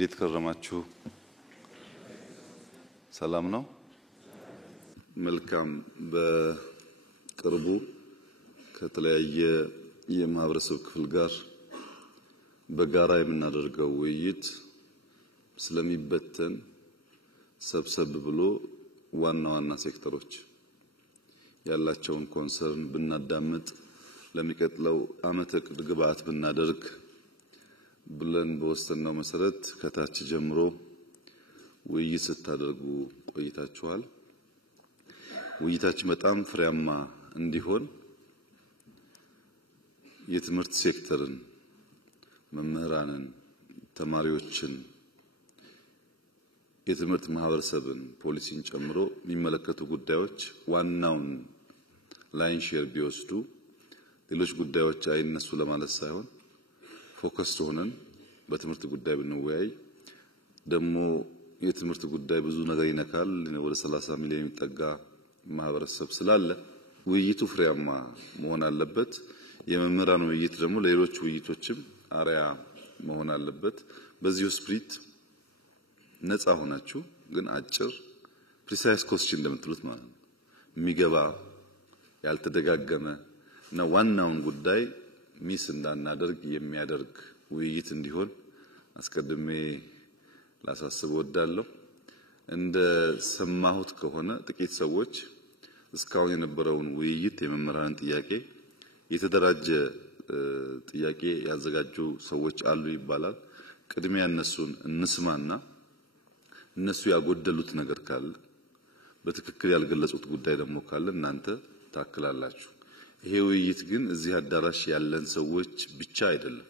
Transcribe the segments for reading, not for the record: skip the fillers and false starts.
እንዴት ከረማችሁ? ሰላም ነው? መልካም። በቅርቡ ከተለያየ የማህበረሰብ ክፍል ጋር በጋራ የምናደርገው ውይይት ስለሚበተን ሰብሰብ ብሎ ዋና ዋና ሴክተሮች ያላቸውን ኮንሰርን ብናዳምጥ ለሚቀጥለው ዓመት እቅድ ግብዓት ብናደርግ ብለን በወሰነው መሰረት ከታች ጀምሮ ውይይት ስታደርጉ ቆይታችኋል። ውይይታችን በጣም ፍሬያማ እንዲሆን የትምህርት ሴክተርን፣ መምህራንን፣ ተማሪዎችን፣ የትምህርት ማህበረሰብን፣ ፖሊሲን ጨምሮ የሚመለከቱ ጉዳዮች ዋናውን ላይን ሼር ቢወስዱ ሌሎች ጉዳዮች አይነሱ ለማለት ሳይሆን ፎከስ ሆነን በትምህርት ጉዳይ ብንወያይ ደግሞ የትምህርት ጉዳይ ብዙ ነገር ይነካል። ወደ 30 ሚሊዮን የሚጠጋ ማህበረሰብ ስላለ ውይይቱ ፍሬያማ መሆን አለበት። የመምህራን ውይይት ደግሞ ለሌሎች ውይይቶችም አርአያ መሆን አለበት። በዚሁ ስፕሪት ነፃ ሆናችሁ ግን አጭር ፕሪሳይስ ኮስችን እንደምትሉት ማለት ነው የሚገባ ያልተደጋገመ እና ዋናውን ጉዳይ ሚስ እንዳናደርግ የሚያደርግ ውይይት እንዲሆን አስቀድሜ ላሳስብ ወዳለሁ። እንደ ሰማሁት ከሆነ ጥቂት ሰዎች እስካሁን የነበረውን ውይይት የመምህራን ጥያቄ የተደራጀ ጥያቄ ያዘጋጁ ሰዎች አሉ ይባላል። ቅድሚያ እነሱን እንስማና እነሱ ያጎደሉት ነገር ካለ በትክክል ያልገለጹት ጉዳይ ደግሞ ካለ እናንተ ታክላላችሁ። ይሄ ውይይት ግን እዚህ አዳራሽ ያለን ሰዎች ብቻ አይደለም።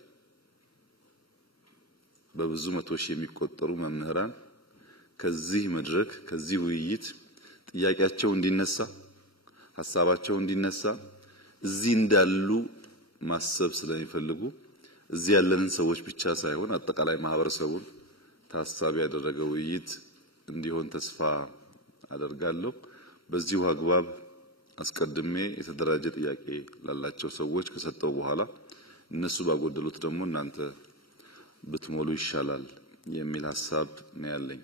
በብዙ መቶ ሺህ የሚቆጠሩ መምህራን ከዚህ መድረክ ከዚህ ውይይት ጥያቄያቸው እንዲነሳ ሐሳባቸው እንዲነሳ እዚህ እንዳሉ ማሰብ ስለሚፈልጉ እዚህ ያለንን ሰዎች ብቻ ሳይሆን አጠቃላይ ማህበረሰቡን ታሳቢ ያደረገ ውይይት እንዲሆን ተስፋ አደርጋለሁ። በዚሁ አግባብ አስቀድሜ የተደራጀ ጥያቄ ላላቸው ሰዎች ከሰጠው በኋላ እነሱ ባጎደሉት ደግሞ እናንተ ብትሞሉ ይሻላል የሚል ሐሳብ ነው ያለኝ።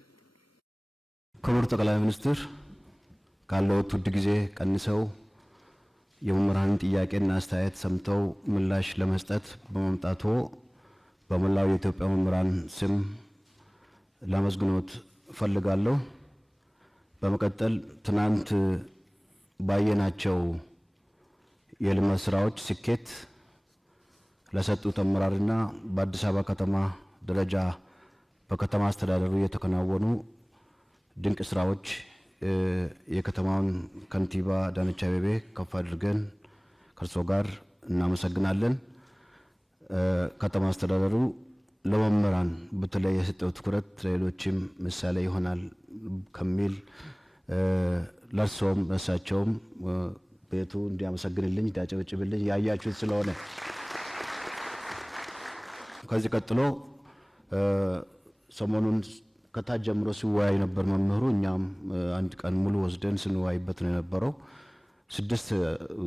ክቡር ጠቅላይ ሚኒስትር ካለው ውድ ጊዜ ቀንሰው የመምህራንን ጥያቄና አስተያየት ሰምተው ምላሽ ለመስጠት በመምጣቱ በመላው የኢትዮጵያ መምህራን ስም ላመስግኖት ፈልጋለሁ። በመቀጠል ትናንት ባየናቸው የልማት ስራዎች ስኬት ለሰጡት አመራርና በአዲስ አበባ ከተማ ደረጃ በከተማ አስተዳደሩ የተከናወኑ ድንቅ ስራዎች የከተማውን ከንቲባ አዳነች አቤቤ ከፍ አድርገን ከርሶ ጋር እናመሰግናለን። ከተማ አስተዳደሩ ለመምህራን በተለይ የሰጠው ትኩረት ለሌሎችም ምሳሌ ይሆናል ከሚል ለርሶም እሳቸውም ቤቱ እንዲያመሰግንልኝ እንዲያጨበጭብልኝ ያያችሁት ስለሆነ ከዚህ ቀጥሎ ሰሞኑን ከታች ጀምሮ ሲወያይ ነበር መምህሩ። እኛም አንድ ቀን ሙሉ ወስደን ስንወያይበት ነው የነበረው። 6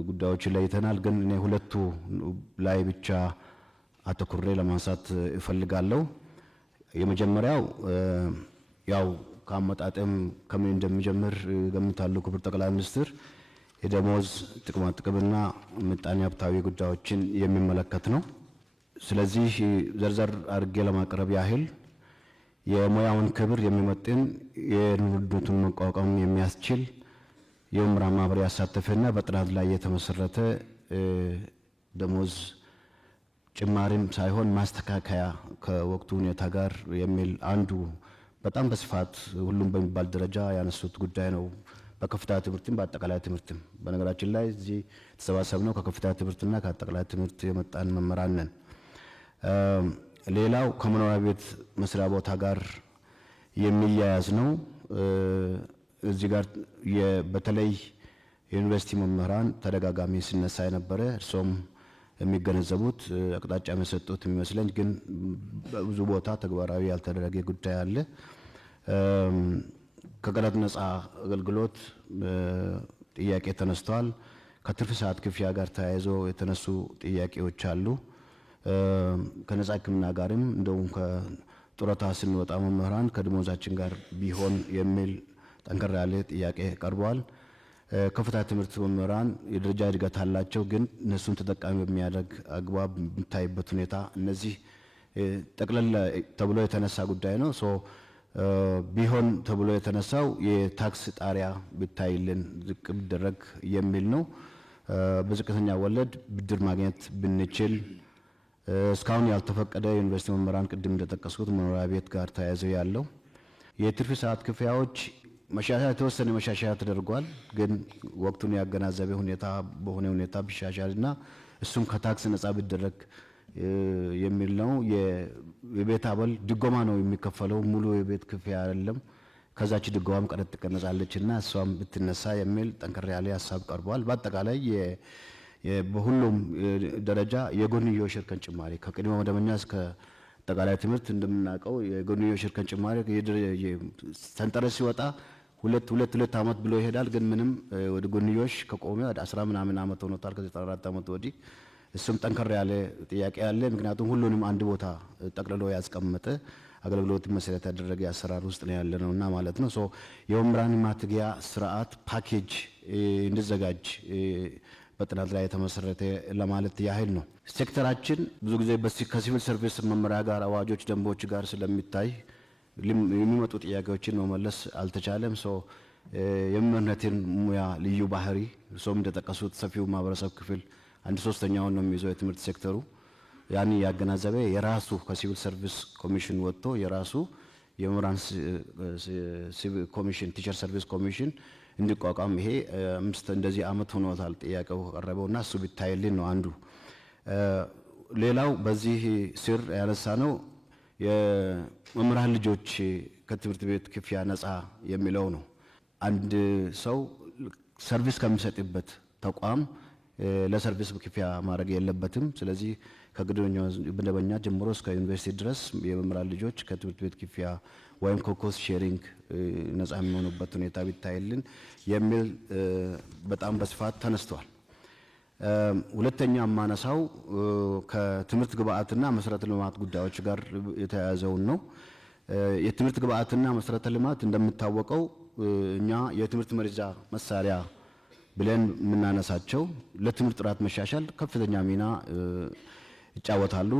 ጉዳዮች ለይተናል። ግን እኔ ሁለቱ ላይ ብቻ አተኩሬ ለማንሳት እፈልጋለሁ። የመጀመሪያው ያው ከአመጣጥም ከምን እንደሚጀምር ገምታለሁ ክቡር ጠቅላይ ሚኒስትር የደሞዝ ጥቅማ ጥቅምና ምጣኔ ሀብታዊ ጉዳዮችን የሚመለከት ነው። ስለዚህ ዘርዘር አድርጌ ለማቅረብ ያህል የሙያውን ክብር የሚመጥን የኑሮቱን መቋቋም የሚያስችል የመምህራን ማህበር ያሳተፈና በጥናት ላይ የተመሰረተ ደሞዝ ጭማሪም ሳይሆን ማስተካከያ ከወቅቱ ሁኔታ ጋር የሚል አንዱ በጣም በስፋት ሁሉም በሚባል ደረጃ ያነሱት ጉዳይ ነው። በከፍተኛ ትምህርትም በአጠቃላይ ትምህርትም በነገራችን ላይ እዚህ ተሰባሰብነው ከከፍተኛ ትምህርትና ከአጠቃላይ ትምህርት የመጣን መምህራን ነን። ሌላው ከመኖሪያ ቤት መስሪያ ቦታ ጋር የሚያያዝ ነው። እዚህ ጋር በተለይ የዩኒቨርሲቲ መምህራን ተደጋጋሚ ሲነሳ የነበረ እርሶም የሚገነዘቡት አቅጣጫ የሰጡት የሚመስለኝ ግን በብዙ ቦታ ተግባራዊ ያልተደረገ ጉዳይ አለ። ከቀረጥ ነፃ አገልግሎት ጥያቄ ተነስተዋል። ከትርፍ ሰዓት ክፍያ ጋር ተያይዞ የተነሱ ጥያቄዎች አሉ። ከነፃ ሕክምና ጋርም እንደውም ጡረታ ስንወጣ መምህራን ከደሞዛችን ጋር ቢሆን የሚል ጠንከር ያለ ጥያቄ ቀርቧል። ከፍተኛ ትምህርት መምህራን የደረጃ እድገት አላቸው፣ ግን እነሱን ተጠቃሚ በሚያደርግ አግባብ የሚታይበት ሁኔታ እነዚህ ጠቅለል ተብሎ የተነሳ ጉዳይ ነው። ቢሆን ተብሎ የተነሳው የታክስ ጣሪያ ቢታይልን ዝቅ ቢደረግ የሚል ነው። በዝቅተኛ ወለድ ብድር ማግኘት ብንችል፣ እስካሁን ያልተፈቀደ ዩኒቨርሲቲ መምህራን ቅድም እንደጠቀስኩት መኖሪያ ቤት ጋር ተያይዘው ያለው የትርፍ ሰዓት ክፍያዎች መሻሻያ የተወሰነ መሻሻያ ተደርጓል። ግን ወቅቱን ያገናዘበ ሁኔታ በሆነ ሁኔታ ቢሻሻልና እሱም ከታክስ ነጻ ቢደረግ የሚል ነው። የቤት አበል ድጎማ ነው የሚከፈለው፣ ሙሉ የቤት ክፍያ አይደለም። ከዛች ድጎማም ቀረጥ ትቀነሳለችና እሷም ብትነሳ የሚል ጠንከር ያለ ሀሳብ ቀርቧል። በአጠቃላይ በሁሉም ደረጃ የጎንዮሽ እርከን ጭማሪ ከቅድመ መደበኛ እስከ አጠቃላይ ትምህርት እንደምናውቀው የጎንዮሽ እርከን ጭማሪ ሰንጠረዥ ሲወጣ ሁለት ዓመት ብሎ ይሄዳል። ግን ምንም ወደ ጎንዮሽ ከቆመ ወደ 10 ምናምን ዓመት ሆኖታል ከ94 ዓመት ወዲህ። እሱም ጠንከር ያለ ጥያቄ አለ። ምክንያቱም ሁሉንም አንድ ቦታ ጠቅልሎ ያስቀመጠ አገልግሎት መሰረት ያደረገ አሰራር ውስጥ ነው ያለነውና ማለት ነው። የመምህራን ማትጊያ ስርዓት ፓኬጅ እንዲዘጋጅ በጥናት ላይ የተመሰረተ ለማለት ያህል ነው። ሴክተራችን ብዙ ጊዜ ከሲቪል ሰርቪስ መመሪያ ጋር አዋጆች፣ ደንቦች ጋር ስለሚታይ የሚመጡ ጥያቄዎችን መመለስ አልተቻለም። የመምህርነትን ሙያ ልዩ ባህሪ እንደጠቀሱት ሰፊው ማህበረሰብ ክፍል 1/3ኛውን ነው የሚይዘው የትምህርት ሴክተሩ። ያን ያገናዘበ የራሱ ከሲቪል ሰርቪስ ኮሚሽን ወጥቶ የራሱ የመምህራን ኮሚሽን ቲቸር ሰርቪስ ኮሚሽን እንዲቋቋም ይሄ እንደዚህ ዓመት ሆኖታል ጥያቄው ቀረበውና እሱ ቢታይልን ነው አንዱ። ሌላው በዚህ ስር ያነሳ ነው የመምህራን ልጆች ከትምህርት ቤት ክፍያ ነፃ የሚለው ነው። አንድ ሰው ሰርቪስ ከሚሰጥበት ተቋም ለሰርቪስ ክፍያ ማድረግ የለበትም። ስለዚህ ከመደበኛ ጀምሮ እስከ ዩኒቨርሲቲ ድረስ የመምህራን ልጆች ከትምህርት ቤት ክፍያ ወይም ኮስት ሼሪንግ ነፃ የሚሆኑበት ሁኔታ ቢታይልን የሚል በጣም በስፋት ተነስቷል። ሁለተኛ ማነሳው ከትምህርት ግብዓትና መሰረተ ልማት ጉዳዮች ጋር የተያያዘውን ነው። የትምህርት ግብዓትና መሰረተ ልማት እንደሚታወቀው እኛ የትምህርት መረጃ መሳሪያ ብለን የምናነሳቸው ለትምህርት ጥራት መሻሻል ከፍተኛ ሚና ይጫወታሉ።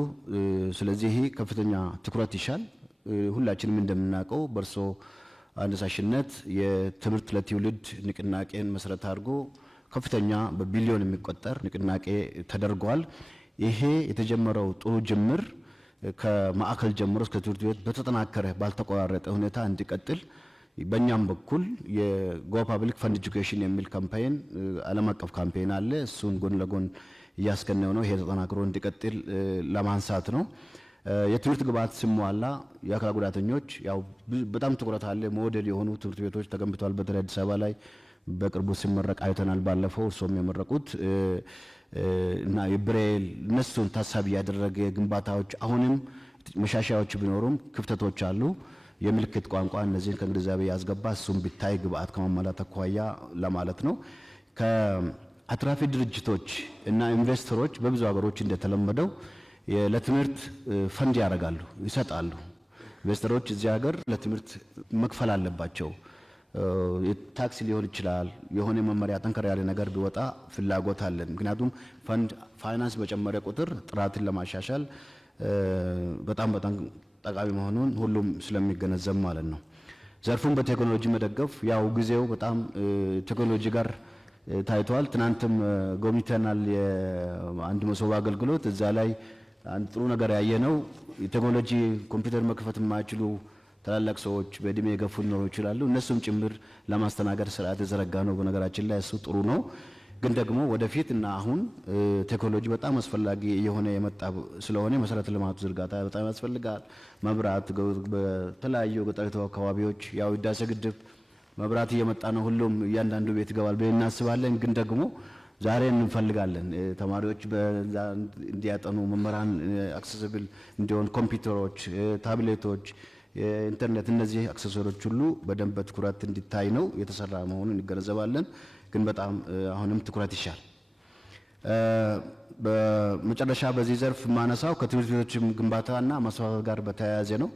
ስለዚህ ከፍተኛ ትኩረት ይሻል። ሁላችንም እንደምናውቀው በርሶ አነሳሽነት የትምህርት ለትውልድ ንቅናቄን መሰረት አድርጎ ከፍተኛ በቢሊዮን የሚቆጠር ንቅናቄ ተደርጓል። ይሄ የተጀመረው ጥሩ ጅምር ከማዕከል ጀምሮ እስከ ትምህርት ቤት በተጠናከረ ባልተቆራረጠ ሁኔታ እንዲቀጥል በእኛም በኩል የጎ ፐብሊክ ፈንድ ኤጁኬሽን የሚል ካምፔን ዓለም አቀፍ ካምፔን አለ። እሱን ጎን ለጎን እያስገነው ነው። ይሄ ተጠናክሮ እንዲቀጥል ለማንሳት ነው። የትምህርት ግብዓት ሲሟላ የአካል ጉዳተኞች ያው በጣም ትኩረት አለ። ሞዴል የሆኑ ትምህርት ቤቶች ተገንብተዋል። በተለይ አዲስ አበባ ላይ በቅርቡ ሲመረቅ አይተናል። ባለፈው እርሶም የመረቁት እና የብሬል እነሱን ታሳቢ ያደረገ ግንባታዎች አሁንም መሻሻያዎች ቢኖሩም ክፍተቶች አሉ። የምልክት ቋንቋ እነዚህን ከግንዛቤ ያስገባ እሱም ቢታይ ግብዓት ከማሟላት አኳያ ለማለት ነው። ከአትራፊ ድርጅቶች እና ኢንቨስተሮች በብዙ ሀገሮች እንደተለመደው ለትምህርት ፈንድ ያደርጋሉ፣ ይሰጣሉ። ኢንቨስተሮች እዚህ ሀገር ለትምህርት መክፈል አለባቸው። ታክስ ሊሆን ይችላል። የሆነ መመሪያ ጠንከር ያለ ነገር ቢወጣ ፍላጎት አለን። ምክንያቱም ፋይናንስ በጨመረ ቁጥር ጥራትን ለማሻሻል በጣም ጠቃሚ መሆኑን ሁሉም ስለሚገነዘብ ማለት ነው። ዘርፉን በቴክኖሎጂ መደገፍ ያው ጊዜው በጣም ቴክኖሎጂ ጋር ታይቷል። ትናንትም ጎብኝተናል የአንድ መሶብ አገልግሎት። እዛ ላይ አንድ ጥሩ ነገር ያየነው የቴክኖሎጂ ኮምፒውተር መክፈት የማይችሉ ታላላቅ ሰዎች በእድሜ የገፉ ሊኖሩ ይችላሉ። እነሱም ጭምር ለማስተናገድ ስርዓት የዘረጋ ነው። በነገራችን ላይ እሱ ጥሩ ነው። ግን ደግሞ ወደፊት እና አሁን ቴክኖሎጂ በጣም አስፈላጊ የሆነ የመጣ ስለሆነ መሰረተ ልማቱ ዝርጋታ በጣም ያስፈልጋል። መብራት በተለያዩ ገጠሪቱ አካባቢዎች ያው ህዳሴ ግድብ መብራት እየመጣ ነው። ሁሉም እያንዳንዱ ቤት ይገባል ብለን እናስባለን። ግን ደግሞ ዛሬ እንፈልጋለን ተማሪዎች እንዲያጠኑ መምህራን አክሰሲብል እንዲሆን ኮምፒውተሮች፣ ታብሌቶች፣ ኢንተርኔት እነዚህ አክሰሰሪዎች ሁሉ በደንብ በትኩረት እንዲታይ ነው የተሰራ መሆኑን እንገነዘባለን። ግን በጣም አሁንም ትኩረት ይሻል። በመጨረሻ በዚህ ዘርፍ ማነሳው ከትምህርት ቤቶች ግንባታና ማስፋፋት ጋር በተያያዘ ነው።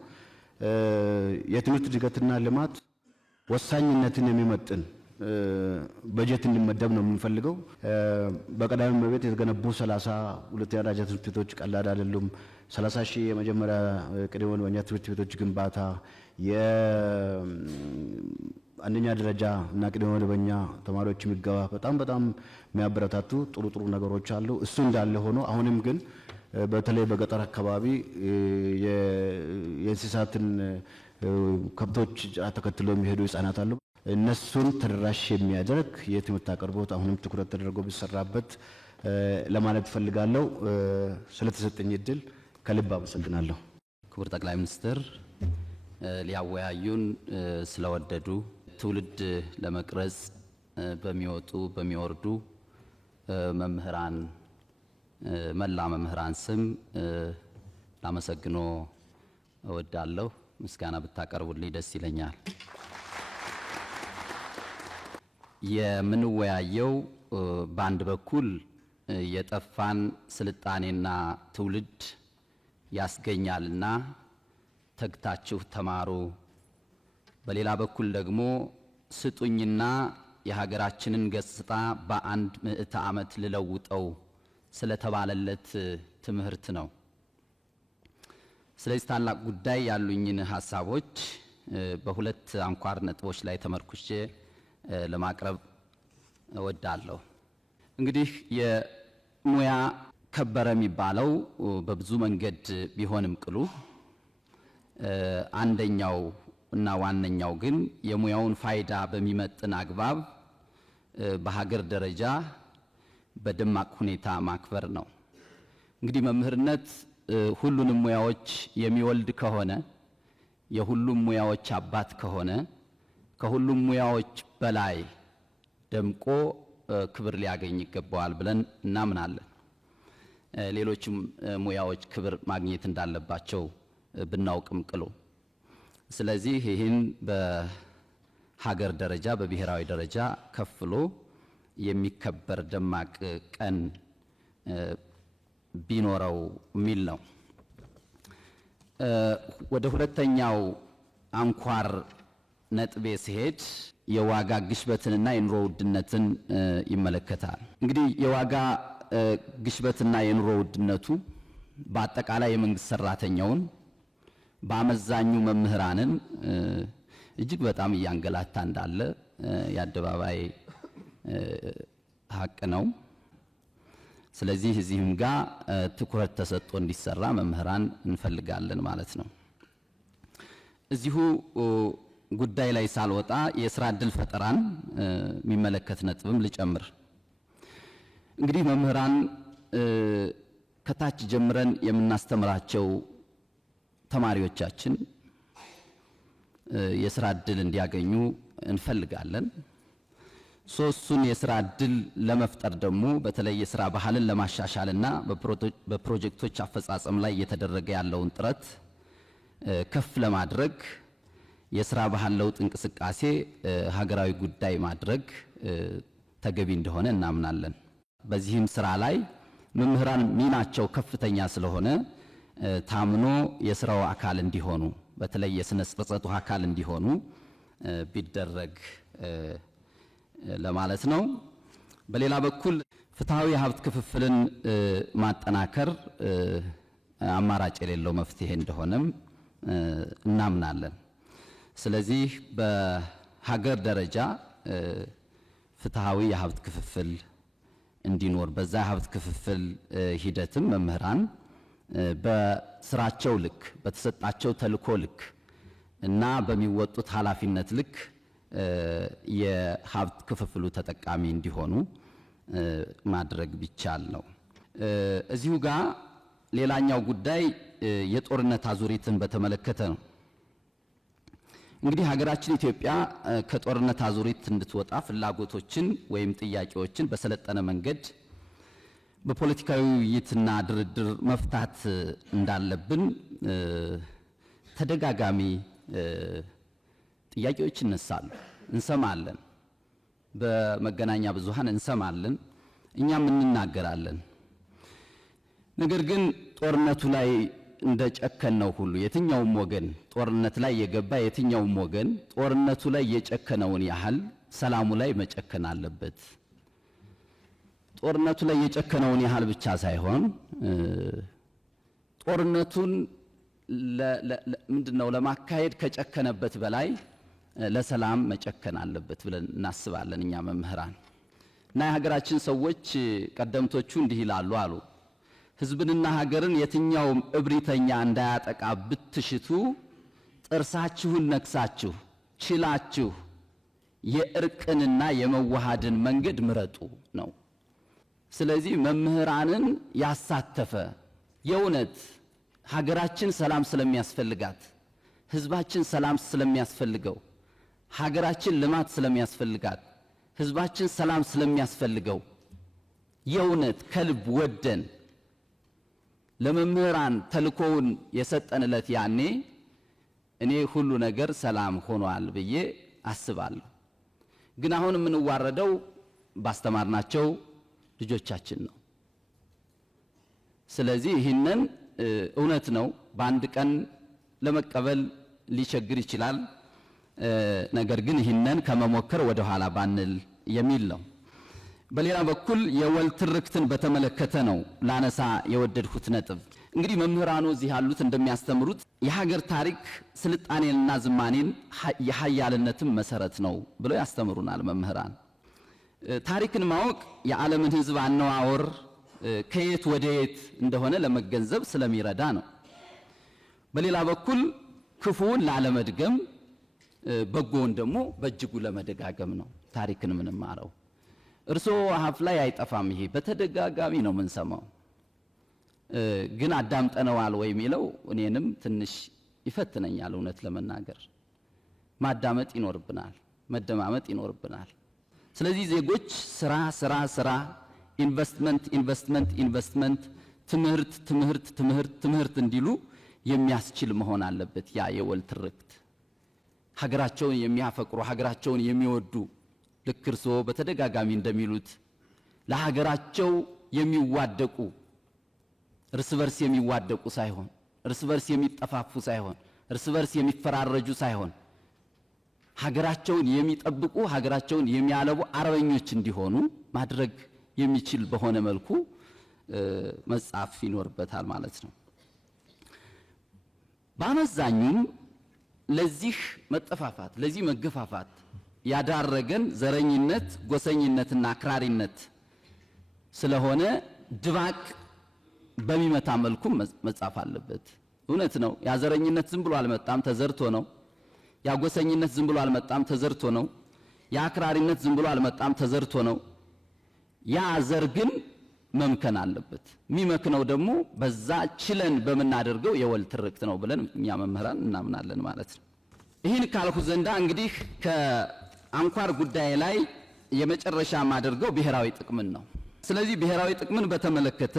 የትምህርት እድገትና ልማት ወሳኝነትን የሚመጥን በጀት እንዲመደብ ነው የምንፈልገው። በቀዳሚ እመቤት የተገነቡ 30 ሁለተኛ ደረጃ ትምህርት ቤቶች ቀላል አይደሉም። 30 ሺህ የመጀመሪያ ቅድመ መደበኛ ትምህርት ቤቶች ግንባታ፣ የአንደኛ ደረጃ እና ቅድመ መደበኛ ተማሪዎች ምገባ በጣም የሚያበረታቱ ጥሩ ነገሮች አሉ። እሱ እንዳለ ሆኖ አሁንም ግን በተለይ በገጠር አካባቢ የእንስሳትን ከብቶች ተከትሎ የሚሄዱ ህፃናት አሉ። እነሱን ተደራሽ የሚያደርግ የትምህርት አቅርቦት አሁንም ትኩረት ተደርጎ ቢሰራበት ለማለት ፈልጋለሁ። ስለተሰጠኝ እድል ከልብ አመሰግናለሁ። ክቡር ጠቅላይ ሚኒስትር ሊያወያዩን ስለወደዱ ትውልድ ለመቅረጽ በሚወጡ በሚወርዱ መምህራን መላ መምህራን ስም ላመሰግኖ እወዳለሁ። ምስጋና ብታቀርቡልኝ ደስ ይለኛል። የምንወያየው በአንድ በኩል የጠፋን ስልጣኔና ትውልድ ያስገኛልና ተግታችሁ ተማሩ፣ በሌላ በኩል ደግሞ ስጡኝና የሀገራችንን ገጽታ በአንድ ምዕተ ዓመት ልለውጠው ስለተባለለት ትምህርት ነው። ስለዚህ ታላቅ ጉዳይ ያሉኝን ሐሳቦች በሁለት አንኳር ነጥቦች ላይ ተመርኩሼ ለማቅረብ እወዳለሁ። እንግዲህ የሙያ ከበረ የሚባለው በብዙ መንገድ ቢሆንም ቅሉ አንደኛው እና ዋነኛው ግን የሙያውን ፋይዳ በሚመጥን አግባብ በሀገር ደረጃ በደማቅ ሁኔታ ማክበር ነው። እንግዲህ መምህርነት ሁሉንም ሙያዎች የሚወልድ ከሆነ የሁሉም ሙያዎች አባት ከሆነ ከሁሉም ሙያዎች በላይ ደምቆ ክብር ሊያገኝ ይገባዋል ብለን እናምናለን። ሌሎችም ሙያዎች ክብር ማግኘት እንዳለባቸው ብናውቅም ቅሉ ስለዚህ ይህን በሀገር ደረጃ በብሔራዊ ደረጃ ከፍሎ የሚከበር ደማቅ ቀን ቢኖረው የሚል ነው። ወደ ሁለተኛው አንኳር ነጥቤ ሲሄድ የዋጋ ግሽበትንና የኑሮ ውድነትን ይመለከታል። እንግዲህ የዋጋ ግሽበትና የኑሮ ውድነቱ በአጠቃላይ የመንግስት ሰራተኛውን በአመዛኙ መምህራንን እጅግ በጣም እያንገላታ እንዳለ የአደባባይ ሀቅ ነው። ስለዚህ እዚህም ጋር ትኩረት ተሰጥቶ እንዲሰራ መምህራን እንፈልጋለን ማለት ነው። እዚሁ ጉዳይ ላይ ሳልወጣ የስራ ዕድል ፈጠራን የሚመለከት ነጥብም ልጨምር። እንግዲህ መምህራን ከታች ጀምረን የምናስተምራቸው ተማሪዎቻችን የስራ ዕድል እንዲያገኙ እንፈልጋለን። ሶስቱን የስራ ዕድል ለመፍጠር ደግሞ በተለይ የስራ ባህልን ለማሻሻልና በፕሮጀክቶች አፈጻጸም ላይ እየተደረገ ያለውን ጥረት ከፍ ለማድረግ የስራ ባህል ለውጥ እንቅስቃሴ ሀገራዊ ጉዳይ ማድረግ ተገቢ እንደሆነ እናምናለን። በዚህም ስራ ላይ መምህራን ሚናቸው ከፍተኛ ስለሆነ ታምኖ የስራው አካል እንዲሆኑ በተለይ የስነ ጽፈቱ አካል እንዲሆኑ ቢደረግ ለማለት ነው። በሌላ በኩል ፍትሃዊ ሀብት ክፍፍልን ማጠናከር አማራጭ የሌለው መፍትሄ እንደሆነም እናምናለን። ስለዚህ በሀገር ደረጃ ፍትሃዊ የሀብት ክፍፍል እንዲኖር በዛ ሀብት ክፍፍል ሂደትም መምህራን በስራቸው ልክ በተሰጣቸው ተልእኮ ልክ እና በሚወጡት ኃላፊነት ልክ የሀብት ክፍፍሉ ተጠቃሚ እንዲሆኑ ማድረግ ቢቻል ነው። እዚሁ ጋር ሌላኛው ጉዳይ የጦርነት አዙሪትን በተመለከተ ነው። እንግዲህ ሀገራችን ኢትዮጵያ ከጦርነት አዙሪት እንድትወጣ ፍላጎቶችን ወይም ጥያቄዎችን በሰለጠነ መንገድ በፖለቲካዊ ውይይትና ድርድር መፍታት እንዳለብን ተደጋጋሚ ጥያቄዎች ይነሳሉ፣ እንሰማለን፣ በመገናኛ ብዙሃን እንሰማለን፣ እኛም እንናገራለን። ነገር ግን ጦርነቱ ላይ እንደጨከነው ሁሉ የትኛውም ወገን ጦርነት ላይ የገባ የትኛውም ወገን ጦርነቱ ላይ የጨከነውን ያህል ሰላሙ ላይ መጨከን አለበት። ጦርነቱ ላይ የጨከነውን ያህል ብቻ ሳይሆን ጦርነቱን ምንድነው ለማካሄድ ከጨከነበት በላይ ለሰላም መጨከን አለበት ብለን እናስባለን እኛ መምህራን። እና የሀገራችን ሰዎች ቀደምቶቹ እንዲህ ይላሉ አሉ ህዝብንና ሀገርን የትኛውም እብሪተኛ እንዳያጠቃ ብትሽቱ ጥርሳችሁን ነክሳችሁ ችላችሁ የእርቅንና የመዋሃድን መንገድ ምረጡ ነው። ስለዚህ መምህራንን ያሳተፈ የእውነት ሀገራችን ሰላም ስለሚያስፈልጋት ህዝባችን ሰላም ስለሚያስፈልገው ሀገራችን ልማት ስለሚያስፈልጋት ህዝባችን ሰላም ስለሚያስፈልገው የእውነት ከልብ ወደን ለመምህራን ተልኮውን የሰጠንለት ያኔ እኔ ሁሉ ነገር ሰላም ሆኗል ብዬ አስባለሁ። ግን አሁን የምንዋረደው ባስተማርናቸው ልጆቻችን ነው። ስለዚህ ይህንን እውነት ነው በአንድ ቀን ለመቀበል ሊቸግር ይችላል። ነገር ግን ይህንን ከመሞከር ወደ ኋላ ባንል የሚል ነው። በሌላ በኩል የወል ትርክትን በተመለከተ ነው ላነሳ የወደድኩት ነጥብ። እንግዲህ መምህራኑ እዚህ ያሉት እንደሚያስተምሩት የሀገር ታሪክ ስልጣኔንና ዝማኔን የሀያልነትም መሰረት ነው ብለው ያስተምሩናል መምህራን። ታሪክን ማወቅ የዓለምን ህዝብ አነዋወር ከየት ወደ የት እንደሆነ ለመገንዘብ ስለሚረዳ ነው። በሌላ በኩል ክፉውን ላለመድገም በጎውን ደግሞ በእጅጉ ለመደጋገም ነው ታሪክን ምንማረው። እርሶ አፍ ላይ አይጠፋም ይሄ በተደጋጋሚ ነው የምንሰማው። ግን አዳምጠነዋል ወይ የሚለው እኔንም ትንሽ ይፈትነኛል። እውነት ለመናገር ማዳመጥ ይኖርብናል፣ መደማመጥ ይኖርብናል። ስለዚህ ዜጎች ስራ ስራ ስራ፣ ኢንቨስትመንት ኢንቨስትመንት ኢንቨስትመንት፣ ትምህርት ትምህርት ትምህርት ትምህርት እንዲሉ የሚያስችል መሆን አለበት። ያ የወል ትርክት ሀገራቸውን የሚያፈቅሩ ሀገራቸውን የሚወዱ ልክ እርሶ በተደጋጋሚ እንደሚሉት ለሀገራቸው የሚዋደቁ እርስ በርስ የሚዋደቁ ሳይሆን እርስ በርስ የሚጠፋፉ ሳይሆን እርስ በርስ የሚፈራረጁ ሳይሆን ሀገራቸውን የሚጠብቁ ሀገራቸውን የሚያለቡ አርበኞች እንዲሆኑ ማድረግ የሚችል በሆነ መልኩ መጻፍ ይኖርበታል ማለት ነው። በአመዛኙም ለዚህ መጠፋፋት ለዚህ መገፋፋት ያዳረገን ዘረኝነት፣ ጎሰኝነትና አክራሪነት ስለሆነ ድባቅ በሚመታ መልኩ መጻፍ አለበት። እውነት ነው። ያ ዘረኝነት ዝም ብሎ አልመጣም፣ ተዘርቶ ነው። ያ ጎሰኝነት ዝም ብሎ አልመጣም፣ ተዘርቶ ነው። ያ አክራሪነት ዝም ብሎ አልመጣም፣ ተዘርቶ ነው። ያ ዘር ግን መምከን አለበት። የሚመክነው ደግሞ በዛ ችለን በመናደርገው የወል ትርክት ነው ብለን እኛ መምህራን እናምናለን ማለት ነው። ይህን ካልኩ ዘንዳ እንግዲህ ከአንኳር ጉዳይ ላይ የመጨረሻ ማደርገው ብሔራዊ ጥቅምን ነው። ስለዚህ ብሔራዊ ጥቅምን በተመለከተ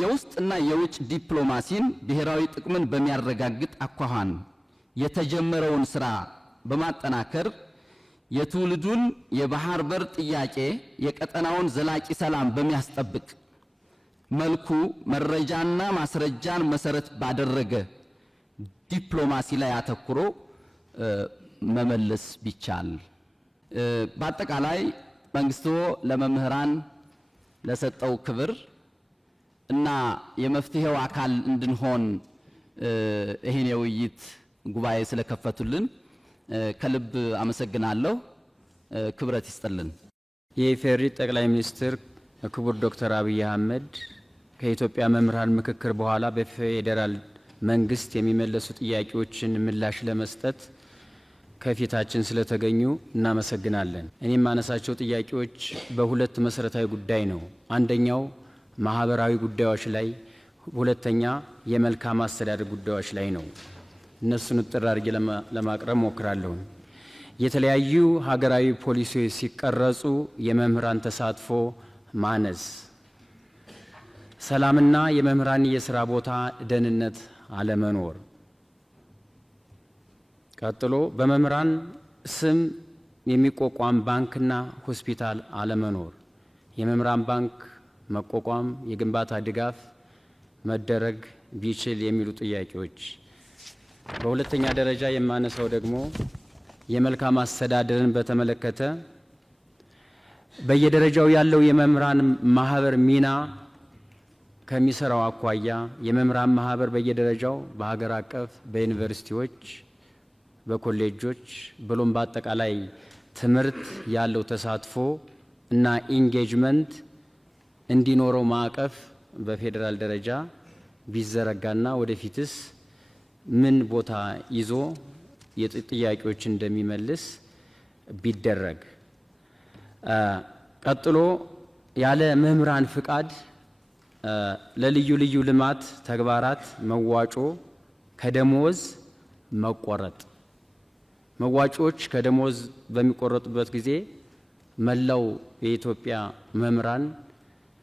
የውስጥና የውጭ ዲፕሎማሲን ብሔራዊ ጥቅምን በሚያረጋግጥ አኳኋን የተጀመረውን ስራ በማጠናከር የትውልዱን የባህር በር ጥያቄ የቀጠናውን ዘላቂ ሰላም በሚያስጠብቅ መልኩ መረጃና ማስረጃን መሰረት ባደረገ ዲፕሎማሲ ላይ አተኩሮ መመለስ ቢቻል። በአጠቃላይ መንግስቱ ለመምህራን ለሰጠው ክብር እና የመፍትሄው አካል እንድንሆን ይህን የውይይት ጉባኤ ስለከፈቱልን ከልብ አመሰግናለሁ። ክብረት ይስጥልን። የኢፌዴሪ ጠቅላይ ሚኒስትር ክቡር ዶክተር አብይ አህመድ ከኢትዮጵያ መምህራን ምክክር በኋላ በፌዴራል መንግስት የሚመለሱ ጥያቄዎችን ምላሽ ለመስጠት ከፊታችን ስለተገኙ እናመሰግናለን። እኔም ማነሳቸው ጥያቄዎች በሁለት መሰረታዊ ጉዳይ ነው። አንደኛው ማህበራዊ ጉዳዮች ላይ፣ ሁለተኛ የመልካም አስተዳደር ጉዳዮች ላይ ነው። እነሱን ጥራ አድርጌ ለማቅረብ ሞክራለሁ። የተለያዩ ሀገራዊ ፖሊሲዎች ሲቀረጹ የመምህራን ተሳትፎ ማነስ፣ ሰላምና የመምህራን የሥራ ቦታ ደህንነት አለመኖር፣ ቀጥሎ በመምህራን ስም የሚቋቋም ባንክና ሆስፒታል አለመኖር፣ የመምህራን ባንክ መቋቋም፣ የግንባታ ድጋፍ መደረግ ቢችል የሚሉ ጥያቄዎች። በሁለተኛ ደረጃ የማነሳው ደግሞ የመልካም አስተዳደርን በተመለከተ በየደረጃው ያለው የመምህራን ማህበር ሚና ከሚሰራው አኳያ የመምህራን ማህበር በየደረጃው በሀገር አቀፍ በዩኒቨርሲቲዎች በኮሌጆች ብሎም በአጠቃላይ ትምህርት ያለው ተሳትፎ እና ኢንጌጅመንት እንዲኖረው ማዕቀፍ በፌዴራል ደረጃ ቢዘረጋና ወደፊትስ ምን ቦታ ይዞ የጥያቄዎች እንደሚመልስ ቢደረግ። ቀጥሎ ያለ መምህራን ፍቃድ ለልዩ ልዩ ልማት ተግባራት መዋጮ ከደሞዝ መቆረጥ። መዋጮዎች ከደሞዝ በሚቆረጡበት ጊዜ መላው የኢትዮጵያ መምህራን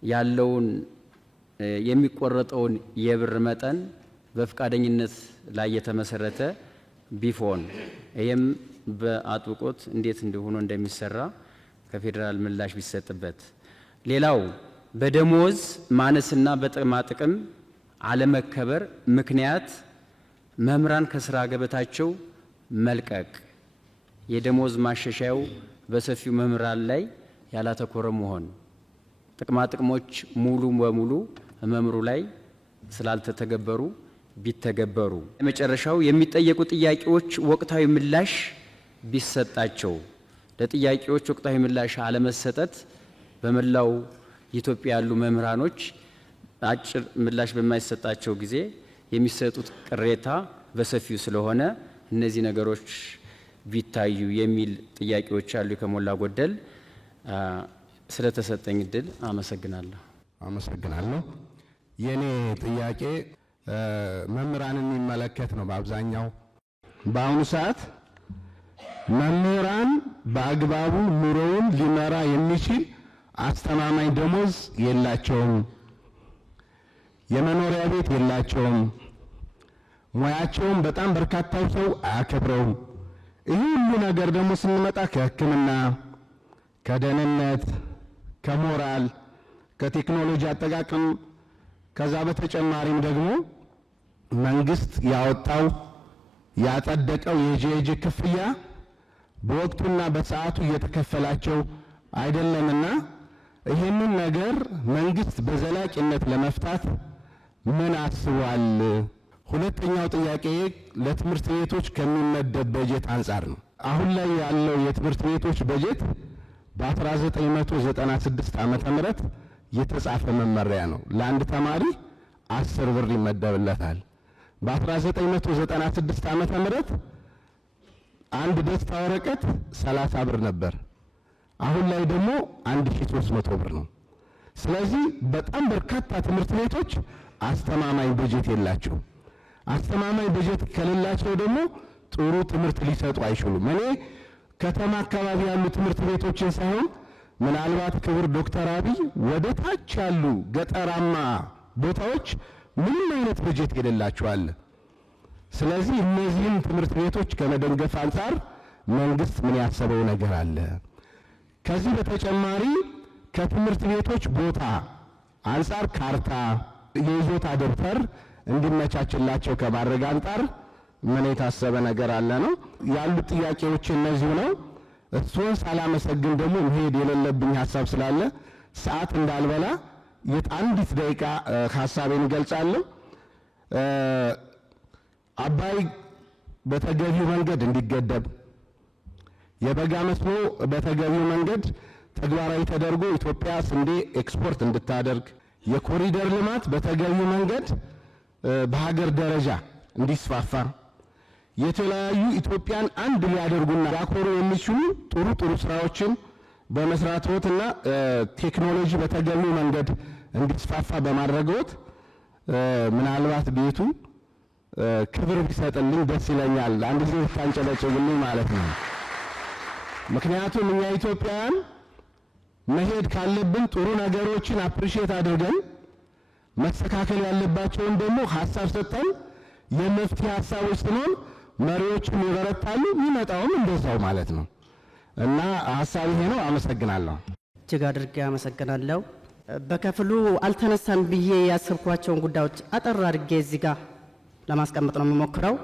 ያለውን የሚቆረጠውን የብር መጠን በፍቃደኝነት ላይ የተመሰረተ ቢሆን ይህም በአጥብቆት እንዴት እንደሆነ እንደሚሰራ ከፌዴራል ምላሽ ቢሰጥበት። ሌላው በደሞዝ ማነስና በጥቅማ ጥቅም አለመከበር ምክንያት መምህራን ከስራ ገበታቸው መልቀቅ፣ የደሞዝ ማሻሻያው በሰፊው መምህራን ላይ ያላተኮረ መሆን፣ ጥቅማ ጥቅሞች ሙሉ በሙሉ መምህሩ ላይ ስላልተተገበሩ ቢተገበሩ፣ የመጨረሻው የሚጠየቁ ጥያቄዎች ወቅታዊ ምላሽ ቢሰጣቸው። ለጥያቄዎች ወቅታዊ ምላሽ አለመሰጠት በመላው ኢትዮጵያ ያሉ መምህራኖች አጭር ምላሽ በማይሰጣቸው ጊዜ የሚሰጡት ቅሬታ በሰፊው ስለሆነ እነዚህ ነገሮች ቢታዩ የሚል ጥያቄዎች አሉ። ከሞላ ጎደል ስለተሰጠኝ እድል አመሰግናለሁ። የኔ ጥያቄ መምህራንን የሚመለከት ነው። በአብዛኛው በአሁኑ ሰዓት መምህራን በአግባቡ ኑሮውን ሊመራ የሚችል አስተማማኝ ደሞዝ የላቸውም፣ የመኖሪያ ቤት የላቸውም፣ ሙያቸውም በጣም በርካታው ሰው አያከብረውም። ይህ ሁሉ ነገር ደግሞ ስንመጣ ከሕክምና፣ ከደህንነት፣ ከሞራል፣ ከቴክኖሎጂ አጠቃቀም ከዛ በተጨማሪም ደግሞ መንግስት ያወጣው ያጸደቀው የጄጄ ክፍያ በወቅቱና በሰዓቱ እየተከፈላቸው አይደለምና ይሄንን ነገር መንግስት በዘላቂነት ለመፍታት ምን አስቧል? ሁለተኛው ጥያቄ ለትምህርት ቤቶች ከሚመደብ በጀት አንጻር ነው። አሁን ላይ ያለው የትምህርት ቤቶች በጀት በ1996 ዓመተ ምህረት የተጻፈ መመሪያ ነው። ለአንድ ተማሪ 10 ብር ይመደብለታል። በ1996 ዓመተ ምህረት አንድ ደስታ ወረቀት 30 ብር ነበር። አሁን ላይ ደግሞ 1300 ብር ነው። ስለዚህ በጣም በርካታ ትምህርት ቤቶች አስተማማኝ በጀት የላቸው። አስተማማኝ በጀት ከሌላቸው ደግሞ ጥሩ ትምህርት ሊሰጡ አይችሉም። እኔ ከተማ አካባቢ ያሉ ትምህርት ቤቶችን ሳይሆን ምናልባት ክቡር ዶክተር አብይ ወደ ታች ያሉ ገጠራማ ቦታዎች ምንም አይነት በጀት የሌላቸው አለ። ስለዚህ እነዚህን ትምህርት ቤቶች ከመደገፍ አንጻር መንግስት ምን ያሰበው ነገር አለ? ከዚህ በተጨማሪ ከትምህርት ቤቶች ቦታ አንጻር ካርታ፣ የይዞታ ደብተር እንዲመቻችላቸው ከማድረግ አንጻር ምን የታሰበ ነገር አለ ነው ያሉት ጥያቄዎች እነዚሁ ነው። እሱን ሳላመሰግን ደግሞ መሄድ የሌለብኝ ሐሳብ ስላለ ሰዓት እንዳልበላ አንዲት ደቂቃ ሐሳቤን ገልጻለሁ። አባይ በተገቢው መንገድ እንዲገደብ፣ የበጋ መስኖ በተገቢው መንገድ ተግባራዊ ተደርጎ ኢትዮጵያ ስንዴ ኤክስፖርት እንድታደርግ፣ የኮሪደር ልማት በተገቢው መንገድ በሀገር ደረጃ እንዲስፋፋ፣ የተለያዩ ኢትዮጵያን አንድ ሊያደርጉና ሊያኮሩ የሚችሉ ጥሩ ጥሩ ስራዎችን በመስራትዎትና ቴክኖሎጂ በተገቢው መንገድ እንዲስፋፋ በማድረግዎት ምናልባት ቤቱ ክብር ቢሰጥልኝ ደስ ይለኛል። አንድ ጊዜ ታንጨለጭልኝ ማለት ነው። ምክንያቱም እኛ ኢትዮጵያውያን መሄድ ካለብን ጥሩ ነገሮችን አፕሪሺየት አድርገን መስተካከል ያለባቸውን ደግሞ ሐሳብ ሰጥተን የመፍትሄ ሐሳቦች ስንሆን መሪዎችም ይበረታሉ፣ የሚመጣውም እንደዛው ማለት ነው። እና ሐሳብ ይሄ ነው። አመሰግናለሁ። እጅግ አድርጌ አመሰግናለሁ። በከፍሉ አልተነሳም ብዬ ያሰብኳቸውን ጉዳዮች አጠር አድርጌ እዚህ ጋር ለማስቀመጥ ነው የምሞክረው።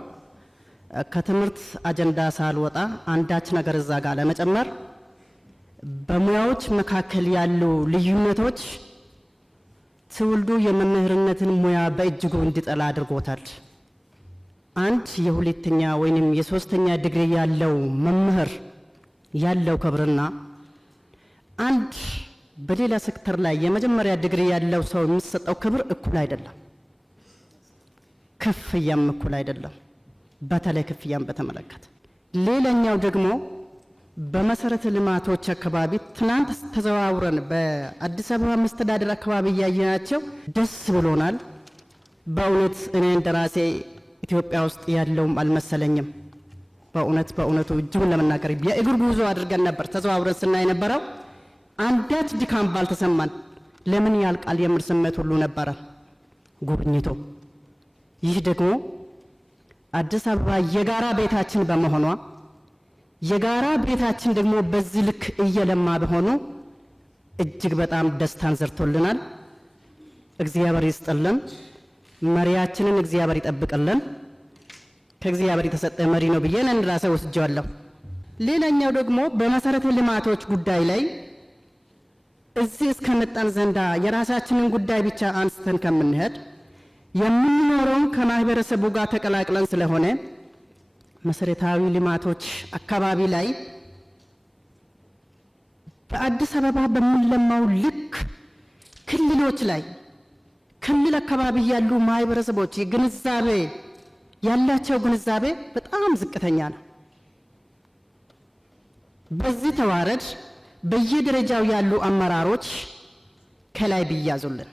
ከትምህርት አጀንዳ ሳልወጣ አንዳች ነገር እዛ ጋር ለመጨመር በሙያዎች መካከል ያሉ ልዩነቶች ትውልዱ የመምህርነትን ሙያ በእጅጉ እንዲጠላ አድርጎታል። አንድ የሁለተኛ ወይንም የሶስተኛ ዲግሪ ያለው መምህር ያለው ክብርና አንድ በሌላ ሴክተር ላይ የመጀመሪያ ዲግሪ ያለው ሰው የሚሰጠው ክብር እኩል አይደለም። ክፍያም እኩል አይደለም። በተለይ ክፍያም በተመለከተ ሌላኛው ደግሞ በመሰረተ ልማቶች አካባቢ ትናንት ተዘዋውረን በአዲስ አበባ መስተዳድር አካባቢ ያየናቸው ደስ ብሎናል። በእውነት እኔ እንደራሴ ኢትዮጵያ ውስጥ ያለውም አልመሰለኝም። በእውነቱ እጅጉን ለመናገር የእግር ጉዞ አድርገን ነበር ተዘዋውረን ስናይ ነበረው። አንዳች ድካም ባልተሰማን ለምን ያልቃል የሚል ስሜት ሁሉ ነበረ ጉብኝቱ። ይህ ደግሞ አዲስ አበባ የጋራ ቤታችን በመሆኗ የጋራ ቤታችን ደግሞ በዚህ ልክ እየለማ በሆኑ እጅግ በጣም ደስታን ዘርቶልናል። እግዚአብሔር ይስጥልን። መሪያችንን እግዚአብሔር ይጠብቅልን። ከእግዚአብሔር የተሰጠ መሪ ነው ብዬ እንደራሴ ወስጄዋለሁ። ሌላኛው ደግሞ በመሰረተ ልማቶች ጉዳይ ላይ እዚህ እስከመጣን ዘንዳ የራሳችንን ጉዳይ ብቻ አንስተን ከምንሄድ የምንኖረው ከማህበረሰቡ ጋር ተቀላቅለን ስለሆነ መሰረታዊ ልማቶች አካባቢ ላይ በአዲስ አበባ በሚለማው ልክ ክልሎች ላይ ክልል አካባቢ ያሉ ማህበረሰቦች ግንዛቤ ያላቸው ግንዛቤ በጣም ዝቅተኛ ነው። በዚህ ተዋረድ በየደረጃው ያሉ አመራሮች ከላይ ቢያዙልን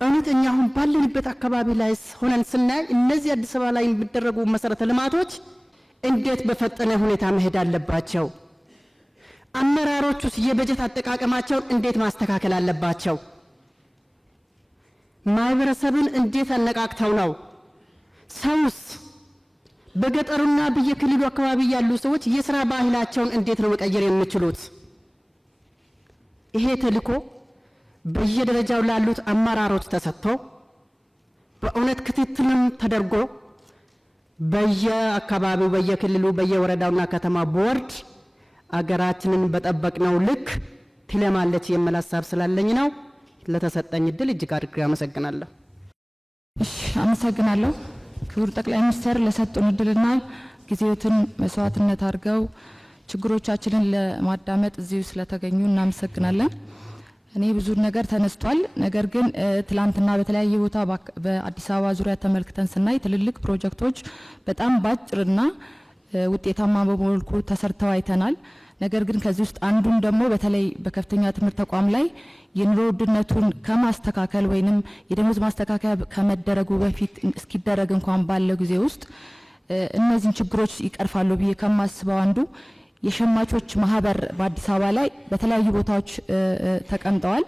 እውነተኛ አሁን ባለንበት አካባቢ ላይ ሆነን ስናይ እነዚህ አዲስ አበባ ላይ የሚደረጉ መሰረተ ልማቶች እንዴት በፈጠነ ሁኔታ መሄድ አለባቸው? አመራሮቹስ የበጀት አጠቃቀማቸውን እንዴት ማስተካከል አለባቸው? ማህበረሰብን እንዴት አነቃቅተው ነው? ሰውስ በገጠሩና በየክልሉ አካባቢ ያሉ ሰዎች የሥራ ባህላቸውን እንዴት ነው መቀየር የሚችሉት? ይሄ ተልእኮ በየደረጃው ላሉት አመራሮች ተሰጥቶ በእውነት ክትትልም ተደርጎ በየአካባቢው በየክልሉ በየወረዳውና ከተማ ቦርድ አገራችንን በጠበቅነው ልክ ትለማለች የሚል ሀሳብ ስላለኝ ነው። ለተሰጠኝ እድል እጅግ አድርጌ አመሰግናለሁ። እሺ፣ አመሰግናለሁ። ክቡር ጠቅላይ ሚኒስትር ለሰጡን እድልና ጊዜዎትን መስዋዕትነት አድርገው ችግሮቻችንን ለማዳመጥ እዚሁ ስለተገኙ እናመሰግናለን። እኔ ብዙ ነገር ተነስቷል። ነገር ግን ትላንትና በተለያየ ቦታ በአዲስ አበባ ዙሪያ ተመልክተን ስናይ ትልልቅ ፕሮጀክቶች በጣም ባጭርና ውጤታማ በመልኩ ተሰርተው አይተናል። ነገር ግን ከዚህ ውስጥ አንዱን ደግሞ በተለይ በከፍተኛ ትምህርት ተቋም ላይ የኑሮ ውድነቱን ከማስተካከል ወይንም የደሞዝ ማስተካከያ ከመደረጉ በፊት እስኪደረግ እንኳን ባለው ጊዜ ውስጥ እነዚህን ችግሮች ይቀርፋሉ ብዬ ከማስበው አንዱ የሸማቾች ማህበር በአዲስ አበባ ላይ በተለያዩ ቦታዎች ተቀምጠዋል።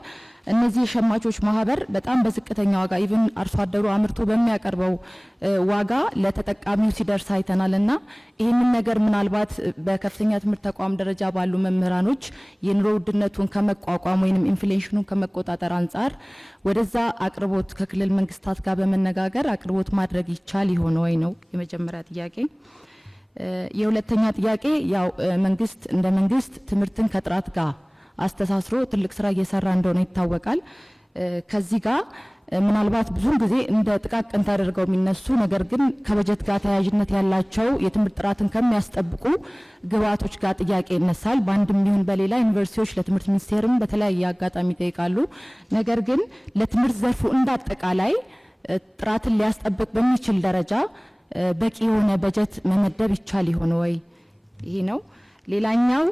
እነዚህ የሸማቾች ማህበር በጣም በዝቅተኛ ዋጋ ኢቭን አርሶ አደሩ አምርቶ በሚያቀርበው ዋጋ ለተጠቃሚው ሲደርስ አይተናልና ይህንን ነገር ምናልባት በከፍተኛ ትምህርት ተቋም ደረጃ ባሉ መምህራኖች የኑሮ ውድነቱን ከመቋቋም ወይንም ኢንፍሌሽኑን ከመቆጣጠር አንጻር ወደዛ አቅርቦት ከክልል መንግስታት ጋር በመነጋገር አቅርቦት ማድረግ ይቻል ይሆን ወይ ነው የመጀመሪያ ጥያቄ። የሁለተኛ ጥያቄ ያው መንግስት እንደ መንግስት ትምህርትን ከጥራት ጋር አስተሳስሮ ትልቅ ስራ እየሰራ እንደሆነ ይታወቃል። ከዚህ ጋር ምናልባት ብዙ ጊዜ እንደ ጥቃቅን ተደርገው የሚነሱ ነገር ግን ከበጀት ጋር ተያያዥነት ያላቸው የትምህርት ጥራትን ከሚያስጠብቁ ግብዓቶች ጋር ጥያቄ ይነሳል። በአንድም ይሁን በሌላ ዩኒቨርሲቲዎች ለትምህርት ሚኒስቴርም በተለያየ አጋጣሚ ይጠይቃሉ። ነገር ግን ለትምህርት ዘርፉ እንዳጠቃላይ ጥራትን ሊያስጠብቅ በሚችል ደረጃ በቂ የሆነ በጀት መመደብ ይቻል ይሆን ወይ? ይሄ ነው። ሌላኛው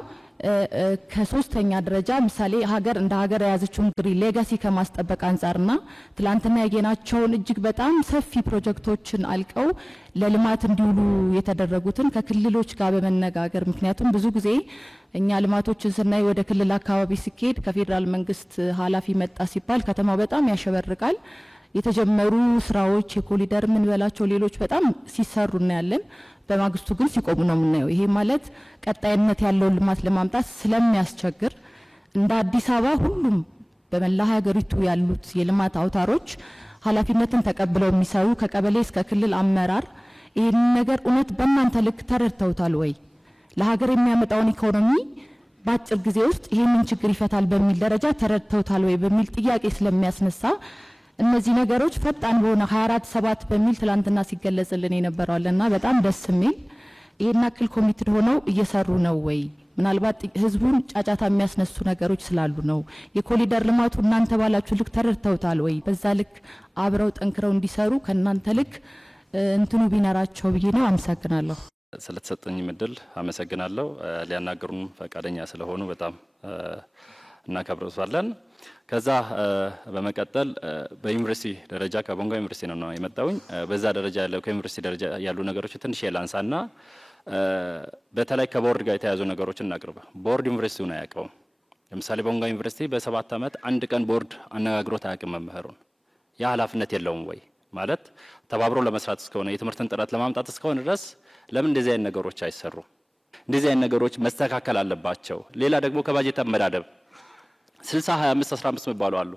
ከሶስተኛ ደረጃ ምሳሌ ሀገር እንደ ሀገር የያዘችውን እንግዲህ ሌጋሲ ከማስጠበቅ አንጻርና ትላንትና ያየናቸውን እጅግ በጣም ሰፊ ፕሮጀክቶችን አልቀው ለልማት እንዲውሉ የተደረጉትን ከክልሎች ጋር በመነጋገር ምክንያቱም ብዙ ጊዜ እኛ ልማቶችን ስናይ ወደ ክልል አካባቢ ሲኬድ ከፌዴራል መንግስት ኃላፊ መጣ ሲባል ከተማው በጣም ያሸበርቃል። የተጀመሩ ስራዎች የኮሪደር ምን በላቸው ሌሎች በጣም ሲሰሩ እናያለን። በማግስቱ ግን ሲቆሙ ነው የምናየው። ይሄ ማለት ቀጣይነት ያለው ልማት ለማምጣት ስለሚያስቸግር እንደ አዲስ አበባ ሁሉም በመላ ሀገሪቱ ያሉት የልማት አውታሮች ኃላፊነትን ተቀብለው የሚሰሩ ከቀበሌ እስከ ክልል አመራር ይህን ነገር እውነት በእናንተ ልክ ተረድተውታል ወይ? ለሀገር የሚያመጣውን ኢኮኖሚ በአጭር ጊዜ ውስጥ ይህንን ችግር ይፈታል በሚል ደረጃ ተረድተውታል ወይ በሚል ጥያቄ ስለሚያስነሳ እነዚህ ነገሮች ፈጣን በሆነ 24/7 በሚል ትላንትና ሲገለጽልን የነበረዋልና በጣም ደስ የሚል ይሄን አክል ኮሚትድ ሆነው እየሰሩ ነው ወይ? ምናልባት ህዝቡን ጫጫታ የሚያስነሱ ነገሮች ስላሉ ነው። የኮሪደር ልማቱ እናንተ ባላችሁ ልክ ተረድተውታል ወይ? በዛ ልክ አብረው ጠንክረው እንዲሰሩ ከእናንተ ልክ እንትኑ ቢኖራቸው ብዬ ነው። አመሰግናለሁ። ስለተሰጠኝ እድል አመሰግናለሁ። ሊያናገሩን ፈቃደኛ ስለሆኑ በጣም እናከብራለን። ከዛ በመቀጠል በዩኒቨርሲቲ ደረጃ ከቦንጋ ዩኒቨርሲቲ ነው የመጣውኝ። በዛ ደረጃ ያለው ከዩኒቨርሲቲ ደረጃ ያሉ ነገሮች ትንሽ የላንሳና በተለይ ከቦርድ ጋር የተያዙ ነገሮችን እናቅርብ። ቦርድ ዩኒቨርሲቲውን አያውቀውም። ለምሳሌ ቦንጋ ዩኒቨርሲቲ በ7 ዓመት አንድ ቀን ቦርድ አነጋግሮት አያውቅም መምህሩን። ያ ኃላፊነት የለውም ወይ ማለት ተባብሮ ለመስራት እስከሆነ የትምህርትን ጥራት ለማምጣት እስከሆነ ድረስ ለምን እንደዚህ አይነት ነገሮች አይሰሩ? እንደዚህ አይነት ነገሮች መስተካከል አለባቸው። ሌላ ደግሞ ከባጀት አመዳደብ 60 25 15 መባሉ አሉ።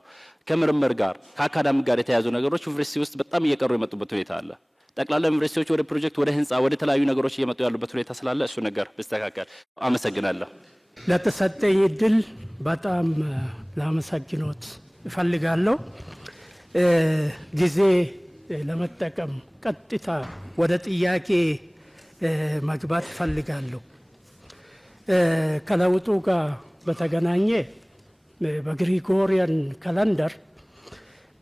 ከምርምር ጋር ከአካዳሚክ ጋር የተያዙ ነገሮች ዩኒቨርሲቲ ውስጥ በጣም እየቀሩ የመጡበት ሁኔታ አለ። ጠቅላላ ዩኒቨርሲቲዎች ወደ ፕሮጀክት ወደ ህንጻ ወደ ተለያዩ ነገሮች እየመጡ ያሉበት ሁኔታ ስላለ እሱ ነገር ቢስተካከል። አመሰግናለሁ። ለተሰጠኝ እድል በጣም ላመሰግኖት እፈልጋለሁ። ጊዜ ለመጠቀም ቀጥታ ወደ ጥያቄ መግባት እፈልጋለሁ። ከለውጡ ጋር በተገናኘ በግሪጎሪያን ካላንደር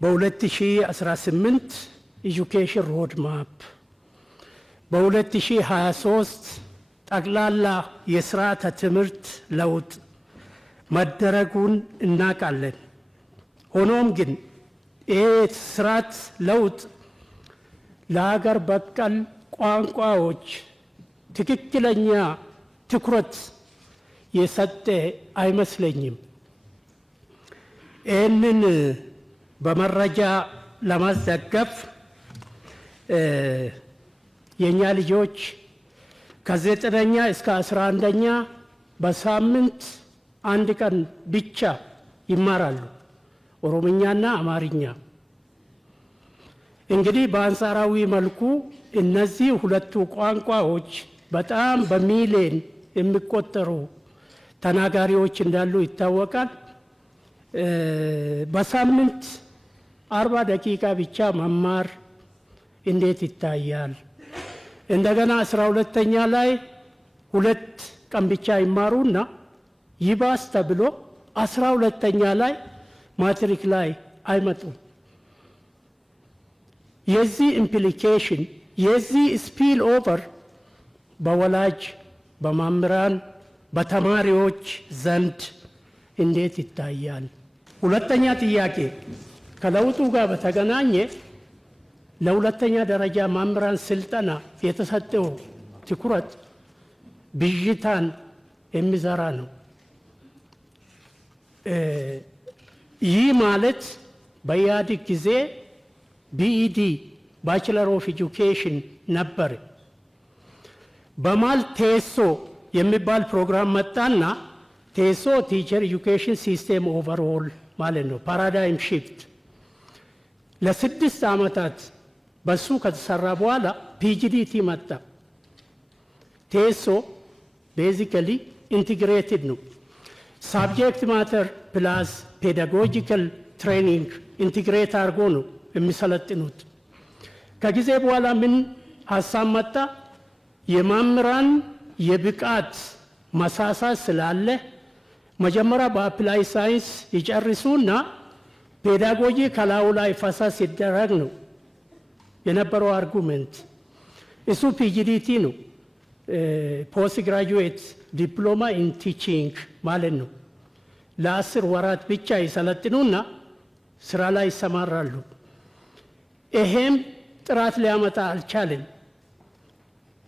በ2018 ኤጁኬሽን ሮድ ማፕ በ2023 ጠቅላላ የስርዓተ ትምህርት ለውጥ መደረጉን እናውቃለን። ሆኖም ግን ይህ ስርዓት ለውጥ ለሀገር በቀል ቋንቋዎች ትክክለኛ ትኩረት የሰጠ አይመስለኝም። ይህንን በመረጃ ለማስደገፍ የኛ ልጆች ከ9ኛ እስከ 11ኛ በሳምንት አንድ ቀን ብቻ ይማራሉ፣ ኦሮምኛና አማርኛ። እንግዲህ በአንጻራዊ መልኩ እነዚህ ሁለቱ ቋንቋዎች በጣም በሚሊዮን የሚቆጠሩ ተናጋሪዎች እንዳሉ ይታወቃል። በሳምንት 40 ደቂቃ ብቻ መማር እንዴት ይታያል? እንደገና 12ኛ ላይ 2 ቀን ብቻ ይማሩና ይባስ ተብሎ 12ኛ ላይ ማትሪክ ላይ አይመጡም። የዚህ ኢምፕሊኬሽን የዚህ ስፒል ኦቨር በወላጅ በመምህራን በተማሪዎች ዘንድ እንዴት ይታያል? ሁለተኛ ጥያቄ ከለውጡ ጋር በተገናኘ ለሁለተኛ ደረጃ መምህራን ስልጠና የተሰጠው ትኩረት ብዥታን የሚዘራ ነው። ይህ ማለት በኢህአዴግ ጊዜ ቢኢዲ ባችለር ኦፍ ኤጁኬሽን ነበር። በማል ቴሶ የሚባል ፕሮግራም መጣና ቴሶ ቲቸር ኤጁኬሽን ሲስተም ኦቨርኦል ማለት ነው፣ ፓራዳይም ሺፍት። ለ6 ዓመታት በሱ ከተሰራ በኋላ ፒጂዲቲ መጣ። ቴሶ ቤዚካሊ ኢንቲግሬትድ ነው። ሳብጀክት ማተር ፕላስ ፔዳጎጂካል ትሬኒንግ ኢንቲግሬት አድርጎ ነው የሚሰለጥኑት። ከጊዜ በኋላ ምን ሀሳብ መጣ? የመምህራን የብቃት መሳሳት ስላለ መጀመሪያ በአፕላይ ሳይንስ ይጨርሱና ፔዳጎጂ ከላዩ ላይ ፈሳስ ይደረግ ነው የነበረው አርጉመንት። እሱ ፒጂዲቲ ነው፣ ፖስት ግራጁዌት ዲፕሎማ ኢን ቲቺንግ ማለት ነው። ለ10 ወራት ብቻ ይሰለጥኑና ስራ ላይ ይሰማራሉ። ይሄም ጥራት ሊያመጣ አልቻለም።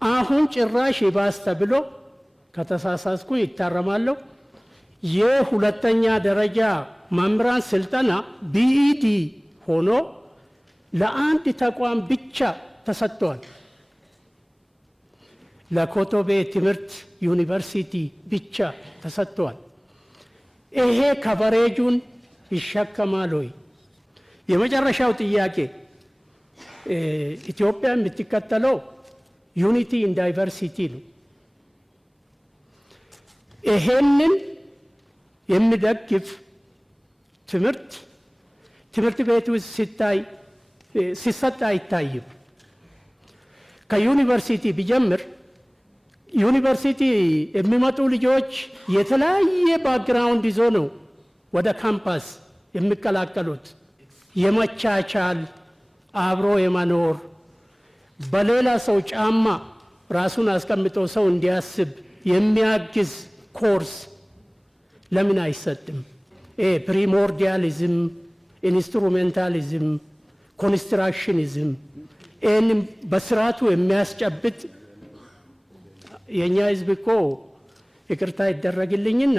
አሁን ጭራሽ ይባስ ተብሎ ከተሳሳትኩ ይታረማለሁ። የሁለተኛ ደረጃ መምህራን ስልጠና ቢኢዲ ሆኖ ለአንድ ተቋም ብቻ ተሰጥቷል። ለኮቶቤ ትምህርት ዩኒቨርሲቲ ብቻ ተሰጥቷል። ይሄ ከቨሬጁን ይሸከማል ወይ? የመጨረሻው ጥያቄ ኢትዮጵያ የምትከተለው ዩኒቲ ኢን ዳይቨርሲቲ ነው። ይሄንን የሚደግፍ ትምህርት ቤት ውስጥ ሲሰጥ አይታይም። ከዩኒቨርሲቲ ቢጀምር ዩኒቨርሲቲ የሚመጡ ልጆች የተለያየ ባክግራውንድ ይዞ ነው ወደ ካምፓስ የሚቀላቀሉት። የመቻቻል አብሮ የመኖር በሌላ ሰው ጫማ ራሱን አስቀምጦ ሰው እንዲያስብ የሚያግዝ ኮርስ ለምን አይሰጥም? ፕሪሞርዲያሊዝም፣ ኢንስትሩሜንታሊዝም፣ ኮንስትራክሽኒዝም ይህንም በስርዓቱ የሚያስጨብጥ የእኛ ህዝብ እኮ ይቅርታ ይደረግልኝና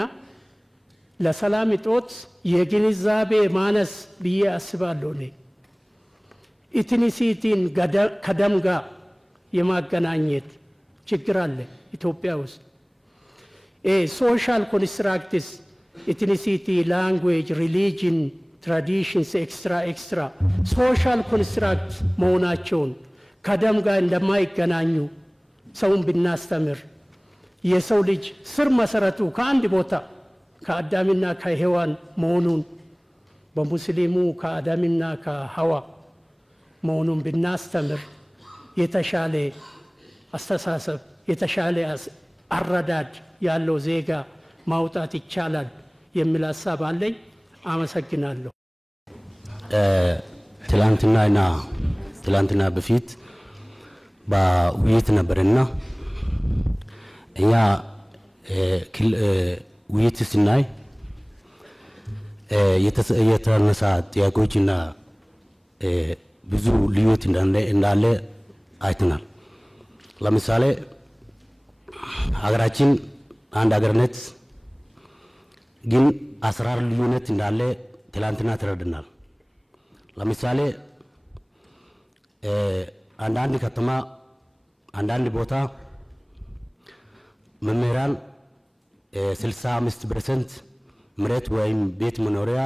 ለሰላም እጦት የግንዛቤ ማነስ ብዬ አስባለሁ። እኔ ኢትኒሲቲን ከደም ጋር የማገናኘት ችግር አለ ኢትዮጵያ ውስጥ። ሶሻል ኮንስትራክትስ ኢትኒሲቲ፣ ላንጉዌጅ፣ ሪሊጅን፣ ትራዲሽንስ ኤክስትራ ሶሻል ኮንስትራክት መሆናቸውን ከደም ጋር እንደማይገናኙ ሰውን ብናስተምር የሰው ልጅ ስር መሰረቱ ከአንድ ቦታ ከአዳምና ከሔዋን መሆኑን በሙስሊሙ ከአዳምና ከሐዋ መሆኑን ብናስተምር የተሻለ አስተሳሰብ የተሻለ አረዳድ ያለው ዜጋ ማውጣት ይቻላል የሚል ሀሳብ አለኝ። አመሰግናለሁ። ትላንትና በፊት በውይይት ነበርና እኛ ውይይት ስናይ የተነሳ ጥያቄዎችና ብዙ ልዩነት እንዳለ አይተናል። ለምሳሌ ሀገራችን አንድ ሀገር ነች፣ ግን አሰራር ልዩነት እንዳለ ትላንትና ተረድናል። ለምሳሌ አንዳንድ ከተማ አንዳንድ ቦታ መምህራን 65% መሬት ወይም ቤት መኖሪያ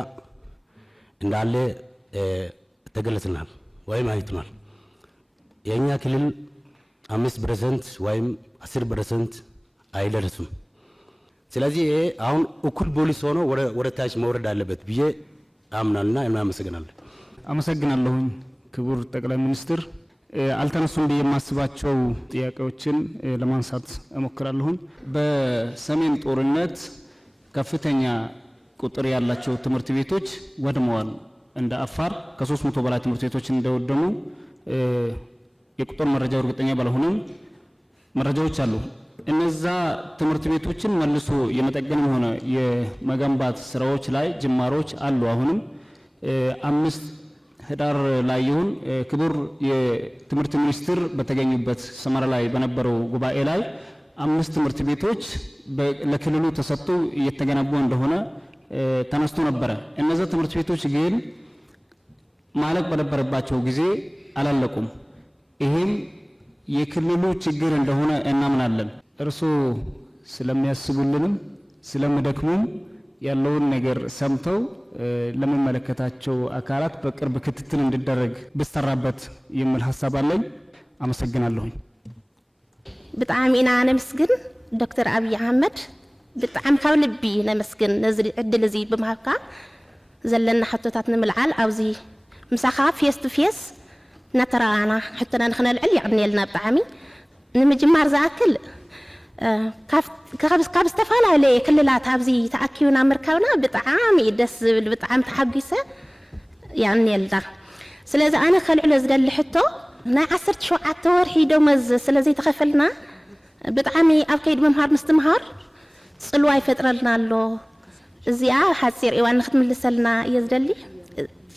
እንዳለ ተገለጽናል ወይም አይተናል። የኛ ክልል 5% ወይም 10% አይደርስም። ስለዚህ አሁን እኩል ፖሊስ ሆኖ ወደ ታች መውረድ አለበት ብዬ አምናልና እናመሰግናለን። አመሰግናለሁኝ ክቡር ጠቅላይ ሚኒስትር። አልተነሱም ብዬ የማስባቸው ጥያቄዎችን ለማንሳት እሞክራለሁኝ። በሰሜን ጦርነት ከፍተኛ ቁጥር ያላቸው ትምህርት ቤቶች ወድመዋል። እንደ አፋር ከ300 በላይ ትምህርት ቤቶች እንደወደሙ የቁጥር መረጃው እርግጠኛ ባልሆነም መረጃዎች አሉ። እነዛ ትምህርት ቤቶችን መልሶ የመጠገንም ሆነ የመገንባት ስራዎች ላይ ጅማሮች አሉ። አሁንም 5 ህዳር ላይ ይሁን ክቡር የትምህርት ሚኒስትር በተገኙበት ሰመራ ላይ በነበረው ጉባኤ ላይ 5 ትምህርት ቤቶች ለክልሉ ተሰጥቶ እየተገነቡ እንደሆነ ተነስቶ ነበረ። እነዚህ ትምህርት ቤቶች ግን ማለቅ በነበረባቸው ጊዜ አላለቁም። ይሄም የክልሉ ችግር እንደሆነ እናምናለን። እርሶ ስለሚያስቡልንም ስለምደክሙም ያለውን ነገር ሰምተው ለመመለከታቸው አካላት በቅርብ ክትትል እንዲደረግ ብስተራበት የሚል ሐሳብ አለኝ። አመሰግናለሁ። በጣም ኢና ነመስግን ዶክተር አብይ አህመድ በጣም ካብ ልቢ ነመስግን ነዚ ዕድል እዚ ብምሃብካ ዘለና ሕቶታት ንምልዓል ኣብዚ ምሳኻ ፌስ ቱ ፌስ نترانا حتى نحن العلي عملنا بطعمي نمجمار زاكل كاب استفال عليه كل لا تابزي تأكيونا مركونا بطعامي دس بطعام تحبيسه يعني يلدا سلازي أنا خلع لزد اللي حتى أنا عصرت شو عطور حيدو مز سلازي تغفلنا بطعامي أبكيد ممهار مستمهار صلواي فترة لنا له زيا حتصير إيوان نختم لسلنا يزدلي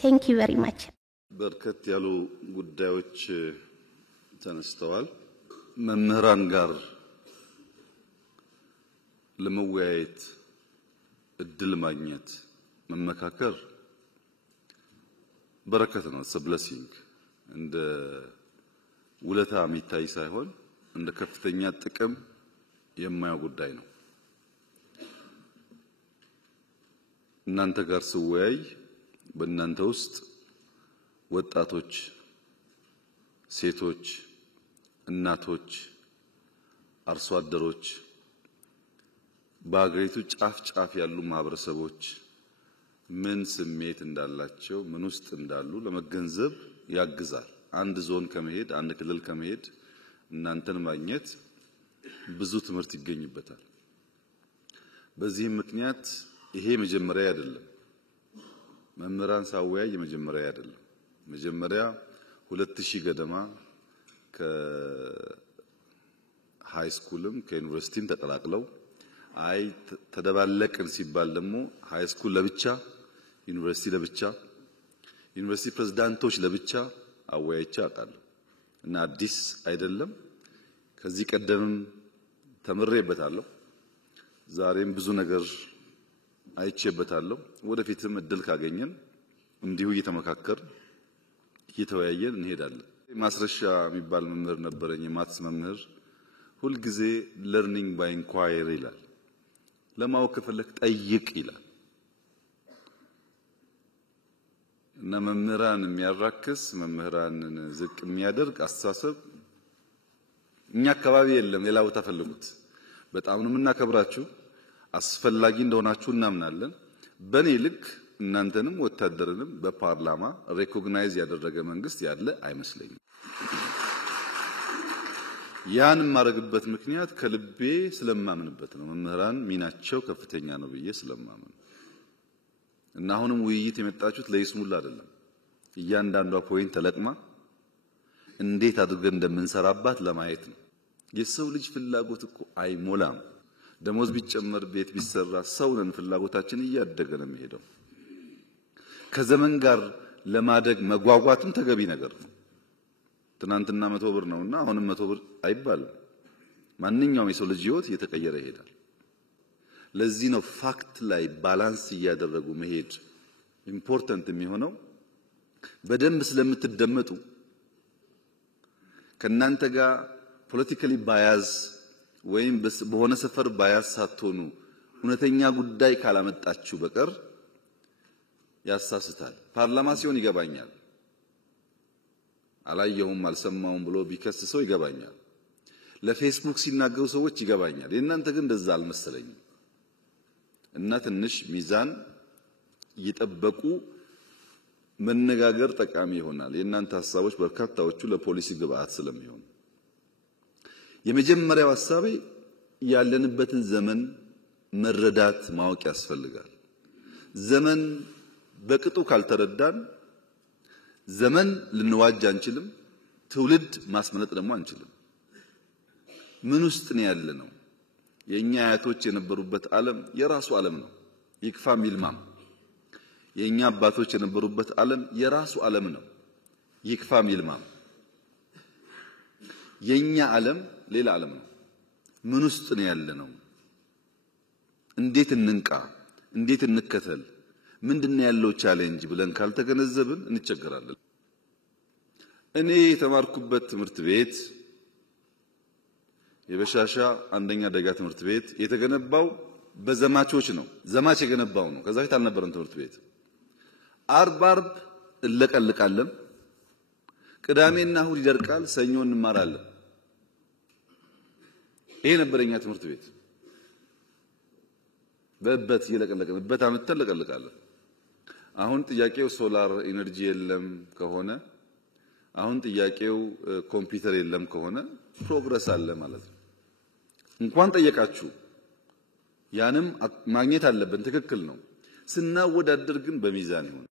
thank you very much በርከት ያሉ ጉዳዮች ተነስተዋል። መምህራን ጋር ለመወያየት እድል ማግኘት መመካከር በረከት ነው። ሰብለሲንግ እንደ ውለታ የሚታይ ሳይሆን እንደ ከፍተኛ ጥቅም የማያው ጉዳይ ነው። እናንተ ጋር ስወያይ በእናንተ ውስጥ ወጣቶች፣ ሴቶች፣ እናቶች፣ አርሶ አደሮች በአገሪቱ ጫፍ ጫፍ ያሉ ማህበረሰቦች ምን ስሜት እንዳላቸው ምን ውስጥ እንዳሉ ለመገንዘብ ያግዛል። አንድ ዞን ከመሄድ አንድ ክልል ከመሄድ እናንተን ማግኘት ብዙ ትምህርት ይገኝበታል። በዚህም ምክንያት ይሄ መጀመሪያ አይደለም። መምህራን ሳወያይ መጀመሪያ አይደለም። መጀመሪያ 2000 ገደማ ከሃይ ስኩልም ከዩኒቨርሲቲም ተቀላቅለው አይ ተደባለቅን ሲባል ደግሞ ሃይ ስኩል ለብቻ ዩኒቨርሲቲ ለብቻ ዩኒቨርሲቲ ፕሬዝዳንቶች ለብቻ አወያይቼ አውቃለሁ እና አዲስ አይደለም። ከዚህ ቀደምም ተምሬበታለሁ። ዛሬም ብዙ ነገር አይቼበታለሁ። ወደፊትም እድል ካገኘን እንዲሁ እየተመካከር እየተወያየን እንሄዳለን። ማስረሻ የሚባል መምህር ነበረኝ፣ የማትስ መምህር። ሁል ጊዜ ለርኒንግ ባይ ኢንኳየሪ ይላል። ለማወቅ ከፈለክ ጠይቅ ይላል እና መምህራን የሚያራክስ መምህራንን ዝቅ የሚያደርግ አስተሳሰብ እኛ አካባቢ የለም። ሌላ ቦታ ፈልጉት። በጣም ነው የምናከብራችሁ፣ አስፈላጊ እንደሆናችሁ እናምናለን። በኔ ልክ እናንተንም ወታደርንም በፓርላማ ሬኮግናይዝ ያደረገ መንግስት ያለ አይመስለኝም። ያን ማረግበት ምክንያት ከልቤ ስለማምንበት ነው። መምህራን ሚናቸው ከፍተኛ ነው ብዬ ስለማምን እና አሁንም ውይይት የመጣችሁት ለይስሙላ አይደለም። እያንዳንዷ ፖይንት ተለቅማ እንዴት አድርገን እንደምንሰራባት ለማየት ነው። የሰው ልጅ ፍላጎት እኮ አይሞላም። ደሞዝ ቢጨመር ቤት ቢሰራ ሰው ነን። ፍላጎታችን እያደገ ነው የሚሄደው። ከዘመን ጋር ለማደግ መጓጓትም ተገቢ ነገር ነው። ትናንትና 100 ብር ነውና አሁንም 100 ብር አይባልም። ማንኛውም የሰው ልጅ ህይወት እየተቀየረ ይሄዳል። ለዚህ ነው ፋክት ላይ ባላንስ እያደረጉ መሄድ ኢምፖርታንት የሚሆነው። በደንብ ስለምትደመጡ ከናንተ ጋር ፖለቲካሊ ባያዝ ወይም በሆነ ሰፈር ባያዝ ሳትሆኑ እውነተኛ ጉዳይ ካላመጣችሁ በቀር ያሳስታል። ፓርላማ ሲሆን ይገባኛል፣ አላየሁም አልሰማውም ብሎ ቢከስ ሰው ይገባኛል። ለፌስቡክ ሲናገሩ ሰዎች ይገባኛል። የእናንተ ግን እንደዛ አልመሰለኝም እና ትንሽ ሚዛን እየጠበቁ መነጋገር ጠቃሚ ይሆናል። የእናንተ ሐሳቦች በርካታዎቹ ለፖሊሲ ግብአት ስለሚሆኑ የመጀመሪያው ሐሳቤ ያለንበትን ዘመን መረዳት ማወቅ ያስፈልጋል። ዘመን በቅጡ ካልተረዳን ዘመን ልንዋጅ አንችልም፣ ትውልድ ማስመለጥ ደግሞ አንችልም። ምን ውስጥ ነው ያለነው? የኛ አያቶች የነበሩበት ዓለም የራሱ ዓለም ነው፣ ይክፋም ይልማም። የኛ አባቶች የነበሩበት ዓለም የራሱ ዓለም ነው፣ ይክፋም ይልማም። የኛ ዓለም ሌላ ዓለም ነው። ምን ውስጥ ነው ያለነው? እንዴት እንንቃ? እንዴት እንከተል? ምንድነው ያለው ቻሌንጅ ብለን ካልተገነዘብን እንቸገራለን። እኔ የተማርኩበት ትምህርት ቤት የበሻሻ አንደኛ ደረጃ ትምህርት ቤት የተገነባው በዘማቾች ነው። ዘማች የገነባው ነው። ከዛ በፊት አልነበረም ትምህርት ቤት። አርብ እለቀልቃለን፣ ቅዳሜና እሁድ ይደርቃል፣ ሰኞ እንማራለን። ይሄ ነበረኛ ትምህርት ቤት። በበት እየለቀለቀን በት አመተን ለቀልቃለን። አሁን ጥያቄው ሶላር ኢነርጂ የለም ከሆነ፣ አሁን ጥያቄው ኮምፒውተር የለም ከሆነ ፕሮግረስ አለ ማለት ነው። እንኳን ጠየቃችሁ ያንም ማግኘት አለብን። ትክክል ነው። ስናወዳደር ግን በሚዛን ይሁን።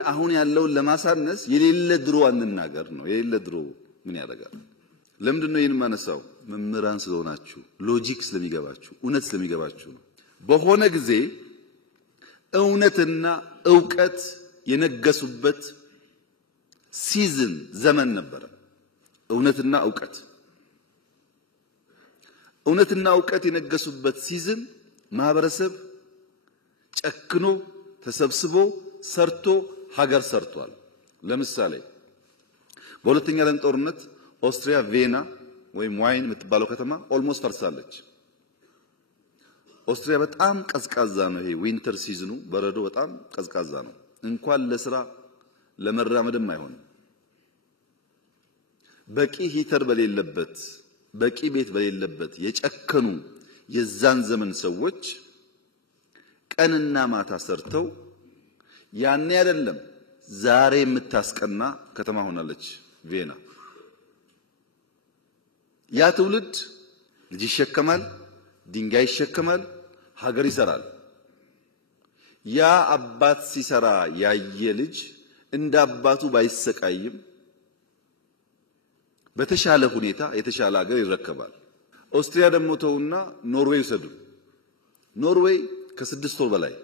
አሁን ያለውን ለማሳነስ የሌለ ድሮ አንናገር ነው። የሌለ ድሮ ምን ያደርጋል? ለምንድነው ይሄን ማነሳው? መምህራን ስለሆናችሁ፣ ሎጂክ ስለሚገባችሁ፣ እውነት ስለሚገባችሁ ነው። በሆነ ጊዜ እውነትና ዕውቀት የነገሱበት ሲዝን ዘመን ነበር። እውነትና ዕውቀት የነገሱበት ሲዝን ማህበረሰብ ጨክኖ ተሰብስቦ ሰርቶ ሀገር ሰርቷል። ለምሳሌ በሁለተኛ ዓለም ጦርነት ኦስትሪያ ቬና ወይም ዋይን የምትባለው ከተማ ኦልሞስት ፈርሳለች። ኦስትሪያ በጣም ቀዝቃዛ ነው። ይሄ ዊንተር ሲዝኑ በረዶ በጣም ቀዝቃዛ ነው። እንኳን ለስራ ለመራመድም አይሆንም። በቂ ሂተር በሌለበት በቂ ቤት በሌለበት የጨከኑ የዛን ዘመን ሰዎች ቀንና ማታ ሰርተው ያኔ አይደለም ዛሬ የምታስቀና ከተማ ሆናለች ቪየና። ያ ትውልድ ልጅ ይሸከማል፣ ድንጋይ ይሸከማል፣ ሀገር ይሰራል። ያ አባት ሲሰራ ያየ ልጅ እንደ አባቱ ባይሰቃይም በተሻለ ሁኔታ የተሻለ ሀገር ይረከባል። ኦስትሪያ ደግሞ ተውና ኖርዌይ ይሰዱ። ኖርዌይ ከ6 ወር በላይ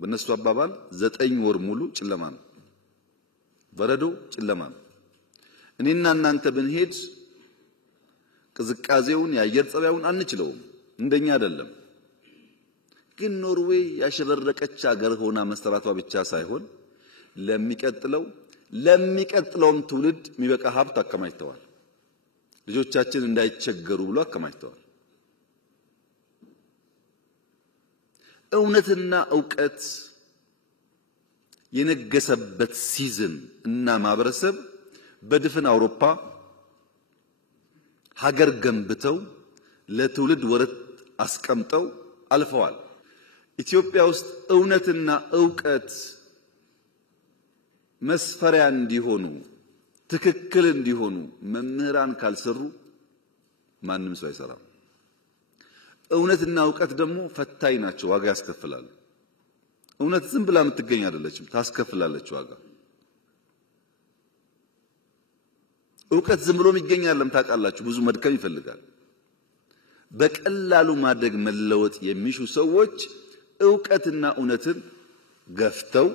በነሱ አባባል 9 ወር ሙሉ ጨለማ ነው፣ በረዶ ጨለማ ነው። እኔና እናንተ ብንሄድ ቅዝቃዜውን የአየር ጸባዩን አንችለውም፣ እንደኛ አይደለም። ግን ኖርዌይ ያሸበረቀች ሀገር ሆና መሰራቷ ብቻ ሳይሆን ለሚቀጥለውም ትውልድ የሚበቃ ሀብት አከማችተዋል። ልጆቻችን እንዳይቸገሩ ብሎ አከማችተዋል። እውነትና ዕውቀት የነገሰበት ሲዝን እና ማህበረሰብ በድፍን አውሮፓ ሀገር ገንብተው ለትውልድ ወረት አስቀምጠው አልፈዋል። ኢትዮጵያ ውስጥ እውነትና ዕውቀት መስፈሪያ እንዲሆኑ ትክክል እንዲሆኑ መምህራን ካልሰሩ ማንም ሰው አይሰራም። እውነትና ዕውቀት ደግሞ ፈታኝ ናቸው፣ ዋጋ ያስከፍላሉ። እውነት ዝም ብላ የምትገኝ አይደለችም፣ ታስከፍላለች ዋጋ። ዕውቀት ዝም ብሎ የሚገኝ አይደለም፣ ታውቃላችሁ፣ ብዙ መድከም ይፈልጋል። በቀላሉ ማደግ መለወጥ የሚሹ ሰዎች ዕውቀትና እውነትን ገፍተው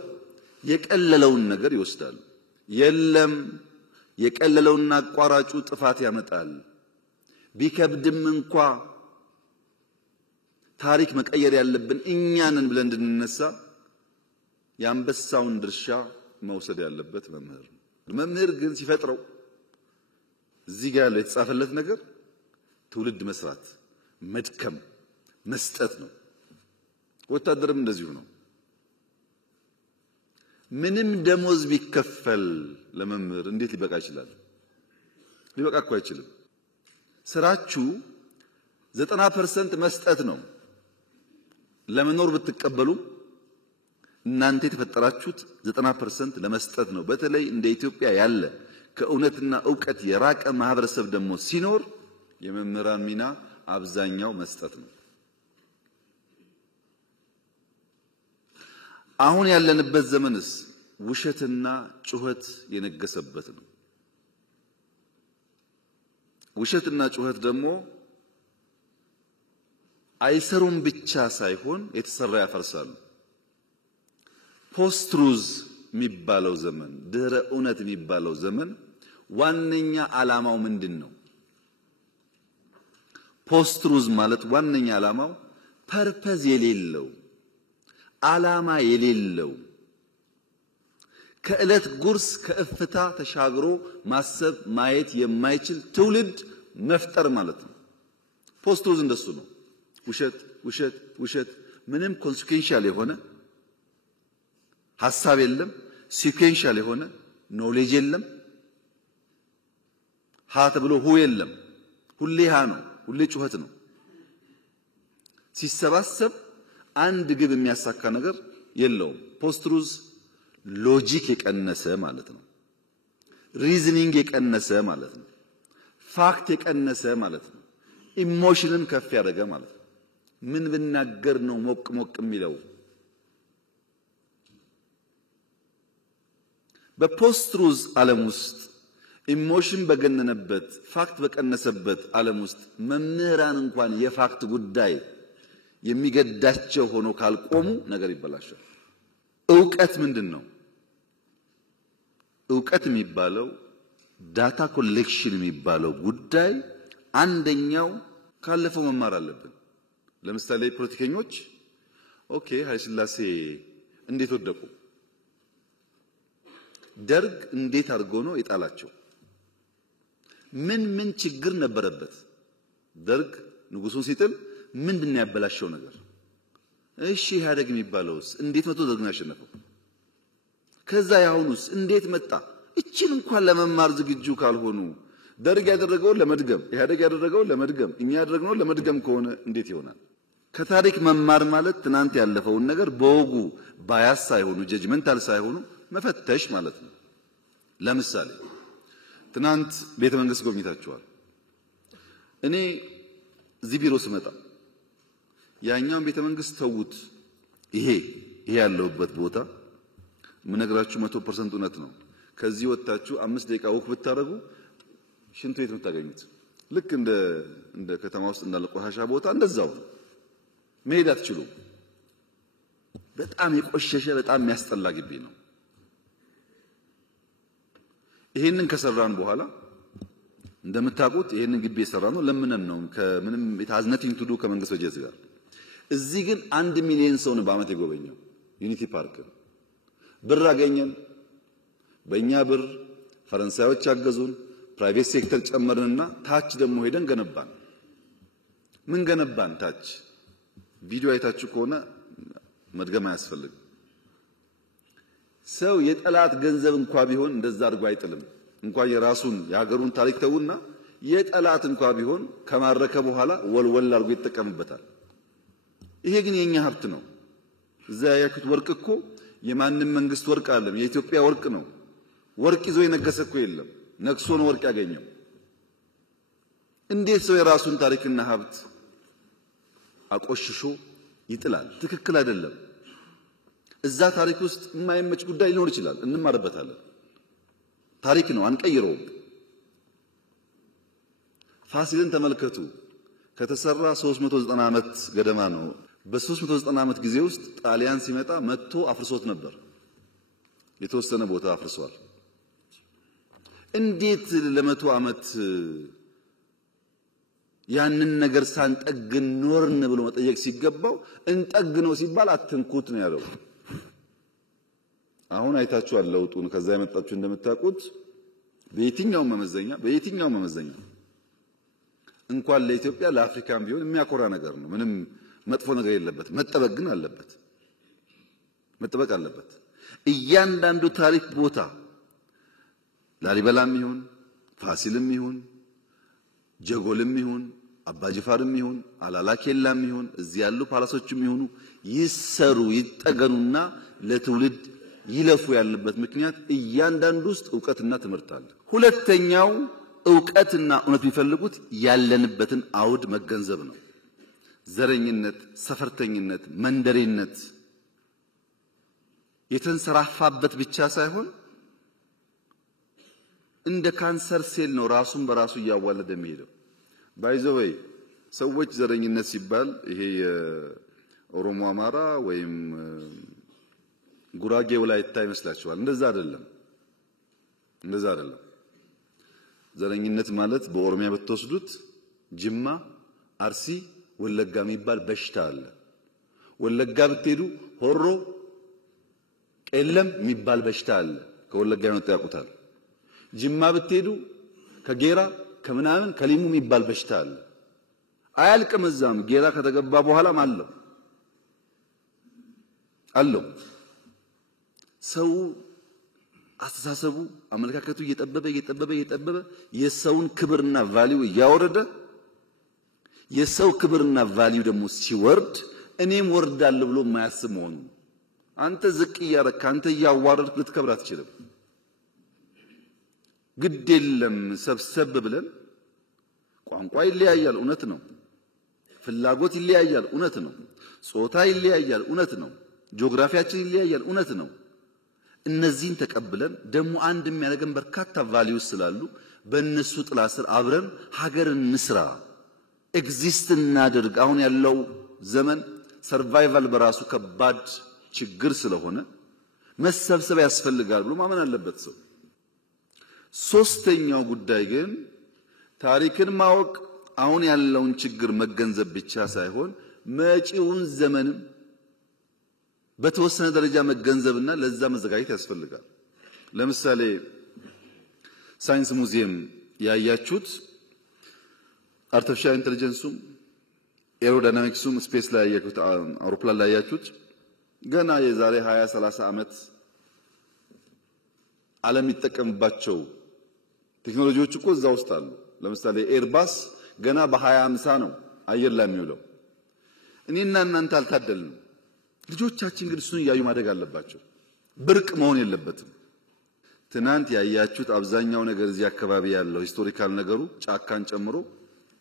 የቀለለውን ነገር ይወስዳሉ። የለም የቀለለውና አቋራጩ ጥፋት ያመጣል። ቢከብድም እንኳ ታሪክ መቀየር ያለብን እኛንን ብለን እንድንነሳ የአንበሳውን ድርሻ መውሰድ ያለበት መምህር ነው። መምህር ግን ሲፈጥረው እዚህ ጋር ያለው የተጻፈለት ነገር ትውልድ መስራት፣ መድከም፣ መስጠት ነው። ወታደርም እንደዚሁ ነው። ምንም ደሞዝ ቢከፈል ለመምህር እንዴት ሊበቃ ይችላል? ሊበቃ እኮ አይችልም። ስራችሁ 90% መስጠት ነው። ለመኖር ብትቀበሉ እናንተ የተፈጠራችሁት 90% ለመስጠት ነው። በተለይ እንደ ኢትዮጵያ ያለ ከእውነትና ዕውቀት የራቀ ማህበረሰብ ደግሞ ሲኖር የመምህራን ሚና አብዛኛው መስጠት ነው። አሁን ያለንበት ዘመንስ ውሸትና ጩኸት የነገሰበት ነው። ውሸትና ጩኸት ደግሞ አይሰሩም ብቻ ሳይሆን የተሰራ ያፈርሳሉ። ፖስት ትሩዝ የሚባለው ዘመን፣ ድህረ እውነት የሚባለው ዘመን ዋነኛ ዓላማው ምንድነው? ፖስት ትሩዝ ማለት ዋነኛ ዓላማው ፐርፐዝ የሌለው ዓላማ የሌለው ከዕለት ጉርስ ከእፍታ ተሻግሮ ማሰብ ማየት የማይችል ትውልድ መፍጠር ማለት ነው። ፖስት ትሩዝ እንደሱ ነው። ውሸት ውሸት ውሸት፣ ምንም ኮንሲኩዌንሻል የሆነ ሐሳብ የለም፣ ሲኩዌንሻል የሆነ ኖሌጅ የለም፣ ሀ ተብሎ ሁ የለም። ሁሌ ሀ ነው፣ ሁሌ ጩኸት ነው። ሲሰባሰብ አንድ ግብ የሚያሳካ ነገር የለውም። ፖስት ትሩዝ ሎጂክ የቀነሰ ማለት ነው። ሪዝኒንግ የቀነሰ ማለት ነው። ፋክት የቀነሰ ማለት ነው። ኢሞሽንን ከፍ ያደረገ ማለት ነው። ምን ብናገር ነው ሞቅ ሞቅ የሚለው? በፖስት ትሩዝ ዓለም ውስጥ ኢሞሽን በገነነበት ፋክት በቀነሰበት ዓለም ውስጥ መምህራን እንኳን የፋክት ጉዳይ የሚገዳቸው ሆኖ ካልቆሙ ነገር ይበላሻል። ዕውቀት ምንድነው? ዕውቀት የሚባለው ዳታ ኮሌክሽን የሚባለው ጉዳይ አንደኛው ካለፈው መማር አለብን። ለምሳሌ ፖለቲከኞች ኦኬ ኃይለ ሥላሴ እንዴት ወደቁ? ደርግ እንዴት አድርጎ ነው የጣላቸው? ምን ችግር ነበረበት? ደርግ ንጉሱን ሲጥል ምንድነው ያበላሸው ነገር? እሺ ኢህአዴግ የሚባለውስ እንዴት መጥቶ ደርግን ያሸነፈው? ከዛ ያሁኑስ እንዴት መጣ? እቺን እንኳን ለመማር ዝግጁ ካልሆኑ ደርግ ያደረገውን ለመድገም ኢህአዴግ ያደረገውን ለመድገም እኛ ያደረግነውን ለመድገም ከሆነ እንዴት ይሆናል? ከታሪክ መማር ማለት ትናንት ያለፈውን ነገር በወጉ ባያስ ሳይሆኑ ጀጅመንታል ሳይሆኑ መፈተሽ ማለት ነው። ለምሳሌ ትናንት ቤተ መንግስት ጎብኝታችኋል። እኔ እዚህ ቢሮ ስመጣ ያኛውን ቤተ መንግስት ተውት፣ ይሄ ያለውበት ቦታ ምነግራችሁ 100% እውነት ነው። ከዚህ ወጣችሁ 5 ደቂቃ ወክ ብታረጉ ሽንት ቤት የምታገኙት ልክ እንደ ከተማ ውስጥ እንዳለ ቆሻሻ ቦታ እንደዛው መሄድ አትችሉም። በጣም የቆሸሸ በጣም የሚያስጠላ ግቢ ነው። ይሄንን ከሰራን በኋላ እንደምታውቁት ይሄንን ግቢ የሰራነው ለምነን ነው። ከምንም የታዝነቲንግ ቱዱ ከመንግስት በጀት ጋር እዚህ ግን 1 ሚሊዮን ሰው ነው በአመት የጎበኘው ዩኒቲ ፓርክ። ብር አገኘን። በእኛ ብር ፈረንሳዮች አገዙን። ፕራይቬት ሴክተር ጨመርንና ታች ደግሞ ሄደን ገነባን። ምን ገነባን? ታች ቪዲዮ አይታችሁ ከሆነ መድገም አያስፈልግም። ሰው የጠላት ገንዘብ እንኳን ቢሆን እንደዛ አድርጎ አይጥልም። እንኳን የራሱን የሀገሩን ታሪክ ተውና የጠላት እንኳን ቢሆን ከማረከ በኋላ ወልወል አድርጎ ይጠቀምበታል። ይሄ ግን የኛ ሀብት ነው። እዛ ያያችሁት ወርቅ እኮ የማንም መንግስት ወርቅ አይደለም፣ የኢትዮጵያ ወርቅ ነው። ወርቅ ይዞ የነገሰ እኮ የለም፣ ነክሶ ነው ወርቅ ያገኘው። እንዴት ሰው የራሱን ታሪክና ሀብት አቆሽሾ ይጥላል? ትክክል አይደለም። እዛ ታሪክ ውስጥ የማይመች ጉዳይ ሊኖር ይችላል፣ እንማርበታለን። ታሪክ ነው፣ አንቀይረውም። ፋሲልን ተመልከቱ። ከተሰራ 390 ዓመት ገደማ ነው። በ390 ዓመት ጊዜ ውስጥ ጣሊያን ሲመጣ መጥቶ አፍርሶት ነበር። የተወሰነ ቦታ አፍርሷል። እንዴት ለ100 ዓመት ያንን ነገር ሳንጠግን ኖርን ብሎ መጠየቅ ሲገባው እንጠግነው ሲባል አትንኩት ነው ያለው። አሁን አይታችኋል ለውጡን። ከዛ የመጣችሁ እንደምታውቁት በየትኛው መመዘኛ እንኳን ለኢትዮጵያ ለአፍሪካም ቢሆን የሚያኮራ ነገር ነው። ምንም መጥፎ ነገር የለበት። መጠበቅ ግን አለበት። መጠበቅ አለበት። እያንዳንዱ ታሪክ ቦታ ላሊበላም ይሁን ፋሲልም ይሁን ጀጎልም ይሁን አባጅፋርም ይሁን አላላኬላም ይሁን እዚህ ያሉ ፓላሶችም ይሁኑ ይሰሩ ይጠገኑና ለትውልድ ይለፉ ያለበት ምክንያት እያንዳንዱ ውስጥ ዕውቀትና ትምህርት አለ። ሁለተኛው ዕውቀትና እውነት የሚፈልጉት ያለንበትን አውድ መገንዘብ ነው። ዘረኝነት፣ ሰፈርተኝነት፣ መንደሬነት የተንሰራፋበት ብቻ ሳይሆን እንደ ካንሰር ሴል ነው ራሱን በራሱ እያዋለደ የሚሄደው። ባይዘወይ ሰዎች ዘረኝነት ሲባል ይሄ የኦሮሞ አማራ ወይም ጉራጌ ወላይታ ይመስላችኋል? እንደዛ አይደለም። ዘረኝነት ማለት በኦሮሚያ ብትወስዱት ጅማ፣ አርሲ፣ ወለጋ የሚባል በሽታ አለ። ወለጋ ብትሄዱ ሆሮ፣ ቄለም የሚባል በሽታ አለ። ከወለጋ የመጡ ያውቁታል። ጅማ ብትሄዱ ከጌራ ከምናምን ከሊሙ የሚባል በሽታ አለ። አያልቅም። እዛም ጌራ ከተገባ በኋላም አለው። ሰው አስተሳሰቡ አመለካከቱ እየጠበበ የሰውን ክብርና ቫልዩ እያወረደ የሰው ክብርና ቫልዩ ደግሞ ሲወርድ እኔም ወርዳለሁ ብሎ የማያስብ መሆኑ። አንተ ዝቅ እያረክ አንተ እያዋረድክ ልትከብር አትችልም። ግድ የለም ሰብሰብ ብለን ቋንቋ ይለያያል፣ እውነት ነው። ፍላጎት ይለያያል፣ እውነት ነው። ጾታ ይለያያል፣ እውነት ነው። ጂኦግራፊያችን ይለያያል፣ እውነት ነው። እነዚህን ተቀብለን ደግሞ አንድ የሚያደርገን በርካታ ቫልዩስ ስላሉ በእነሱ ጥላ ስር አብረን ሀገርን እንስራ፣ ኤግዚስት እናድርግ። አሁን ያለው ዘመን ሰርቫይቫል በራሱ ከባድ ችግር ስለሆነ መሰብሰብ ያስፈልጋል ብሎ ማመን አለበት ሰው። ሶስተኛው ጉዳይ ግን ታሪክን ማወቅ አሁን ያለውን ችግር መገንዘብ ብቻ ሳይሆን መጪውን ዘመንም በተወሰነ ደረጃ መገንዘብና ለዛ መዘጋጀት ያስፈልጋል። ለምሳሌ ሳይንስ ሙዚየም ያያችሁት አርቲፊሻል ኢንተለጀንሱም ኤሮዳይናሚክሱም ስፔስ ላይ ያያችሁት አውሮፕላን ላይ ያያችሁት ገና የዛሬ 20 30 ዓመት ዓለም ይጠቀምባቸው ቴክኖሎጂዎች እኮ እዛ ውስጥ አሉ። ለምሳሌ ኤርባስ ገና በ2050 ነው አየር ላይ የሚውለው። እኔና እናንተ አልታደልንም። ልጆቻችን ግን እሱን እያዩ ማደግ አለባቸው። ብርቅ መሆን የለበትም። ትናንት ያያችሁት አብዛኛው ነገር እዚህ አካባቢ ያለው ሂስቶሪካል ነገሩ ጫካን ጨምሮ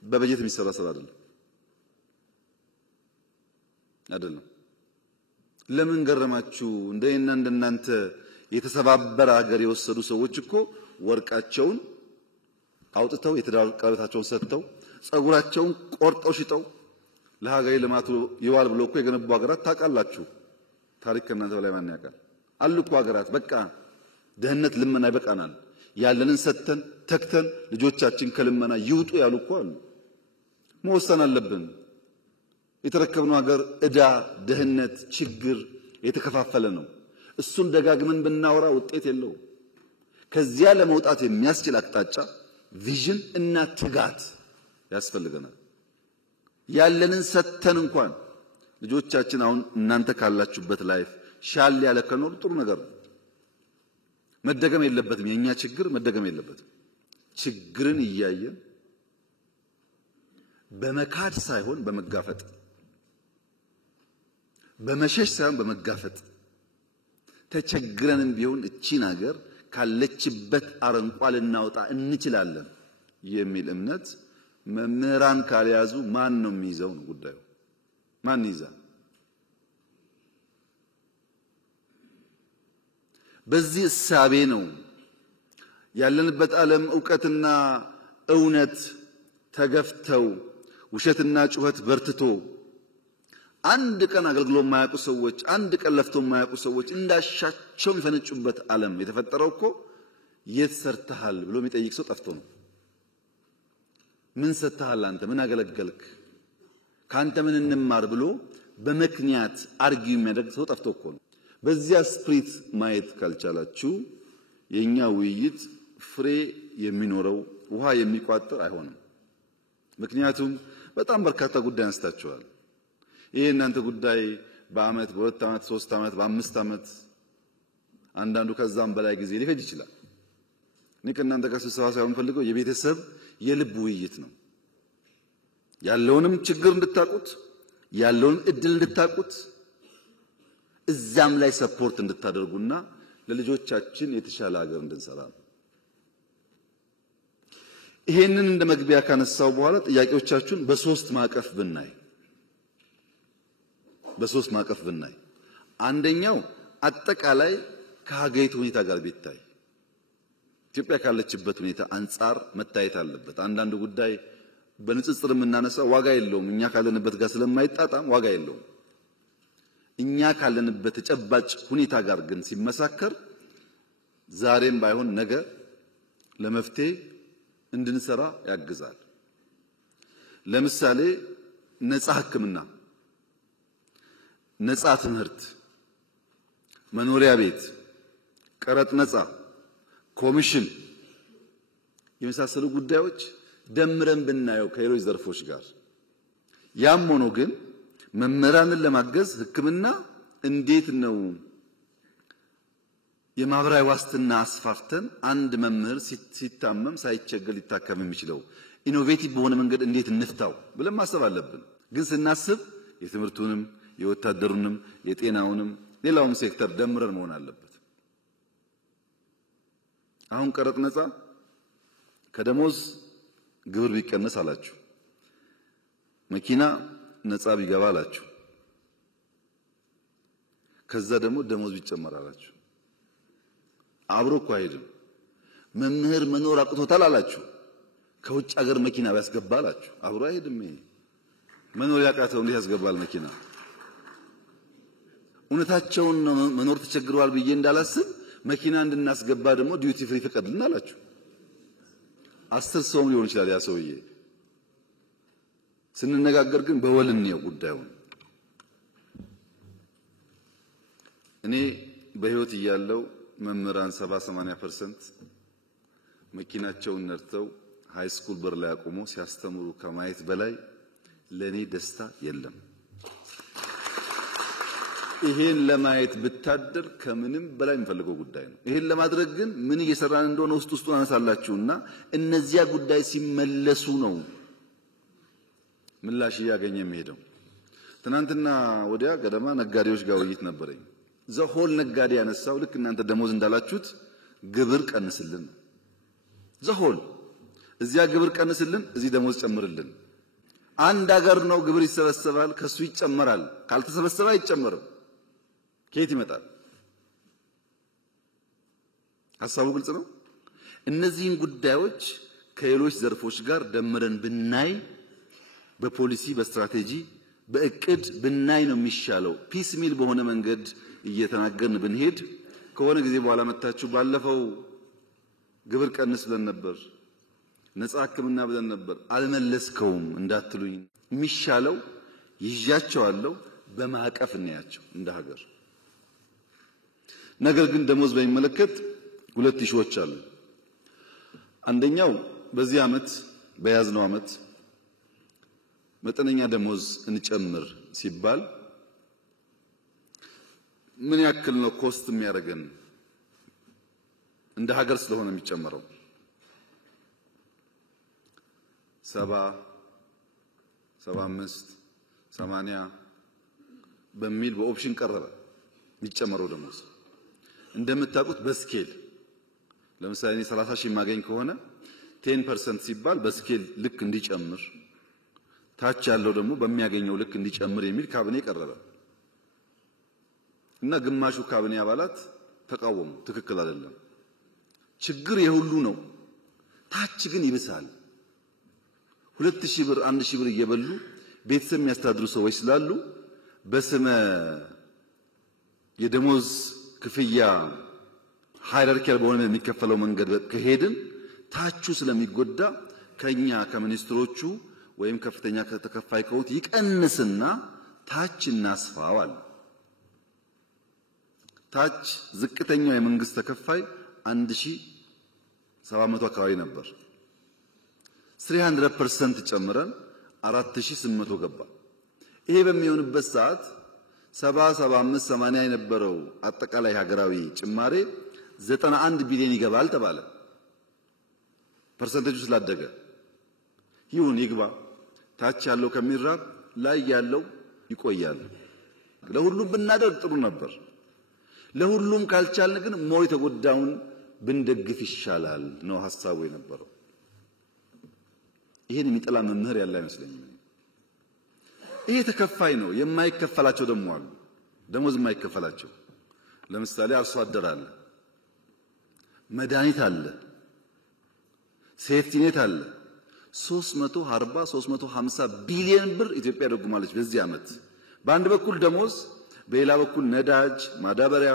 በበጀት የሚሰራ ስራ አይደለም። ለምን ገረማችሁ? እንደና እንደናንተ የተሰባበረ ሀገር የወሰዱ ሰዎች እኮ ወርቃቸውን አውጥተው የትዳር ቀለበታቸውን ሰጥተው ጸጉራቸውን ቆርጠው ሽጠው ለሀገሬ ልማቱ ይዋል ብለው እኮ የገነቡ ሀገራት ታውቃላችሁ። ታሪክ ከእናንተ በላይ ማን ያውቃል? አሉ እኮ ሀገራት በቃ ደህንነት ልመና ይበቃናል፣ ያለንን ሰጥተን ተክተን ልጆቻችን ከልመና ይውጡ ያሉ እኮ አሉ። መወሰን አለብን። የተረከብነው ሀገር ዕዳ፣ ደህንነት፣ ችግር የተከፋፈለ ነው። እሱን ደጋግመን ብናወራ ውጤት የለውም። ከዚያ ለመውጣት የሚያስችል አቅጣጫ ቪዥን እና ትጋት ያስፈልገናል። ያለንን ሰጥተን እንኳን ልጆቻችን አሁን እናንተ ካላችሁበት ላይፍ ሻል ያለ ከኖር ጥሩ ነገር ነው። መደገም የለበትም። የኛ ችግር መደገም የለበትም። ችግርን እያየን በመካድ ሳይሆን በመጋፈጥ፣ በመሸሽ ሳይሆን በመጋፈጥ ተቸግረንም ቢሆን እቺን ሀገር ካለችበት አረንቋ ልናወጣ እንችላለን የሚል እምነት መምህራን ካልያዙ ማን ነው የሚይዘው ነው ጉዳዩ? ማን ይዛል? በዚህ እሳቤ ነው ያለንበት ዓለም ዕውቀትና እውነት ተገፍተው ውሸትና ጩኸት በርትቶ አንድ ቀን አገልግሎ የማያውቁ ሰዎች፣ አንድ ቀን ለፍቶ የማያውቁ ሰዎች እንዳሻቸው የሚፈነጩበት ዓለም የተፈጠረው እኮ የት ሰርተሃል ብሎ የሚጠይቅ ሰው ጠፍቶ ነው። ምን ሰጥተሃል አንተ? ምን አገለገልክ? ካንተ ምን እንማር ብሎ በምክንያት አርጊው የሚያደርግ ሰው ጠፍቶ እኮ ነው። በዚያ ስፕሪት ማየት ካልቻላችሁ የኛ ውይይት ፍሬ የሚኖረው ውሃ የሚቋጥር አይሆንም። ምክንያቱም በጣም በርካታ ጉዳይ አንስታችኋል። ይሄ እናንተ ጉዳይ በአመት በሁለት አመት 3 አመት በ5 አመት አንዳንዱ ከዛም በላይ ጊዜ ሊፈጅ ይችላል። እኔ ከእናንተ ጋር ስብሰባ ሳይሆን ፈልገው የቤተሰብ የልብ ውይይት ነው። ያለውንም ችግር እንድታቁት፣ ያለውን እድል እንድታቁት፣ እዛም ላይ ሰፖርት እንድታደርጉና ለልጆቻችን የተሻለ ሀገር እንድንሰራ ነው። ይሄንን እንደ መግቢያ ካነሳው በኋላ ጥያቄዎቻችሁን በሶስት ማቀፍ ብናይ አንደኛው አጠቃላይ ከሀገሪቱ ሁኔታ ጋር ቢታይ ኢትዮጵያ ካለችበት ሁኔታ አንጻር መታየት አለበት። አንዳንድ ጉዳይ በንጽጽር የምናነሳው ዋጋ የለውም። እኛ ካለንበት ጋር ስለማይጣጣም ዋጋ የለውም። እኛ ካለንበት ተጨባጭ ሁኔታ ጋር ግን ሲመሳከር ዛሬም ባይሆን ነገ ለመፍትሄ እንድንሰራ ያግዛል። ለምሳሌ ነፃ ሕክምና፣ ነፃ ትምህርት፣ መኖሪያ ቤት፣ ቀረጥ ነፃ፣ ኮሚሽን የመሳሰሉ ጉዳዮች ደምረን ብናየው ከሌሎች ዘርፎች ጋር ያም ሆኖ ግን መምህራንን ለማገዝ ሕክምና እንዴት ነው የማህበራዊ ዋስትና አስፋፍተን አንድ መምህር ሲታመም ሳይቸገር ሊታከም የሚችለው ኢኖቬቲቭ በሆነ መንገድ እንዴት እንፍታው ብለን ማሰብ አለብን። ግን ስናስብ የትምህርቱንም የወታደሩንም የጤናውንም ሌላውንም ሴክተር ደምረን መሆን አለበት። አሁን ቀረጥ ነፃ ከደሞዝ ግብር ቢቀነስ አላችሁ፣ መኪና ነፃ ቢገባ አላችሁ፣ ከዛ ደግሞ ደሞዝ ቢጨመር አላችሁ። አብሮ እኮ አይሄድም። መምህር መኖር አቅቶታል አላችሁ፣ ከውጭ ሀገር መኪና ቢያስገባ አላችሁ። አብሮ አይሄድም። ይሄ መኖር ያቃተው እንዴት ያስገባል መኪና? እውነታቸውን መኖር ተቸግረዋል ብዬ እንዳላስብ መኪና እንድናስገባ ደግሞ ዲዩቲ ፍሪ ፈቀድልን አላችሁ። 10 ሰውም ሊሆን ይችላል ያ ሰውዬ። ስንነጋገር ግን በወልን ነው ጉዳዩን። እኔ በህይወት እያለው መምህራን 70-80% መኪናቸውን ነድተው ሃይ ስኩል በር ላይ አቆመው ሲያስተምሩ ከማየት በላይ ለኔ ደስታ የለም። ይሄን ለማየት ብታደር ከምንም በላይ የምፈልገው ጉዳይ ነው። ይሄን ለማድረግ ግን ምን እየሰራን እንደሆነ ውስጡን አነሳላችሁና እነዚያ ጉዳይ ሲመለሱ ነው ምላሽ እያገኘ የሚሄደው። ትናንትና ወዲያ ገደማ ነጋዴዎች ጋር ውይይት ነበረኝ። ዘሆል ነጋዴ ያነሳው ልክ እናንተ ደሞዝ እንዳላችሁት ግብር ቀንስልን፣ ዘሆል እዚያ ግብር ቀንስልን፣ እዚህ ደሞዝ ጨምርልን። አንድ ሀገር ነው፣ ግብር ይሰበሰባል፣ ከሱ ይጨመራል። ካልተሰበሰበ አይጨመርም። ከየት ይመጣል? ሐሳቡ ግልጽ ነው። እነዚህን ጉዳዮች ከሌሎች ዘርፎች ጋር ደምረን ብናይ፣ በፖሊሲ በስትራቴጂ በእቅድ ብናይ ነው የሚሻለው። ፒስ ሚል በሆነ መንገድ እየተናገርን ብንሄድ ከሆነ ጊዜ በኋላ መጣችሁ ባለፈው ግብር ቀንስ ብለን ነበር፣ ነፃ ሕክምና ብለን ነበር፣ አልመለስከውም እንዳትሉኝ። የሚሻለው ይዣቸዋለሁ በማዕቀፍ እናያቸው እንደ ሀገር። ነገር ግን ደሞዝ በሚመለከት ሁለት ኢሹዎች አሉ። አንደኛው በዚህ ዓመት በያዝነው ዓመት መጠነኛ ደሞዝ እንጨምር ሲባል ምን ያክል ነው ኮስት የሚያደርገን? እንደ ሀገር ስለሆነ የሚጨመረው 70 75 80 በሚል በኦፕሽን ቀረበ የሚጨመረው ደሞዝ። እንደምታውቁት በስኬል ለምሳሌ 30 ሺህ ማገኝ ከሆነ 10% ሲባል በስኬል ልክ እንዲጨምር፣ ታች ያለው ደግሞ በሚያገኘው ልክ እንዲጨምር የሚል ካቢኔ ቀረበ እና ግማሹ ካቢኔ አባላት ተቃወሙ። ትክክል አይደለም፣ ችግር የሁሉ ነው፣ ታች ግን ይብሳል። 2000 ብር 1000 ብር እየበሉ ቤተሰብ የሚያስተዳድሩ ሰዎች ስላሉ በስመ የደሞዝ ክፍያ ሃይራርኪያል በሆነ የሚከፈለው መንገድ ከሄድን ታቹ ስለሚጎዳ ከኛ ከሚኒስትሮቹ ወይም ከፍተኛ ከተከፋይ ከሆኑት ይቀንስና ታች እናስፋዋል። ታች ዝቅተኛው የመንግስት ተከፋይ 1700 አካባቢ ነበር። 300% ጨምረን 4800 ገባ። ይሄ በሚሆንበት ሰዓት 70 75 80 የነበረው አጠቃላይ ሀገራዊ ጭማሬ 91 ቢሊዮን ይገባል ተባለ። ፐርሰንቴጁ ስላደገ ይሁን ይግባ፣ ታች ያለው ከሚራብ ላይ ያለው ይቆያል። ለሁሉም ብናደርግ ጥሩ ነበር። ለሁሉም ካልቻልን ግን ሞይ ተጎዳውን ብንደግፍ ይሻላል ነው ሐሳቡ የነበረው። ይሄን የሚጠላ መምህር ያለ አይመስለኝም። ይሄ ተከፋይ ነው። የማይከፈላቸው ደግሞ አሉ፣ ደሞዝ የማይከፈላቸው። ለምሳሌ አርሶ አደር አለ፣ መድኃኒት አለ፣ ሴፍቲኔት አለ። 340 350 ቢሊዮን ብር ኢትዮጵያ ደጉማለች በዚህ ዓመት። በአንድ በኩል ደሞዝ፣ በሌላ በኩል ነዳጅ፣ ማዳበሪያ፣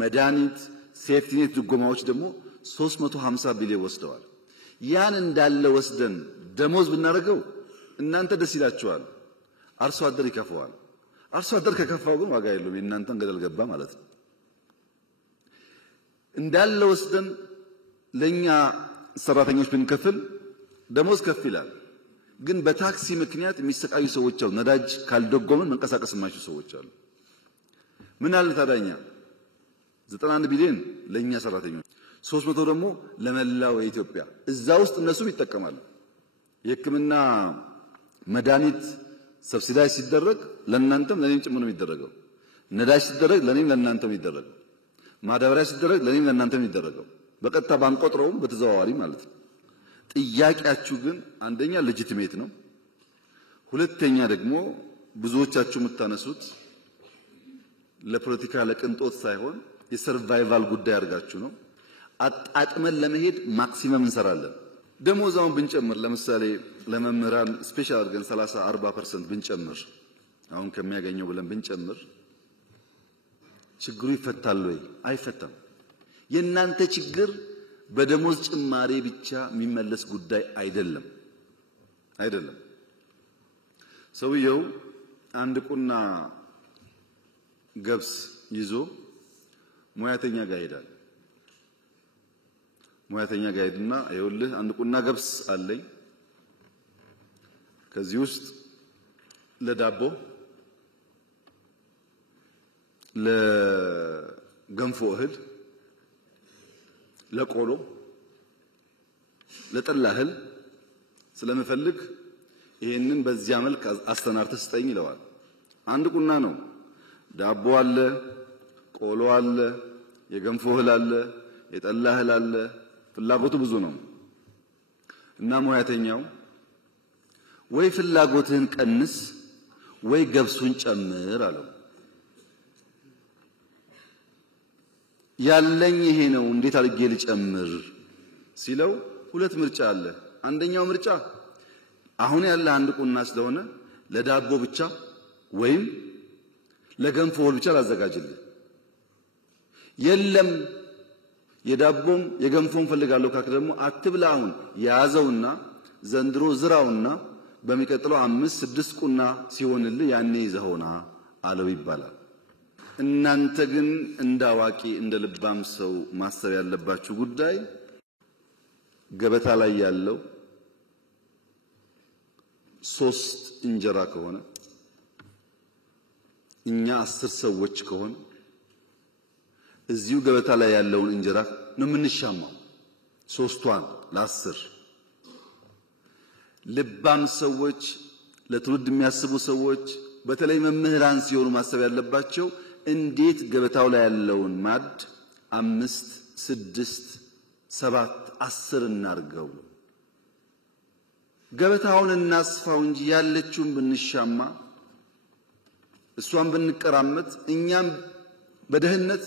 መድኃኒት፣ ሴፍቲኔት ድጎማዎች ደግሞ 350 ቢሊዮን ወስደዋል። ያን እንዳለ ወስደን ደሞዝ ብናደርገው እናንተ ደስ ይላችኋል፣ አርሶ አደር ይከፋዋል። አርሶ አደር ከከፋው ግን ዋጋ የለውም፣ እናንተን ገደል ገባ ማለት ነው። እንዳለ ወስደን ለኛ ሰራተኞች ብንከፍል ደሞዝ ከፍ ይላል። ግን በታክሲ ምክንያት የሚሰቃዩ ሰዎች አሉ። ነዳጅ ካልደጎመን መንቀሳቀስ የማይችሉ ሰዎች አሉ። ምን አለ ታዲያ 91 ቢሊዮን ለኛ ሰራተኞች፣ 300 ደግሞ ለመላው የኢትዮጵያ። እዛ ውስጥ እነሱም ይጠቀማሉ። የሕክምና መድኃኒት ሰብሲዳይዝ ሲደረግ ለእናንተም ለኔም ጭምር ነው የሚደረገው። ነዳጅ ሲደረግ ለኔም ለእናንተም ይደረጋል። ማዳበሪያ ሲደረግ ለኔም ለእናንተም ይደረጋው። በቀጥታ ባንቆጥረውም በተዘዋዋሪ ማለት ነው። ጥያቄያችሁ ግን አንደኛ ሌጂቲሜት ነው፣ ሁለተኛ ደግሞ ብዙዎቻችሁ የምታነሱት ለፖለቲካ ለቅንጦት ሳይሆን የሰርቫይቫል ጉዳይ አድርጋችሁ ነው። አጣጥመን ለመሄድ ማክሲመም እንሰራለን። ደሞዛውን ብንጨምር ለምሳሌ ለመምህራን ስፔሻል አድርገን 30 40% ብንጨምር አሁን ከሚያገኘው ብለን ብንጨምር ችግሩ ይፈታል ወይ? አይፈታም። የእናንተ ችግር በደሞዝ ጭማሪ ብቻ የሚመለስ ጉዳይ አይደለም። ሰውየው አንድ ቁና ገብስ ይዞ ሙያተኛ ጋር ይሄዳል። ሙያተኛ ጋር ሄድና ይኸውልህ አንድ ቁና ገብስ አለኝ፣ ከዚህ ውስጥ ለዳቦ ለገንፎ እህል ለቆሎ ለጠላ እህል ስለምፈልግ ይሄንን በዚያ መልክ አስተናርተህ ስጠኝ ይለዋል። አንድ ቁና ነው። ዳቦ አለ፣ ቆሎ አለ፣ የገንፎ እህል አለ፣ የጠላ እህል አለ። ፍላጎቱ ብዙ ነው እና ሙያተኛው ወይ ፍላጎትህን ቀንስ ወይ ገብሱን ጨምር አለው። ያለኝ ይሄ ነው እንዴት አድርጌ ልጨምር ሲለው ሁለት ምርጫ አለ። አንደኛው ምርጫ አሁን ያለ አንድ ቁና ስለሆነ ለዳቦ ብቻ ወይም ለገንፎ እህል ብቻ ላዘጋጅልህ። የለም የዳቦም የገንፎም ፈልጋለሁ ካክ ደግሞ አትብላ። አሁን ያዘውና ዘንድሮ ዝራውና በሚቀጥለው 5-6 ቁና ሲሆንልህ ያኔ ይዘውና አለው ይባላል። እናንተ ግን እንዳዋቂ እንደ ልባም ሰው ማሰብ ያለባችሁ ጉዳይ ገበታ ላይ ያለው 3 እንጀራ ከሆነ እኛ 10 ሰዎች ከሆነ እዚሁ ገበታ ላይ ያለውን እንጀራ ነው የምንሻማው። 3ቷን ለ10 ልባም ሰዎች ለትውልድ የሚያስቡ ሰዎች በተለይ መምህራን ሲሆኑ ማሰብ ያለባቸው እንዴት ገበታው ላይ ያለውን ማድ 5 6 7 10 እናርገው። ገበታውን እናስፋው እንጂ ያለችውን ብንሻማ እሷን ብንቀራመት እኛም በደህነት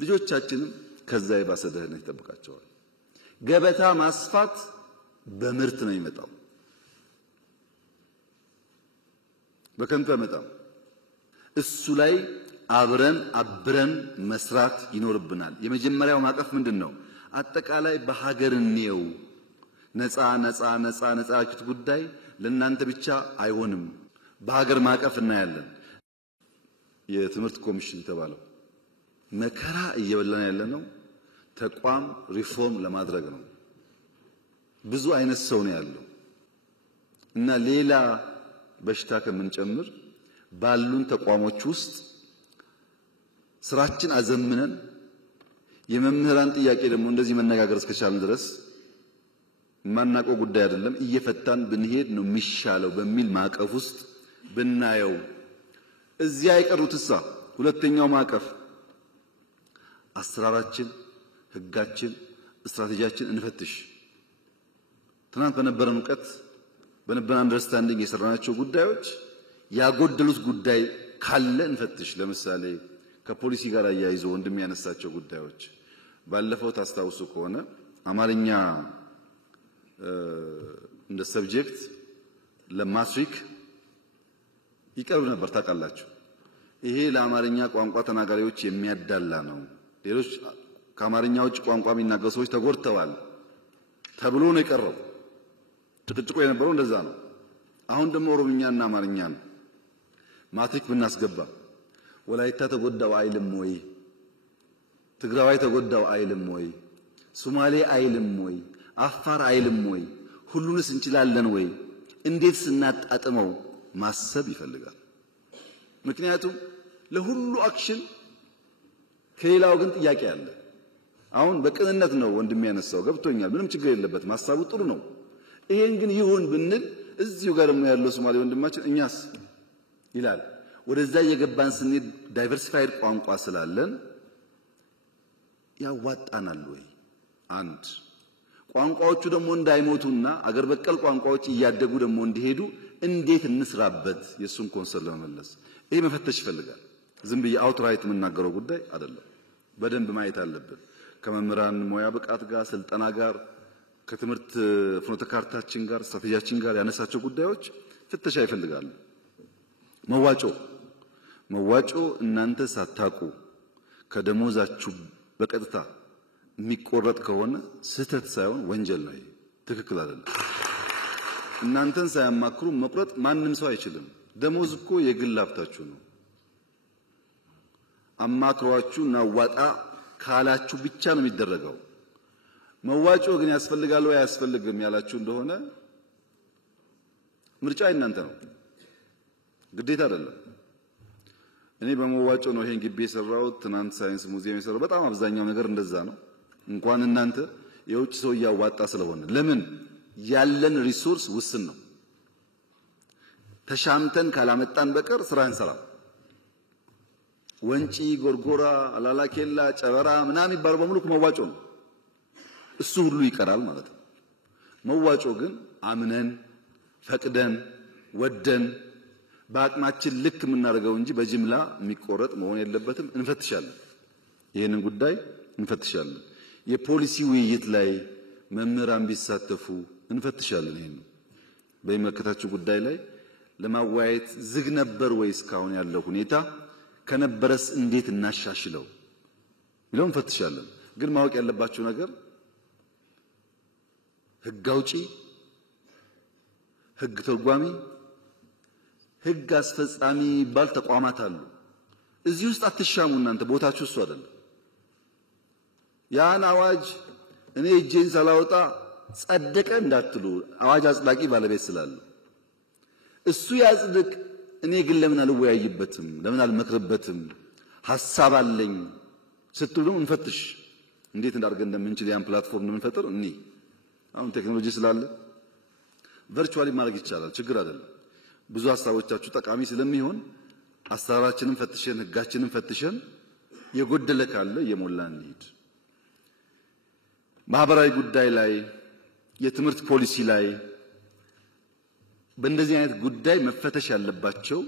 ልጆቻችንም ከዛ የባሰ ደህነት ይጠብቃቸዋል። ገበታ ማስፋት በምርት ነው የሚመጣው፣ በከንቱ አይመጣም። እሱ ላይ አብረን መስራት ይኖርብናል። የመጀመሪያው ማቀፍ ምንድነው? አጠቃላይ በሀገር እንየው። ነፃ ጉዳይ ለእናንተ ብቻ አይሆንም። በሀገር ማቀፍ እናያለን። የትምህርት ኮሚሽን ተባለው መከራ እየበላን ያለነው ተቋም ሪፎርም ለማድረግ ነው። ብዙ አይነት ሰው ነው ያለው እና ሌላ በሽታ ከምንጨምር ባሉን ተቋሞች ውስጥ ስራችን አዘምነን የመምህራን ጥያቄ ደግሞ እንደዚህ መነጋገር እስከቻልን ድረስ ማናቀው ጉዳይ አይደለም እየፈታን ብንሄድ ነው የሚሻለው በሚል ማቀፍ ውስጥ ብናየው። እዚያ አይቀሩትሳ ሁለተኛው ማቀፍ አሰራራችን፣ ህጋችን፣ ስትራቴጂያችን እንፈትሽ። ትናንት በነበረን ዕውቀት በነበረን አንደርስታንዲንግ የሰራናቸው ጉዳዮች ያጎደሉት ጉዳይ ካለ እንፈትሽ። ለምሳሌ ከፖሊሲ ጋር አያይዞ ወንድም ያነሳቸው ጉዳዮች ባለፈው ታስታውሱ ከሆነ አማርኛ እንደ ሰብጀክት ለማትሪክ ይቀርብ ነበር ታውቃላችሁ። ይሄ ለአማርኛ ቋንቋ ተናጋሪዎች የሚያዳላ ነው። ሌሎች ከአማርኛ ውጭ ቋንቋ የሚናገሩ ሰዎች ተጎድተዋል ተብሎ ነው የቀረው። ጭቅጭቆ የነበረው እንደዛ ነው። አሁን ደግሞ ኦሮምኛና አማርኛ ነው። ማትሪክ ብናስገባ ወላይታ ተጎዳው አይልም ወይ? ትግራዋይ ተጎዳው አይልም ወይ? ሶማሌ አይልም ወይ? አፋር አይልም ወይ? ሁሉንስ እንችላለን ወይ? እንዴት ስናጣጥመው ማሰብ ይፈልጋል። ምክንያቱም ለሁሉ አክሽን ከሌላው ግን ጥያቄ አለ። አሁን በቅንነት ነው ወንድም ያነሳው ገብቶኛል። ምንም ችግር የለበት ማሳቡ ጥሩ ነው። ይሄን ግን ይሁን ብንል እዚሁ ጋር ደግሞ ያለው ሶማሌ ወንድማችን እኛስ ይላል። ወደዛ የገባን ስንሄድ ዳይቨርሲፋይድ ቋንቋ ስላለን ያዋጣናል ወይ? አንድ ቋንቋዎቹ ደግሞ እንዳይሞቱና አገር በቀል ቋንቋዎች እያደጉ ደግሞ እንዲሄዱ እንዴት እንስራበት? የሱን ኮንሰርን ለመመለስ ይሄ መፈተሽ ይፈልጋል። ዝም ብዬ አውትራይት የምናገረው ጉዳይ አይደለም። በደንብ ማየት አለብን። ከመምህራን ሙያ ብቃት ጋር ስልጠና ጋር ከትምህርት ፍኖተ ካርታችን ጋር ስትራቴጂያችን ጋር ያነሳቸው ጉዳዮች ፍተሻ ይፈልጋሉ። መዋጮ እናንተ ሳታቁ ከደሞዛችሁ በቀጥታ የሚቆረጥ ከሆነ ስህተት ሳይሆን ወንጀል ነው። ትክክል አይደለም። እናንተን ሳያማክሩ መቁረጥ ማንም ሰው አይችልም። ደሞዝ እኮ የግል ሀብታችሁ ነው። አማክሯችሁ ናዋጣ ካላችሁ ብቻ ነው የሚደረገው። መዋጮ ግን ያስፈልጋል ወይ አያስፈልግም ያላችሁ እንደሆነ ምርጫ እናንተ ነው። ግዴታ አይደለም። እኔ በመዋጮ ነው ይሄን ግቢ የሰራሁት፣ ትናንት ሳይንስ ሙዚየም የሰራው። በጣም አብዛኛው ነገር እንደዛ ነው። እንኳን እናንተ የውጭ ሰው ያዋጣ ስለሆነ ለምን ያለን ሪሶርስ ውስን ነው። ተሻምተን ካላመጣን በቀር ስራ እንሰራም። ወንጪ፣ ጎርጎራ፣ አላላኬላ፣ ጨበራ ምናምን ይባሉ በሙሉ መዋጮ ነው። እሱ ሁሉ ይቀራል ማለት ነው። መዋጮ ግን አምነን ፈቅደን ወደን በአቅማችን ልክ የምናደርገው እንጂ በጅምላ የሚቆረጥ መሆን የለበትም። እንፈትሻለን፣ ይሄንን ጉዳይ እንፈትሻለን። የፖሊሲ ውይይት ላይ መምህራን ቢሳተፉ እንፈትሻለን። ይሄን በሚመለከታቸው ጉዳይ ላይ ለማወያየት ዝግ ነበር ወይ እስካሁን ያለው ሁኔታ ከነበረስ እንዴት እናሻሽለው ብለው እንፈትሻለን። ግን ማወቅ ያለባቸው ነገር ህግ አውጪ፣ ህግ ተርጓሚ፣ ህግ አስፈጻሚ የሚባል ተቋማት አሉ። እዚህ ውስጥ አትሻሙ። እናንተ ቦታችሁ እሱ አይደለም። ያን አዋጅ እኔ እጄን ሳላወጣ ጸደቀ እንዳትሉ፣ አዋጅ አጽዳቂ ባለቤት ስላለ እሱ ያጽድቅ። እኔ ግን ለምን አልወያይበትም? ለምን አልመክርበትም? ሐሳብ አለኝ ስትሉ እንፈትሽ። እንዴት እንዳርገን እንደምንችል ያን ፕላትፎርም እንደምንፈጥር እኔ አሁን ቴክኖሎጂ ስላለ ቨርቹዋሊ ማድረግ ይቻላል። ችግር አይደለም። ብዙ ሐሳቦቻችሁ ጠቃሚ ስለሚሆን አሰራራችንን ፈትሸን ህጋችንን ፈትሸን የጎደለ ካለ እየሞላን እንሂድ። ማህበራዊ ጉዳይ ላይ የትምህርት ፖሊሲ ላይ በእንደዚህ አይነት ጉዳይ መፈተሽ ያለባቸው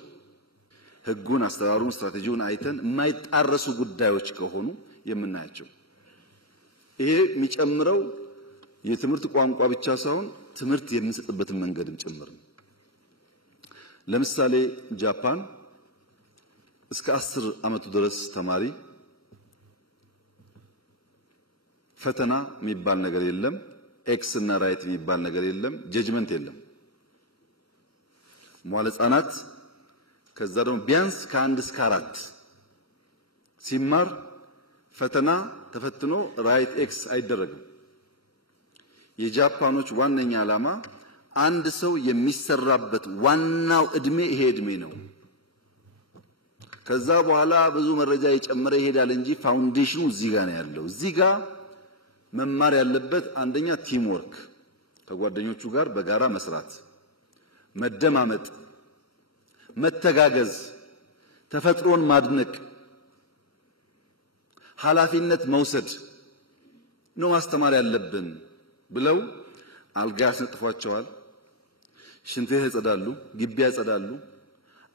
ህጉን፣ አሰራሩን፣ ስትራቴጂውን አይተን የማይጣረሱ ጉዳዮች ከሆኑ የምናያቸው። ይሄ የሚጨምረው የትምህርት ቋንቋ ብቻ ሳይሆን ትምህርት የምንሰጥበትን መንገድም ጭምር ነው። ለምሳሌ ጃፓን እስከ 10 ዓመቱ ድረስ ተማሪ ፈተና የሚባል ነገር የለም፣ ኤክስ እና ራይት የሚባል ነገር የለም፣ ጀጅመንት የለም። መዋለ ህጻናት ከዛ ደግሞ ቢያንስ ከ1 እስከ 4 ሲማር ፈተና ተፈትኖ ራይት ኤክስ አይደረግም። የጃፓኖች ዋነኛ ዓላማ አንድ ሰው የሚሰራበት ዋናው እድሜ ይሄ እድሜ ነው። ከዛ በኋላ ብዙ መረጃ የጨመረ ይሄዳል እንጂ ፋውንዴሽኑ እዚህ ጋር ነው ያለው። እዚህ ጋር መማር ያለበት አንደኛ ቲም ወርክ፣ ከጓደኞቹ ጋር በጋራ መስራት፣ መደማመጥ፣ መተጋገዝ፣ ተፈጥሮን ማድነቅ፣ ኃላፊነት መውሰድ ነው ማስተማር ያለብን ብለው አልጋ ያስነጥፏቸዋል። ሽንት ቤት ያጸዳሉ፣ ግቢ ያጸዳሉ።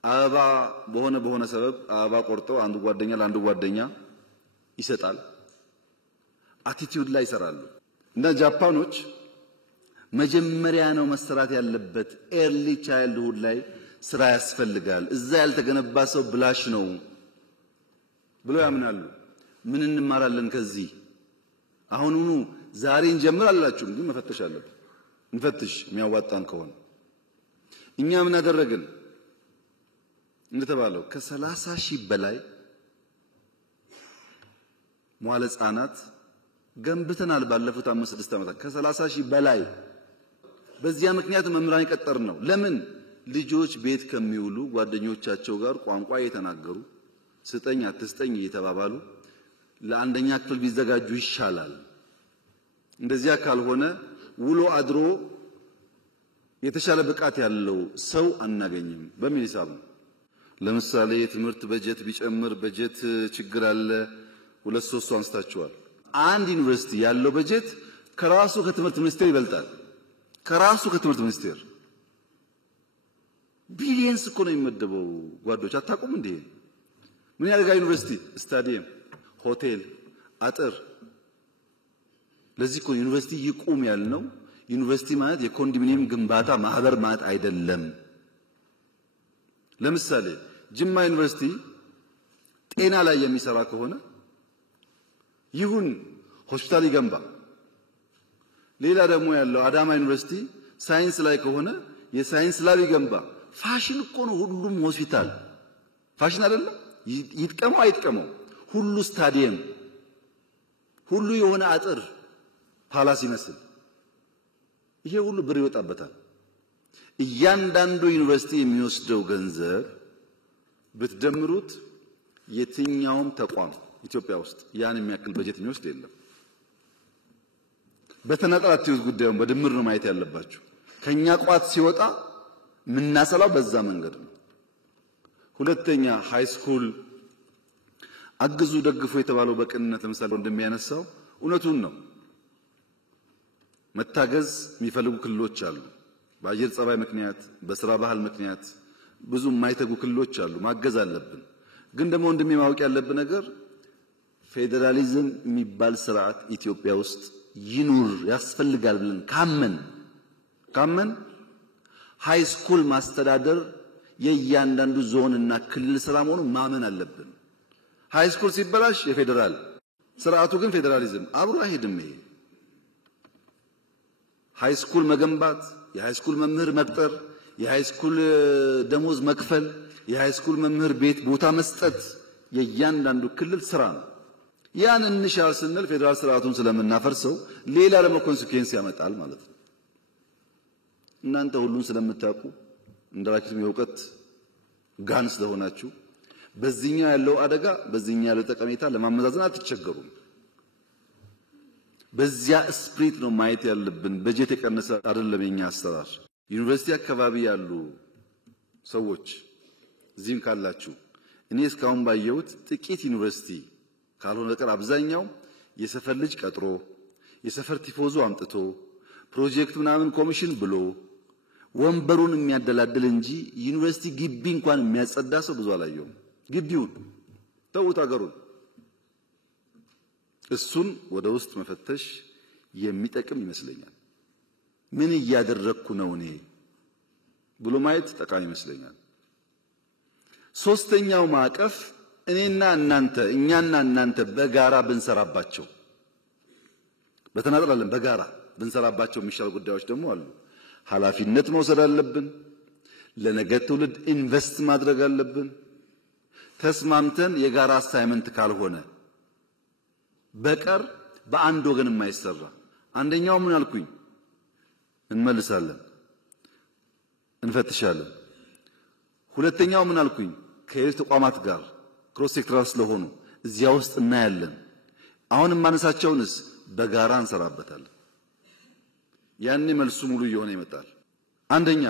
አበባ በሆነ ሰበብ አበባ ቆርጠው አንዱ ጓደኛ ለአንዱ ጓደኛ ይሰጣል። አቲቲዩድ ላይ ይሰራሉ። እና ጃፓኖች መጀመሪያ ነው መሰራት ያለበት ኤርሊ ቻይልድሁድ ላይ ስራ ያስፈልጋል። እዛ ያልተገነባ ሰው ብላሽ ነው ብለው ያምናሉ። ምን እንማራለን ከዚህ? አሁኑኑ ዛሬ እንጀምር አላችሁ፣ ግን መፈተሽ አለብን። እንፈትሽ የሚያዋጣን ከሆነ። እኛ ምን አደረግን? እንደተባለው ከ30 ሺህ በላይ መዋለ ህጻናት ገንብተናል ባለፉት 5-6 ዓመታት። ከ30 ሺህ በላይ በዚያ ምክንያት መምህራን የቀጠርን ነው። ለምን? ልጆች ቤት ከሚውሉ ጓደኞቻቸው ጋር ቋንቋ እየተናገሩ ስጠኝ አትስጠኝ እየተባባሉ ለአንደኛ ክፍል ቢዘጋጁ ይሻላል። እንደዚያ ካልሆነ ውሎ አድሮ የተሻለ ብቃት ያለው ሰው አናገኝም በሚል ሂሳብ ነው። ለምሳሌ የትምህርት በጀት ቢጨምር በጀት ችግር አለ። 2-3 አንስታችኋል። አንድ ዩኒቨርሲቲ ያለው በጀት ከራሱ ከትምህርት ሚኒስቴር ይበልጣል። ከራሱ ከትምህርት ሚኒስቴር ቢሊየንስ እኮ ነው የሚመደበው። ጓዶች አታውቁም እንዴ? ምን ያደርጋል ዩኒቨርሲቲ? ስታዲየም፣ ሆቴል፣ አጥር። ለዚህ እኮ ዩኒቨርሲቲ ይቁም ያልነው። ዩኒቨርሲቲ ማለት የኮንዶሚኒየም ግንባታ ማህበር ማለት አይደለም። ለምሳሌ ጅማ ዩኒቨርሲቲ ጤና ላይ የሚሰራ ከሆነ ይሁን ሆስፒታል ይገንባ። ሌላ ደግሞ ያለው አዳማ ዩኒቨርሲቲ ሳይንስ ላይ ከሆነ የሳይንስ ላብ ይገንባ። ፋሽን እኮ ነው ሁሉም ሆስፒታል። ፋሽን አይደለም? ይጥቀመው አይጥቀመው ሁሉ ስታዲየም፣ ሁሉ የሆነ አጥር ፓላስ ይመስል ይሄ ሁሉ ብር ይወጣበታል። እያንዳንዱ ዩኒቨርሲቲ የሚወስደው ገንዘብ ብትደምሩት የትኛውም ተቋም ኢትዮጵያ ውስጥ ያን የሚያክል በጀት የሚወስድ የለም። በተናጠል አትዩት፣ ጉዳዩን በድምር ነው ማየት ያለባችሁ። ከኛ ቋት ሲወጣ ምናሰላው በዛ መንገድ ነው። ሁለተኛ ሃይስኩል አግዙ ደግፉ የተባለው በቅንነት ለምሳሌ እንደሚያነሳው እውነቱን ነው። መታገዝ የሚፈልጉ ክልሎች አሉ። በአየር ጸባይ ምክንያት፣ በስራ ባህል ምክንያት ብዙ የማይተጉ ክልሎች አሉ። ማገዝ አለብን። ግን ደግሞ እንደሚያውቅ ያለብን ነገር ፌዴራሊዝም የሚባል ስርዓት ኢትዮጵያ ውስጥ ይኑር ያስፈልጋል ብለን ካመን ሃይስኩል ማስተዳደር የእያንዳንዱ ዞንና ክልል ስራ መሆኑን ማመን አለብን። ሃይስኩል ሲበላሽ የፌዴራል ስርዓቱ ግን ፌዴራሊዝም አብሮ አይሄድም። ይሄ ሃይስኩል መገንባት፣ የሃይስኩል መምህር መቅጠር፣ የሃይስኩል ደሞዝ መክፈል፣ የሃይስኩል መምህር ቤት ቦታ መስጠት የእያንዳንዱ ክልል ስራ ነው። ያን እንሻል ስንል ፌዴራል ስርዓቱን ስለምናፈርሰው ሌላ ደግሞ ኮንሲኩዌንስ ያመጣል ማለት ነው። እናንተ ሁሉን ስለምታውቁ እንደራችሁም የእውቀት ጋን ስለሆናችሁ በዚህኛው ያለው አደጋ በዚህኛው ያለው ጠቀሜታ ለማመዛዘን አትቸገሩም። በዚያ ስፕሪት ነው ማየት ያለብን። በጀት የቀነሰ አይደለም የኛ አሰራር። ዩኒቨርሲቲ አካባቢ ያሉ ሰዎች እዚህም ካላችሁ እኔ እስካሁን ባየሁት ጥቂት ዩኒቨርሲቲ ካልሆነ በቀር አብዛኛው የሰፈር ልጅ ቀጥሮ የሰፈር ቲፎዞ አምጥቶ ፕሮጀክት ምናምን ኮሚሽን ብሎ ወንበሩን የሚያደላድል እንጂ ዩኒቨርሲቲ ግቢ እንኳን የሚያጸዳ ሰው ብዙ አላየሁም። ግቢውን ተውት አገሩን። እሱን ወደ ውስጥ መፈተሽ የሚጠቅም ይመስለኛል። ምን እያደረኩ ነው እኔ ብሎ ማየት ጠቃሚ ይመስለኛል። ሶስተኛው ማዕቀፍ እኛና እናንተ በጋራ ብንሰራባቸው በተናጠል አይደለም በጋራ ብንሰራባቸው የሚሻሉ ጉዳዮች ደግሞ አሉ። ኃላፊነት መውሰድ አለብን። ለነገ ትውልድ ኢንቨስት ማድረግ አለብን። ተስማምተን የጋራ አሳይመንት ካልሆነ በቀር በአንድ ወገን የማይሰራ አንደኛው ምን አልኩኝ እንመልሳለን እንፈትሻለን። ሁለተኛው ምን አልኩኝ ከሌሎች ተቋማት ጋር ክሮስ ሴክተራል ስለሆኑ እዚያ ውስጥ እናያለን። አሁን ማነሳቸውንስ በጋራ እንሰራበታለን። ያኔ መልሱ ሙሉ እየሆነ ይመጣል። አንደኛ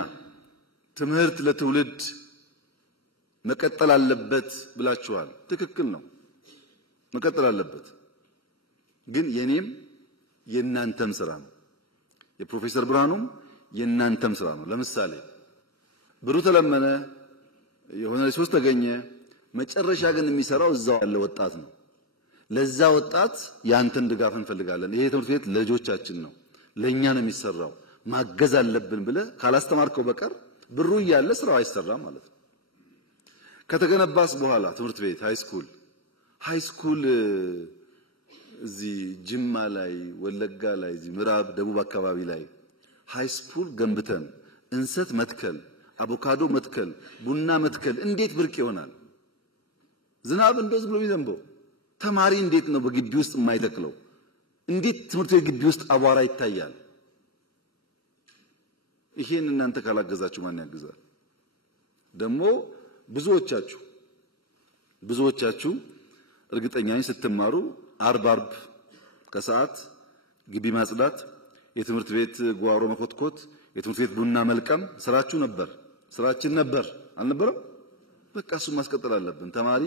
ትምህርት ለትውልድ መቀጠል አለበት ብላችኋል። ትክክል ነው፣ መቀጠል አለበት። ግን የኔም የናንተም ስራ ነው። የፕሮፌሰር ብርሃኑም የናንተም ስራ ነው። ለምሳሌ ብሩ ተለመነ፣ የሆነ ሪሶርስ ተገኘ፣ መጨረሻ ግን የሚሰራው እዛው ያለ ወጣት ነው። ለዛ ወጣት ያንተን ድጋፍ እንፈልጋለን። ይሄ ትምህርት ቤት ለልጆቻችን ነው፣ ለኛ ነው የሚሰራው፣ ማገዝ አለብን ብለ ካላስተማርከው በቀር ብሩ እያለ ስራው አይሰራም ማለት ነው። ከተገነባስ በኋላ ትምህርት ቤት ሃይስኩል እዚህ ጅማ ላይ ወለጋ ላይ እዚህ ምዕራብ ደቡብ አካባቢ ላይ ሃይስኩል ገንብተን እንሰት መትከል፣ አቮካዶ መትከል፣ ቡና መትከል እንዴት ብርቅ ይሆናል? ዝናብ እንደዚህ ብሎ የሚዘንበው ተማሪ እንዴት ነው በግቢ ውስጥ የማይተክለው? እንዴት ትምህርት ቤት ግቢ ውስጥ አቧራ ይታያል? ይሄን እናንተ ካላገዛችሁ ማን ያግዛል? ደግሞ ብዙዎቻችሁ እርግጠኛ ነኝ ስትማሩ አርብ ከሰዓት ግቢ ማጽዳት፣ የትምህርት ቤት ጓሮ መኮትኮት፣ የትምህርት ቤት ቡና መልቀም ስራችን ነበር አልነበረም? በቃ እሱን ማስቀጠል አለብን። ተማሪ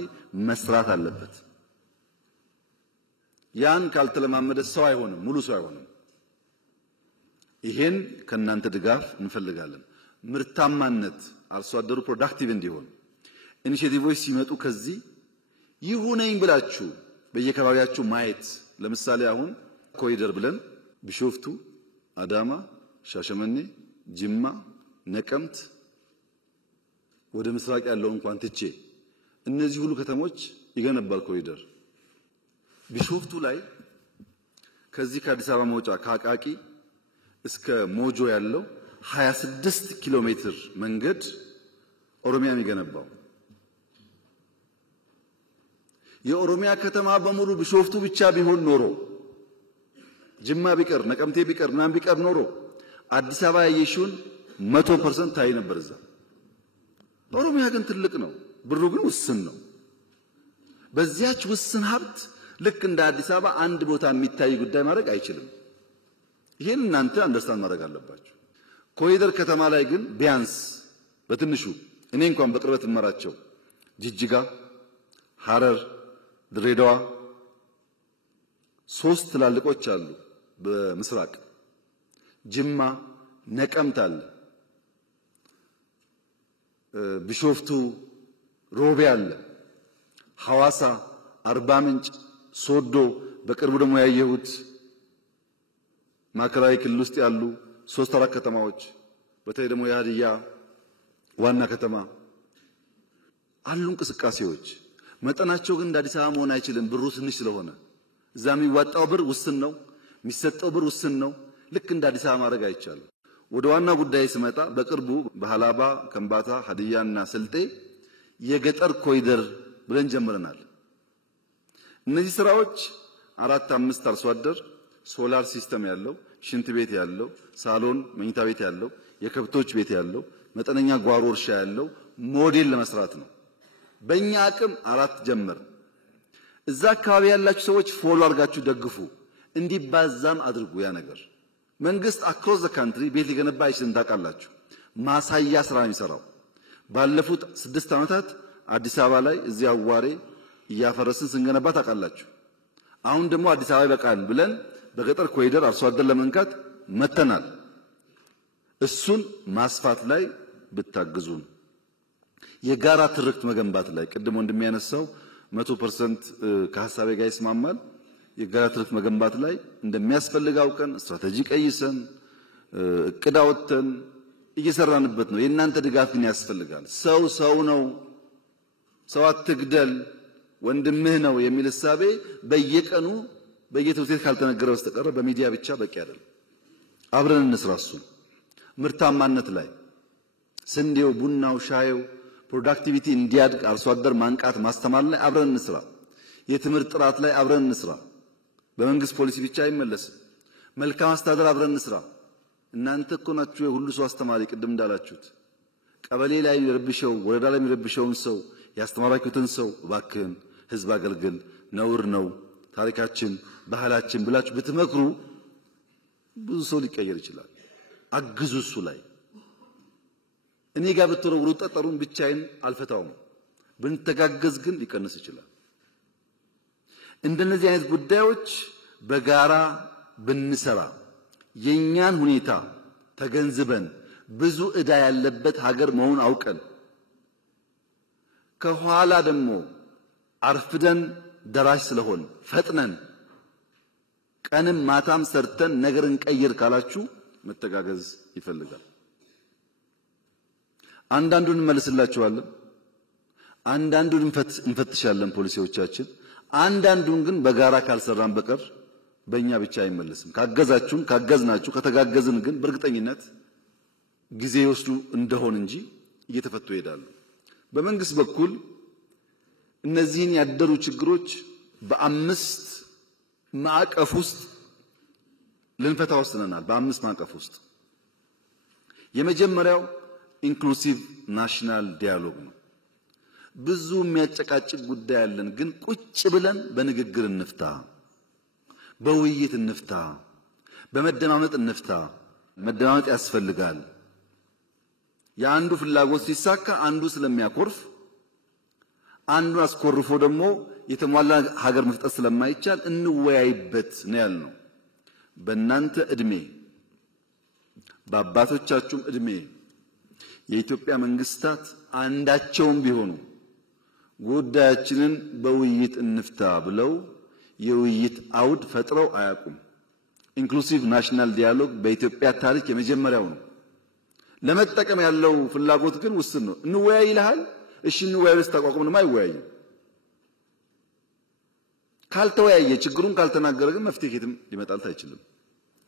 መስራት አለበት። ያን ካልተለማመደ ሰው አይሆንም፣ ሙሉ ሰው አይሆንም። ይሄን ከናንተ ድጋፍ እንፈልጋለን። ምርታማነት አርሶ አደሩ ፕሮዳክቲቭ እንዲሆን ኢኒሼቲቮች ሲመጡ ከዚህ ይሁነኝ ብላችሁ በየከባቢያችሁ ማየት። ለምሳሌ አሁን ኮሪደር ብለን ቢሾፍቱ፣ አዳማ፣ ሻሸመኔ፣ ጅማ፣ ነቀምት ወደ ምስራቅ ያለው እንኳን ትቼ እነዚህ ሁሉ ከተሞች ይገነባል ኮሪደር። ቢሾፍቱ ላይ ከዚህ ከአዲስ አበባ መውጫ ከአቃቂ እስከ ሞጆ ያለው 26 ኪሎ ሜትር መንገድ ኦሮሚያ የሚገነባው። የኦሮሚያ ከተማ በሙሉ ቢሾፍቱ ብቻ ቢሆን ኖሮ ጅማ ቢቀር ነቀምቴ ቢቀር ምናምን ቢቀር ኖሮ አዲስ አበባ ያየሽውን 100% ታይ ነበር እዛ። ኦሮሚያ ግን ትልቅ ነው። ብሩ ግን ውስን ነው። በዚያች ውስን ሀብት ልክ እንደ አዲስ አበባ አንድ ቦታ የሚታይ ጉዳይ ማድረግ አይችልም። ይሄን እናንተ አንደርስታንድ ማድረግ አለባችሁ። ኮሪደር ከተማ ላይ ግን ቢያንስ በትንሹ እኔ እንኳን በቅርበት እመራቸው ጅጅጋ፣ ሐረር፣ ድሬዳዋ 3 ትላልቆች አሉ። በምስራቅ ጅማ፣ ነቀምት አለ፣ ቢሾፍቱ፣ ሮቤ አለ፣ ሐዋሳ፣ አርባ ምንጭ፣ ሶዶ፣ በቅርቡ ደግሞ ያየሁት ማዕከላዊ ክልል ውስጥ ያሉ 3-4 ከተማዎች በተለይ ደግሞ የሀዲያ ዋና ከተማ አሉ እንቅስቃሴዎች። መጠናቸው ግን እንደ አዲስ አበባ መሆን አይችልም። ብሩ ትንሽ ስለሆነ እዛ የሚዋጣው ብር ውስን ነው፣ የሚሰጠው ብር ውስን ነው። ልክ እንደ አዲስ አበባ ማድረግ አይቻልም። ወደ ዋና ጉዳይ ስመጣ በቅርቡ በሃላባ፣ ከምባታ፣ ሀዲያና ስልጤ የገጠር ኮሪደር ብለን ጀምረናል። እነዚህ ስራዎች 4-5 አርሶ አደር ሶላር ሲስተም ያለው፣ ሽንት ቤት ያለው፣ ሳሎን መኝታ ቤት ያለው፣ የከብቶች ቤት ያለው፣ መጠነኛ ጓሮ እርሻ ያለው ሞዴል ለመስራት ነው። በእኛ አቅም 4 ጀመር። እዛ አካባቢ ያላችሁ ሰዎች ፎሎ አድርጋችሁ ደግፉ፣ እንዲባዛም አድርጉ። ያ ነገር መንግስት አክሮስ ዘ ካንትሪ ቤት ሊገነባ አይችልም። ታውቃላችሁ። ማሳያ ስራ ነው የሚሰራው። ባለፉት 6 ዓመታት አዲስ አበባ ላይ እዚህ አዋሬ እያፈረስን ስንገነባ ታውቃላችሁ። አሁን ደግሞ አዲስ አበባ ይበቃል ብለን በገጠር ኮሪደር አርሶ አደር ለመንካት መተናል። እሱን ማስፋት ላይ ብታግዙን፣ የጋራ ትርክት መገንባት ላይ ቅድም እንደሚያነሳው 100% ከሐሳቤ ጋር ይስማማል። የጋራ ትርክት መገንባት ላይ እንደሚያስፈልግ አውቀን ስትራቴጂ ቀይሰን እቅድ አውጥተን እየሰራንበት ነው። የእናንተ ድጋፍ ግን ያስፈልጋል። ሰው ነው፣ ሰው አትግደል፣ ወንድምህ ነው የሚል እሳቤ በየቀኑ በየትምህርት ቤት ካልተነገረ በስተቀር በሚዲያ ብቻ በቂ አይደለም። አብረን እንስራ። እሱን ምርታማነት ላይ ስንዴው፣ ቡናው፣ ሻዩ ፕሮዳክቲቪቲ እንዲያድግ አርሶ አደር ማንቃት ማስተማር ላይ አብረን እንስራ። የትምህርት ጥራት ላይ አብረን እንስራ። በመንግስት ፖሊሲ ብቻ አይመለስም። መልካም አስተዳደር አብረን እንስራ። እናንተ እኮ ናችሁ የሁሉ ሰው አስተማሪ። ቅድም እንዳላችሁት ቀበሌ ላይ የሚረብሸው ወረዳ ላይ የሚረብሸውን ሰው ያስተማራችሁትን ሰው እባክህን ህዝብ አገልግል፣ ነውር ነው፣ ታሪካችን ባህላችን ብላችሁ ብትመክሩ ብዙ ሰው ሊቀየር ይችላል። አግዙ እሱ ላይ። እኔ ጋር ብትወረውሩ ጠጠሩን ብቻዬን አልፈታውም። ብንተጋገዝ ግን ሊቀንስ ይችላል። እንደነዚህ አይነት ጉዳዮች በጋራ ብንሰራ የኛን ሁኔታ ተገንዝበን ብዙ ዕዳ ያለበት ሀገር መሆን አውቀን ከኋላ ደግሞ አርፍደን ደራሽ ስለሆን ፈጥነን ቀንም ማታም ሰርተን ነገርን ቀይር ካላችሁ መተጋገዝ ይፈልጋል። አንዳንዱን እንመልስላችኋለን፣ አንዳንዱን እንፈትሻለን ፖሊሲዎቻችን። አንዳንዱን ግን በጋራ ካልሰራን በቀር በእኛ ብቻ አይመለስም። ካገዛችሁን ካገዝናችሁ ከተጋገዝን ግን በእርግጠኝነት ጊዜ ይወስዱ እንደሆን እንጂ እየተፈቱ ይሄዳሉ። በመንግስት በኩል እነዚህን ያደሩ ችግሮች በ5 ማዕቀፍ ውስጥ ልንፈታ ወስነናል። በ5 ማዕቀፍ ውስጥ የመጀመሪያው ኢንክሉሲቭ ናሽናል ዲያሎግ ነው። ብዙ የሚያጨቃጭቅ ጉዳይ አለን፣ ግን ቁጭ ብለን በንግግር እንፍታ፣ በውይይት እንፍታ፣ በመደማመጥ እንፍታ። መደማመጥ ያስፈልጋል። የአንዱ ፍላጎት ሲሳካ አንዱ ስለሚያኮርፍ አንዱን አስኮርፎ ደግሞ የተሟላ ሀገር መፍጠር ስለማይቻል እንወያይበት ነው ያልነው። በእናንተ እድሜ በአባቶቻችሁም እድሜ የኢትዮጵያ መንግስታት አንዳቸውም ቢሆኑ ጉዳያችንን በውይይት እንፍታ ብለው የውይይት አውድ ፈጥረው አያውቁም። ኢንክሉሲቭ ናሽናል ዲያሎግ በኢትዮጵያ ታሪክ የመጀመሪያው ነው። ለመጠቀም ያለው ፍላጎት ግን ውስን ነው። እንወያይ ይልሃል። እሺ እንወያይ ተቋቁሞ ነው አይወያይም። ካልተወያየ ችግሩን ካልተናገረ ግን መፍትሄ ከየትም ሊመጣልት አይችልም።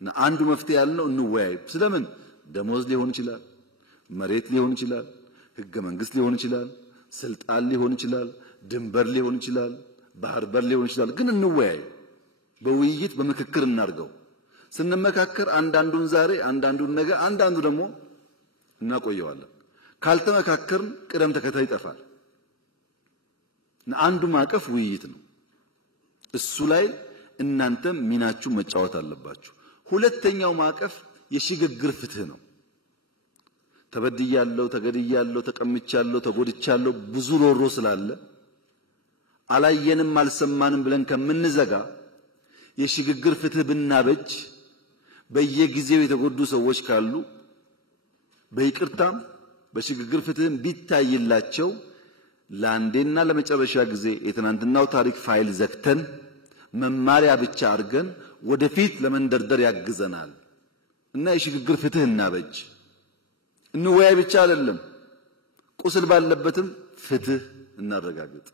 እና አንዱ መፍትሄ ያልነው እንወያይ። ስለምን ደሞዝ ሊሆን ይችላል፣ መሬት ሊሆን ይችላል፣ ህገ መንግስት ሊሆን ይችላል፣ ስልጣን ሊሆን ይችላል፣ ድንበር ሊሆን ይችላል፣ ባህር በር ሊሆን ይችላል። ግን እንወያይ፣ በውይይት በምክክር እናርገው። ስንመካከር አንዳንዱን ዛሬ አንዳንዱን ነገ አንዳንዱ ደግሞ እናቆየዋለን። ካልተመካከርን ቅደም ተከተል ይጠፋል። አንዱ ማዕቀፍ ውይይት ነው። እሱ ላይ እናንተም ሚናችሁ መጫወት አለባችሁ። ሁለተኛው ማዕቀፍ የሽግግር ፍትህ ነው። ተበድያለሁ፣ ተገድያለሁ፣ ተቀምቻለሁ፣ ተጎድቻለሁ ብዙ ሮሮ ስላለ አላየንም አልሰማንም ብለን ከምንዘጋ የሽግግር ፍትህ ብናበጅ በየጊዜው የተጎዱ ሰዎች ካሉ በይቅርታም በሽግግር ፍትህም ቢታይላቸው ለአንዴና ለመጨረሻ ጊዜ የትናንትናው ታሪክ ፋይል ዘግተን መማሪያ ብቻ አድርገን ወደፊት ለመንደርደር ያግዘናል እና የሽግግር ፍትህ እናበጅ። እንወያይ ብቻ አይደለም፣ ቁስል ባለበትም ፍትህ እናረጋግጥ።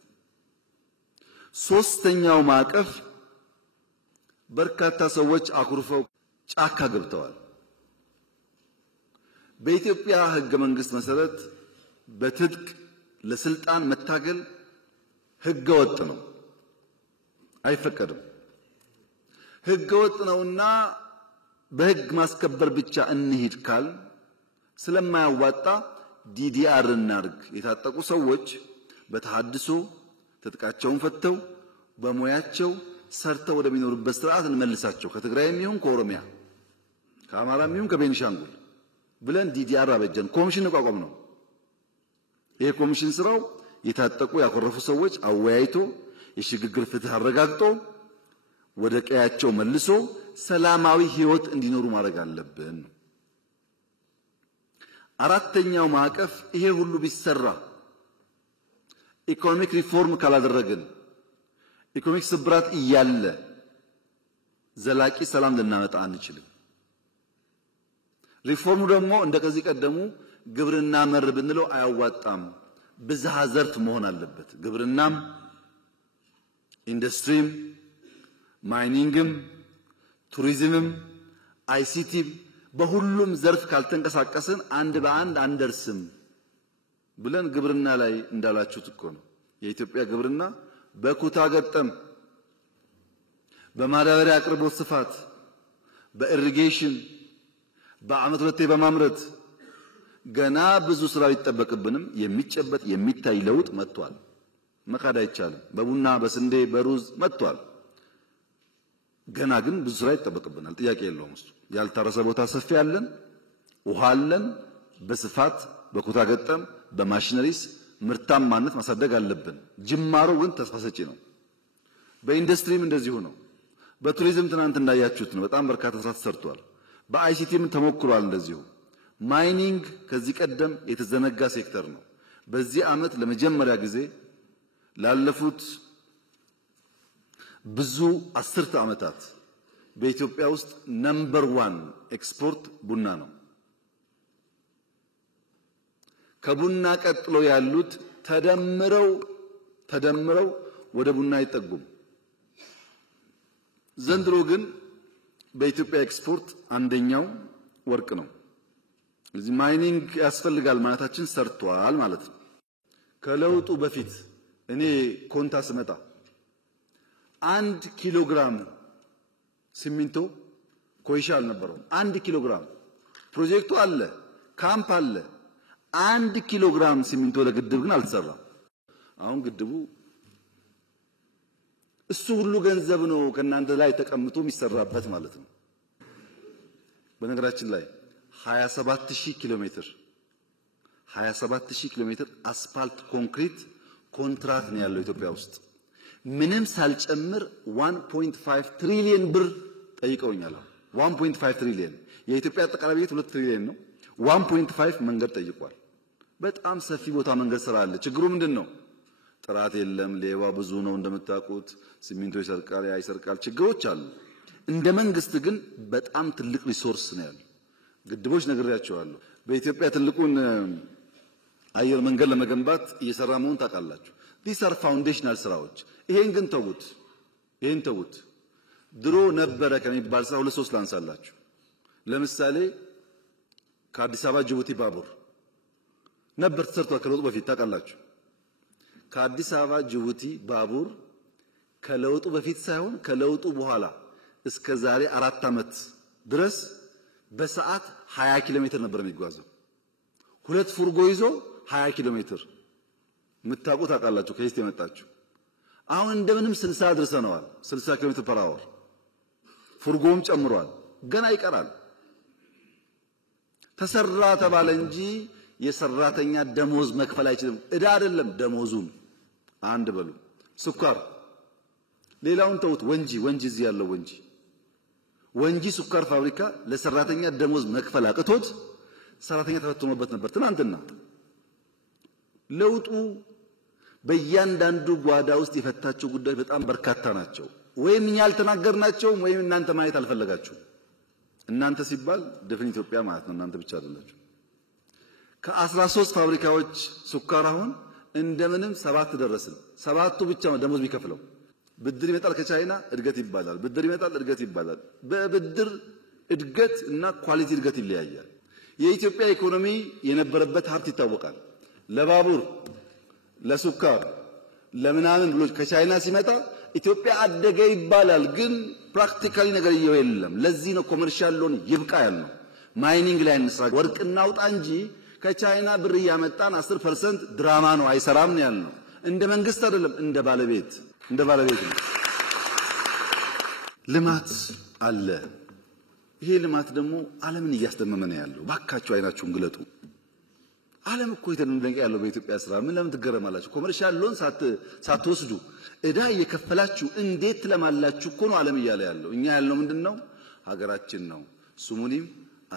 ሶስተኛው ማዕቀፍ በርካታ ሰዎች አኩርፈው ጫካ ገብተዋል። በኢትዮጵያ ሕገ መንግስት መሰረት በትጥቅ ለስልጣን መታገል ሕገ ወጥ ነው፣ አይፈቀድም። ሕገ ወጥ ነውና በሕግ ማስከበር ብቻ እንሂድ ካል ስለማያዋጣ ዲዲአር እናርግ። የታጠቁ ሰዎች በተሐድሶ ትጥቃቸውን ፈተው በሙያቸው ሰርተው ወደሚኖሩበት ስርዓት እንመልሳቸው። ከትግራይም ይሁን ከኦሮሚያ ከአማራም ይሁን ከቤኒሻንጉል ብለን ዲዲአር አበጀን። ኮሚሽን ተቋቋም ነው። ይሄ ኮሚሽን ስራው የታጠቁ ያኮረፉ ሰዎች አወያይቶ የሽግግር ፍትህ አረጋግጦ ወደ ቀያቸው መልሶ ሰላማዊ ህይወት እንዲኖሩ ማድረግ አለብን። አራተኛው ማዕቀፍ ይሄ ሁሉ ቢሰራ ኢኮኖሚክ ሪፎርም ካላደረግን ኢኮኖሚክ ስብራት እያለ ዘላቂ ሰላም ልናመጣ አንችልም። ሪፎርሙ ደግሞ እንደከዚህ ቀደሙ ግብርና መር ብንለው አያዋጣም። ብዝሃ ዘርፍ መሆን አለበት። ግብርናም፣ ኢንዱስትሪም፣ ማይኒንግም፣ ቱሪዝምም፣ አይሲቲም በሁሉም ዘርፍ ካልተንቀሳቀስን አንድ በአንድ አንደርስም ብለን ግብርና ላይ እንዳላችሁት እኮ ነው። የኢትዮጵያ ግብርና በኩታ ገጠም በማዳበሪያ አቅርቦት ስፋት በኢሪጌሽን በአመት ሁለቴ በማምረት ገና ብዙ ስራ ይጠበቅብንም የሚጨበጥ የሚታይ ለውጥ መጥቷል። መካድ አይቻልም። በቡና በስንዴ በሩዝ መጥቷል። ገና ግን ብዙ ስራ ይጠበቅብናል። ጥያቄ የለውም። እሱ ያልታረሰ ቦታ ሰፊ አለን፣ ውሃ አለን። በስፋት በኩታ ገጠም በማሽነሪስ ምርታማነት ማሳደግ አለብን። ጅማሮ ግን ተስፋ ሰጪ ነው። በኢንዱስትሪም እንደዚሁ ነው። በቱሪዝም ትናንት እንዳያችሁት ነው። በጣም በርካታ ስራ ተሰርቷል። በአይሲቲም ተሞክሯል እንደዚሁ። ማይኒንግ ከዚህ ቀደም የተዘነጋ ሴክተር ነው። በዚህ አመት ለመጀመሪያ ጊዜ ላለፉት ብዙ አስርተ ዓመታት በኢትዮጵያ ውስጥ ነምበር 1 ኤክስፖርት ቡና ነው። ከቡና ቀጥሎ ያሉት ተደምረው ወደ ቡና አይጠጉም። ዘንድሮ ግን በኢትዮጵያ ኤክስፖርት አንደኛው ወርቅ ነው። እዚህ ማይኒንግ ያስፈልጋል ማለታችን ሰርቷል ማለት ነው። ከለውጡ በፊት እኔ ኮንታ ስመጣ 1 ኪሎግራም ሲሚንቶ ኮይሻ አልነበረውም። 1 ኪሎግራም ፕሮጀክቱ አለ፣ ካምፕ አለ። 1 ኪሎግራም ሲሚንቶ ለግድብ ግን አልተሰራም። አሁን ግድቡ እሱ ሁሉ ገንዘብ ነው ከናንተ ላይ ተቀምጦ የሚሰራበት ማለት ነው። በነገራችን ላይ 27000 ኪሎ ሜትር አስፋልት ኮንክሪት ኮንትራክት ነው ያለው ኢትዮጵያ ውስጥ። ምንም ሳልጨምር 1.5 ትሪሊየን ብር ጠይቀውኛል። 1.5 ትሪሊየን የኢትዮጵያ አጠቃላይ በጀት 2 ትሪሊየን ነው። 1.5 መንገድ ጠይቋል። በጣም ሰፊ ቦታ መንገድ ስራ አለ። ችግሩ ምንድነው? ጥራት የለም፣ ሌባ ብዙ ነው እንደምታውቁት፣ ሲሚንቶ ይሰርቃል፣ ያይሰርቃል፣ ችግሮች አሉ። እንደ መንግስት ግን በጣም ትልቅ ሪሶርስ ነው ያለው። ግድቦች ነግሬያቸዋለሁ። በኢትዮጵያ ትልቁን አየር መንገድ ለመገንባት እየሰራ መሆኑን ታውቃላችሁ። these are foundational ስራዎች። ይሄን ግን ተውት። ድሮ ነበረ ከሚባል ስራ 2-3 ላንሳላችሁ። ለምሳሌ ከአዲስ አበባ ጅቡቲ ባቡር ነበር ተሰርቷል ከለውጡ በፊት ታውቃላችሁ። ከአዲስ አበባ ጅቡቲ ባቡር ከለውጡ በፊት ሳይሆን ከለውጡ በኋላ እስከ ዛሬ 4 ዓመት ድረስ በሰዓት 20 ኪሎ ሜትር ነበር የሚጓዘው። 2 ፉርጎ ይዞ 20 ኪሎ ሜትር። የምታውቁት ታውቃላችሁ ከዚህ የመጣችሁ አሁን እንደምንም 60 አድርሰነዋል 60 ኪሎ ሜትር ፐር አወር ፉርጎም ጨምሯል ገና ይቀራል ተሰራ ተባለ እንጂ የሰራተኛ ደሞዝ መክፈል አይችልም እዳ አይደለም ደሞዙን አንድ በሉ ስኳር ሌላውን ተውት ወንጂ እዚህ ያለው ወንጂ ስኳር ፋብሪካ ለሰራተኛ ደሞዝ መክፈል አቅቶት ሰራተኛ ተፈትኖበት ነበር ትናንትና ለውጡ በእያንዳንዱ ጓዳ ውስጥ የፈታቸው ጉዳይ በጣም በርካታ ናቸው ወይም እኛ ያልተናገርናቸው ወይም እናንተ ማየት አልፈለጋችሁ እናንተ ሲባል ደፍን ኢትዮጵያ ማለት ነው እናንተ ብቻ አይደላችሁ ከ13 ፋብሪካዎች ስኳር አሁን እንደምንም 7 ደረስን 7ቱ ብቻ ነው ደሞዝ ቢከፍለው ብድር ይመጣል ከቻይና እድገት ይባላል ብድር ይመጣል እድገት ይባላል በብድር እድገት እና ኳሊቲ እድገት ይለያያል የኢትዮጵያ ኢኮኖሚ የነበረበት ሀብት ይታወቃል ለባቡር ለስኳር ለምናምን ብሎ ከቻይና ሲመጣ ኢትዮጵያ አደገ ይባላል ግን ፕራክቲካሊ ነገር የለም ለዚህ ነው ኮመርሻል ሎን ይብቃ ያልነው ማይኒንግ ላይ እንስራ ወርቅ እናውጣ እንጂ ከቻይና ብር ያመጣን 10% ድራማ ነው አይሰራም ነው ያልነው እንደ መንግስት አይደለም እንደ ባለቤት ነው ልማት አለ ይሄ ልማት ደግሞ ዓለምን እያስደመመ ነው ያለው ባካችሁ አይናችሁን ግለጡ ዓለም እኮ የተደነቀ ያለው በኢትዮጵያ ስራ ምን ለምን ትገረማላችሁ ኮመርሻል ሎን ሳትወስዱ እዳ እየከፈላችሁ እንዴት ለማላችሁ እኮ ነው ዓለም እያለ ያለው እኛ ያልነው ምንድነው ሀገራችን ነው ሱሙኒም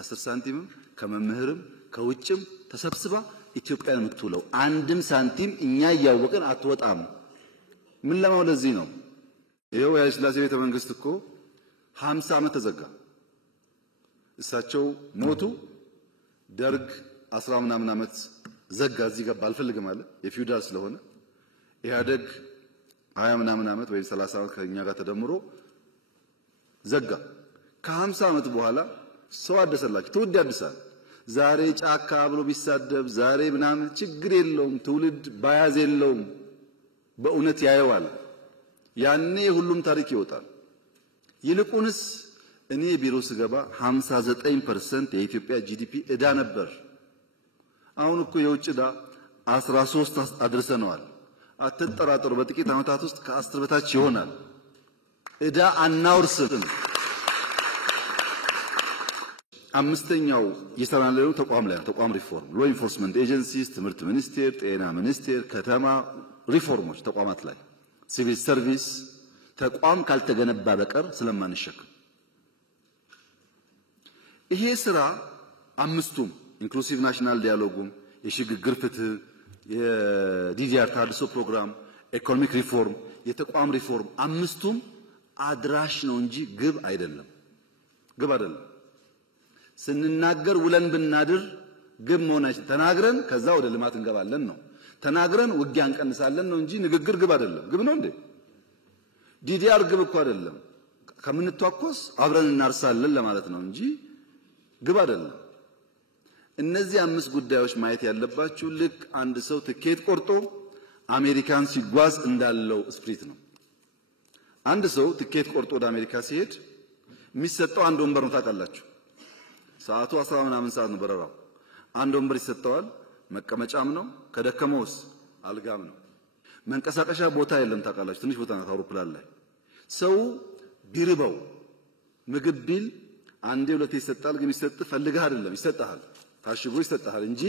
10 ሳንቲምም ከመምህርም ከውጭም ተሰብስባ ኢትዮጵያን የምትውለው አንድም ሳንቲም እኛ ያያወቀን አትወጣም ምን ለማው ለዚህ ነው ይሄው ያ ስላሴ ቤተ መንግስት እኮ 50 ዓመት ተዘጋ እሳቸው ሞቱ ደርግ 10 ምናምን ዓመት ዘጋ እዚህ ጋር አልፈልግም አለ የፊውዳል ስለሆነ ኢህአደግ 20 ምናምን ዓመት ወይ 30 ዓመት ከኛ ጋር ተደምሮ ዘጋ ከ50 ዓመት በኋላ ሰው አደሰላችሁ ትውልድ ያድሳል ዛሬ ጫካ ብሎ ቢሳደብ ዛሬ ምናምን ችግር የለውም ትውልድ ባያዝ የለውም በእውነት ያየዋል ያኔ ሁሉም ታሪክ ይወጣል ይልቁንስ እኔ ቢሮ ስገባ 59% የኢትዮጵያ ጂዲፒ እዳ ነበር አሁን እኮ የውጭ እዳ 13 አድርሰነዋል አትጠራጠሩ በጥቂት ዓመታት ውስጥ ከ10 በታች ይሆናል እዳ አናውርስም አምስተኛው የሰራነው ተቋም ሪፎርም ሎ ኢንፎርስመንት ኤጀንሲስ ትምህርት ሚኒስቴር ጤና ሚኒስቴር ከተማ ሪፎርሞች ተቋማት ላይ ሲቪል ሰርቪስ ተቋም ካልተገነባ በቀር ስለማንሸከም ይሄ ስራ አምስቱም ኢንክሉሲቭ ናሽናል ዲያሎጉም የሽግግር ፍትህ የዲዲአር ታድሶ ፕሮግራም ኢኮኖሚክ ሪፎርም የተቋም ሪፎርም አምስቱም አድራሽ ነው እንጂ ግብ አይደለም ስንናገር ውለን ብናድር ግብ መሆናችን ተናግረን ከዛ ወደ ልማት እንገባለን ነው ተናግረን ውጊያ እንቀንሳለን ነው እንጂ ንግግር ግብ አይደለም ግብ ነው እንዴ ዲዲአር ግብ እኮ አይደለም ከምንተዋኮስ አብረን እናርሳለን ለማለት ነው እንጂ ግብ አይደለም እነዚህ አምስት ጉዳዮች ማየት ያለባችሁ ልክ አንድ ሰው ትኬት ቆርጦ አሜሪካን ሲጓዝ እንዳለው ስፕሪት ነው አንድ ሰው ትኬት ቆርጦ ወደ አሜሪካ ሲሄድ የሚሰጠው አንድ ወንበር ነው ታውቃላችሁ ሰዓቱ 10 ምናምን ሰዓት ነው በረራው አንድ ወንበር ይሰጠዋል መቀመጫም ነው ከደከመውስ አልጋም ነው መንቀሳቀሻ ቦታ የለም ታውቃላችሁ ትንሽ ቦታ ነው አውሮፕላን ላይ ሰው ቢርበው ምግብ ቢል አንዴ ሁለቴ ይሰጣል ግን ይሰጥ ፈልገህ አይደለም ይሰጣል ታሽጎ ይሰጣል እንጂ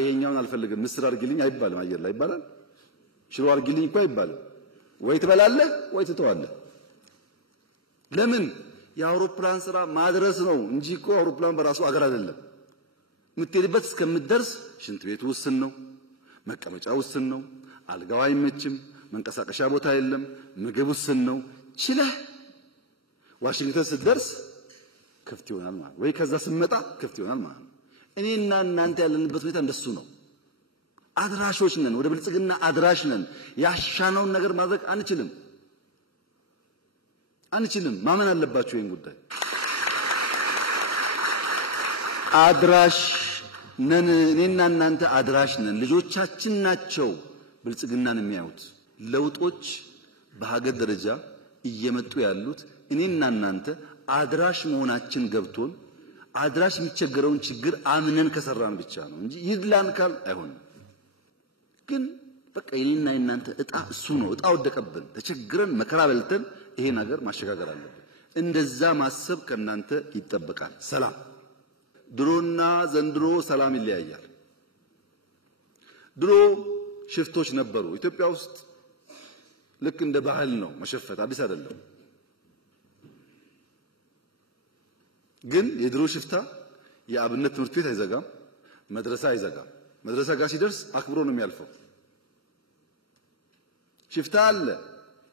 ይሄኛውን አልፈልግም ምስር አርግልኝ አይባልም አየር ላይ ይባላል ሽሮ አርግልኝ እንኳን አይባልም ወይ ትበላለህ ወይ ትተዋለህ ለምን የአውሮፕላን ስራ ማድረስ ነው እንጂ እኮ አውሮፕላን በራሱ አገር አይደለም ምትሄድበት እስከምትደርስ ሽንት ቤቱ ውስን ነው መቀመጫ ውስን ነው አልጋው አይመችም መንቀሳቀሻ ቦታ የለም ምግብ ውስን ነው ችለህ ዋሽንግተን ስትደርስ ክፍት ይሆናል ማለት ወይ ከዛ ስመጣ ክፍት ይሆናል ማለት እኔና እናንተ ያለንበት ሁኔታ እንደሱ ነው አድራሾች ነን ወደ ብልጽግና አድራሽ ነን ያሻነውን ነገር ማድረግ አንችልም ማመን አለባችሁ ይሄን ጉዳይ አድራሽ ነን እኔና እናንተ አድራሽ ነን ልጆቻችን ናቸው ብልጽግናን የሚያዩት ለውጦች በሀገር ደረጃ እየመጡ ያሉት እኔና እናንተ አድራሽ መሆናችን ገብቶን አድራሽ የሚቸገረውን ችግር አምነን ከሰራን ብቻ ነው እንጂ ይድላን ካል አይሆንም ግን በቃ የኔና የናንተ እጣ እሱ ነው። እጣ ወደቀብን፣ ተቸግረን መከራ በልተን ይሄን ሀገር ማሸጋገር አለብን። እንደዛ ማሰብ ከናንተ ይጠበቃል። ሰላም ድሮና ዘንድሮ ሰላም ይለያያል። ድሮ ሽፍቶች ነበሩ ኢትዮጵያ ውስጥ ልክ እንደ ባህል ነው መሸፈት፣ አዲስ አይደለም። ግን የድሮ ሽፍታ የአብነት ትምህርት ቤት አይዘጋም፣ መድረሳ አይዘጋም። መድረሳ ጋር ሲደርስ አክብሮ ነው የሚያልፈው። ሽፍታ አለ።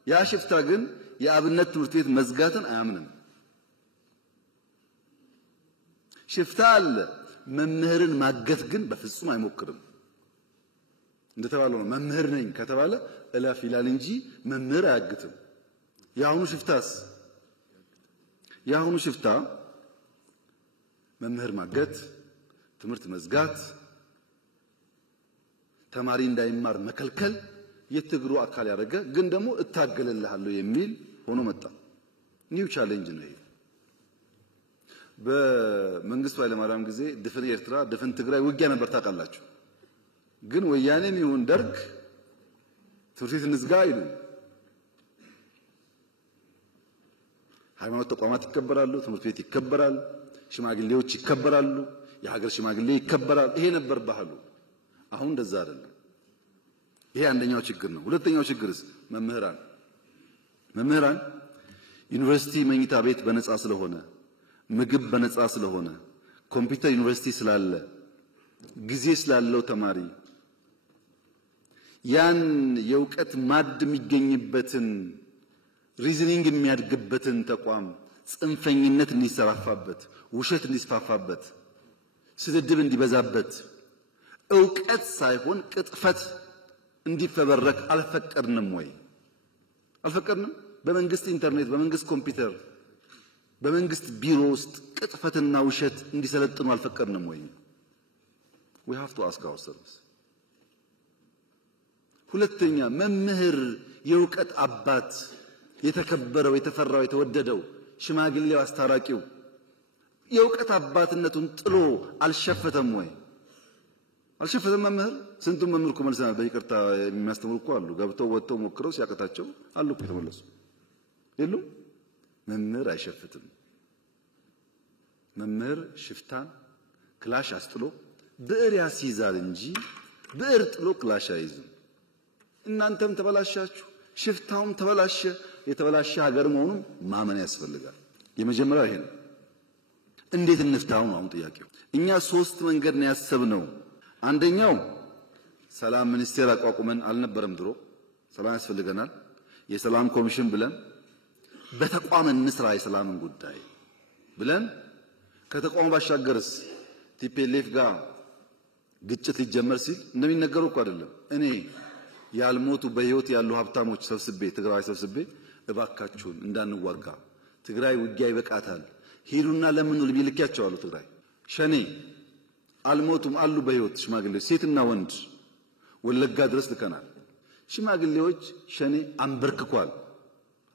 ያ ሽፍታ ግን የአብነት ትምህርት ቤት መዝጋትን አያምንም። ሽፍታ አለ። መምህርን ማገት ግን በፍጹም አይሞክርም። እንደተባለው ነው መምህር ነኝ ከተባለ እላፍ ይላል እንጂ መምህር አያግትም። የአሁኑ ሽፍታ መምህር ማገት፣ ትምህርት መዝጋት፣ ተማሪ እንዳይማር መከልከል የትግሩ አካል ያደረገ ግን ደግሞ እታገልልሃለሁ የሚል ሆኖ መጣ። ኒው ቻሌንጅ ነው ይሄ። በመንግስቱ ኃይለማርያም ጊዜ ድፍን ኤርትራ ድፍን ትግራይ ውጊያ ነበር ታውቃላችሁ። ግን ወያኔም ይሁን ደርግ ትምህርት ቤት እንዝጋ አይሉ። ሃይማኖት ተቋማት ይከበራሉ፣ ትምህርት ቤት ይከበራል፣ ሽማግሌዎች ይከበራሉ፣ የሀገር ሽማግሌ ይከበራል። ይሄ ነበር ባህሉ። አሁን እንደዛ አይደለም። ይሄ አንደኛው ችግር ነው። ሁለተኛው ችግርስ መምህራን ዩኒቨርሲቲ መኝታ ቤት በነፃ ስለሆነ፣ ምግብ በነፃ ስለሆነ፣ ኮምፒውተር ዩኒቨርሲቲ ስላለ፣ ጊዜ ስላለው ተማሪ ያን የእውቀት ማድ የሚገኝበትን ሪዝኒንግ የሚያድግበትን ተቋም ጽንፈኝነት እንዲሰራፋበት፣ ውሸት እንዲስፋፋበት፣ ስድድብ እንዲበዛበት፣ ዕውቀት ሳይሆን ቅጥፈት እንዲፈበረክ አልፈቀድንም ወይ? አልፈቀድንም። በመንግስት ኢንተርኔት፣ በመንግስት ኮምፒውተር፣ በመንግስት ቢሮ ውስጥ ቅጥፈትና ውሸት እንዲሰለጥኑ አልፈቀድንም ወይ? we have to ask ourselves። ሁለተኛ መምህር የእውቀት አባት የተከበረው የተፈራው የተወደደው ሽማግሌው አስታራቂው የእውቀት አባትነቱን ጥሎ አልሸፈተም ወይ? አልሸፈተም። መምህር ስንቱን መምህር እኮ መልሰናል። በይቅርታ የሚያስተምሩ እኮ አሉ። ገብተው ወጥተው ሞክረው ሲያቀታቸው አሉ እኮ የተመለሱ የሉም። መምህር አይሸፍትም። መምህር ሽፍታን ክላሽ አስጥሎ ብዕር ያስይዛል እንጂ ብዕር ጥሎ ክላሽ አይዝም። እናንተም ተበላሻችሁ፣ ሽፍታውም ተበላሸ። የተበላሸ ሀገር መሆኑን ማመን ያስፈልጋል። የመጀመሪያው ይሄ ነው። እንዴት እንፍታው ነው አሁን ጥያቄው። እኛ ሶስት መንገድ ነው ያሰብነው። አንደኛው ሰላም ሚኒስቴር አቋቁመን አልነበረም ድሮ። ሰላም ያስፈልገናል የሰላም ኮሚሽን ብለን በተቋም እንስራ የሰላምን ጉዳይ ብለን ከተቋሙ ባሻገርስ ቲፒኤልኤፍ ጋር ግጭት ሊጀመር ሲል እንደሚነገረው እኮ አይደለም። እኔ ያልሞቱ በህይወት ያሉ ሀብታሞች ሰብስቤ ትግራይ ሰብስቤ እባካችሁን እንዳንዋጋ ትግራይ ውጊያ ይበቃታል ሄዱና ለምን ነው ልቢልኪያቸዋለሁ። ትግራይ ሸኔ አልሞቱም አሉ በህይወት ሽማግሌዎች ሴትና ወንድ ወለጋ ድረስ ልከናል። ሽማግሌዎች ሸኔ አንበርክኳል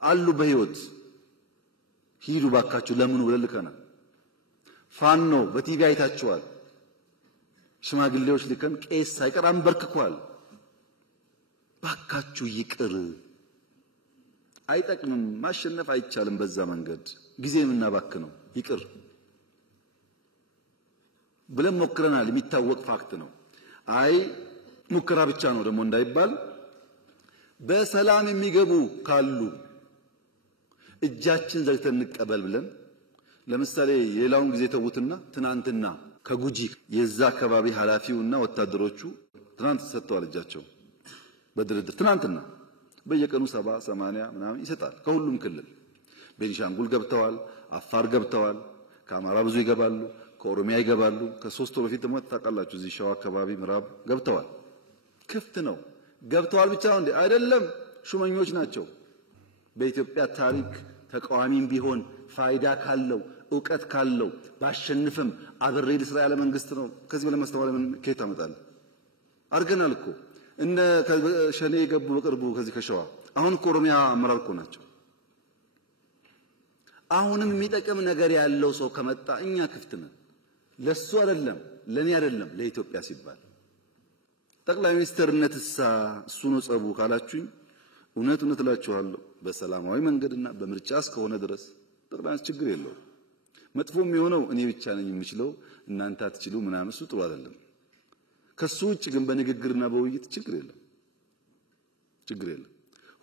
አሉ በህይወት ሂዱ ባካችሁ ለምን ብለን ልከናል። ፋኖ በቲቪ አይታችኋል። ሽማግሌዎች ልከን ቄስ ሳይቀር አንበርክኳል። ባካችሁ ይቅር፣ አይጠቅምም፣ ማሸነፍ አይቻልም በዛ መንገድ ጊዜ የምናባክነው ይቅር ብለን ሞክረናል። የሚታወቅ ፋክት ነው። አይ ሙከራ ብቻ ነው ደግሞ እንዳይባል በሰላም የሚገቡ ካሉ እጃችን ዘግተን እንቀበል ብለን ለምሳሌ የሌላውን ጊዜ ተውትና ትናንትና ከጉጂ የዛ አካባቢ ኃላፊውና ወታደሮቹ ትናንት ሰጥተዋል እጃቸው በድርድር ትናንትና በየቀኑ 70 80 ምናምን ይሰጣል ከሁሉም ክልል። ቤኒሻንጉል ገብተዋል፣ አፋር ገብተዋል፣ ከአማራ ብዙ ይገባሉ፣ ከኦሮሚያ ይገባሉ። ከሶስት ወር በፊት ደግሞ ታውቃላችሁ እዚህ ሸዋ አካባቢ ምዕራብ ገብተዋል። ክፍት ነው። ገብተዋል ብቻ ነው እንዴ? አይደለም፣ ሹመኞች ናቸው። በኢትዮጵያ ታሪክ ተቃዋሚም ቢሆን ፋይዳ ካለው ዕውቀት ካለው ባሸንፍም አብሬ ልስራ ያለ መንግስት ነው። ከዚህ በላይ ማስተዋል ምን ከየት አመጣለሁ? አርገናል እኮ እነ ሸኔ የገቡ በቅርቡ ከዚህ ከሸዋ አሁን እኮ ኦሮሚያ አመራር እኮ ናቸው። አሁንም የሚጠቅም ነገር ያለው ሰው ከመጣ እኛ ክፍት ነን። ለሱ አይደለም ለኔ አይደለም ለኢትዮጵያ ሲባል ጠቅላይ ሚኒስትርነትሳ እሱ ነው ጸቡ ካላችሁኝ እውነት እላችኋለሁ በሰላማዊ መንገድና በምርጫ እስከሆነ ድረስ ጠቅላይ ሚኒስትር ችግር የለውም። መጥፎም የሆነው እኔ ብቻ ነኝ የምችለው እናንተ አትችሉ ምናምን እሱ ጥሩ አይደለም። ከሱ ውጭ ግን በንግግርና በውይይት ችግር የለም።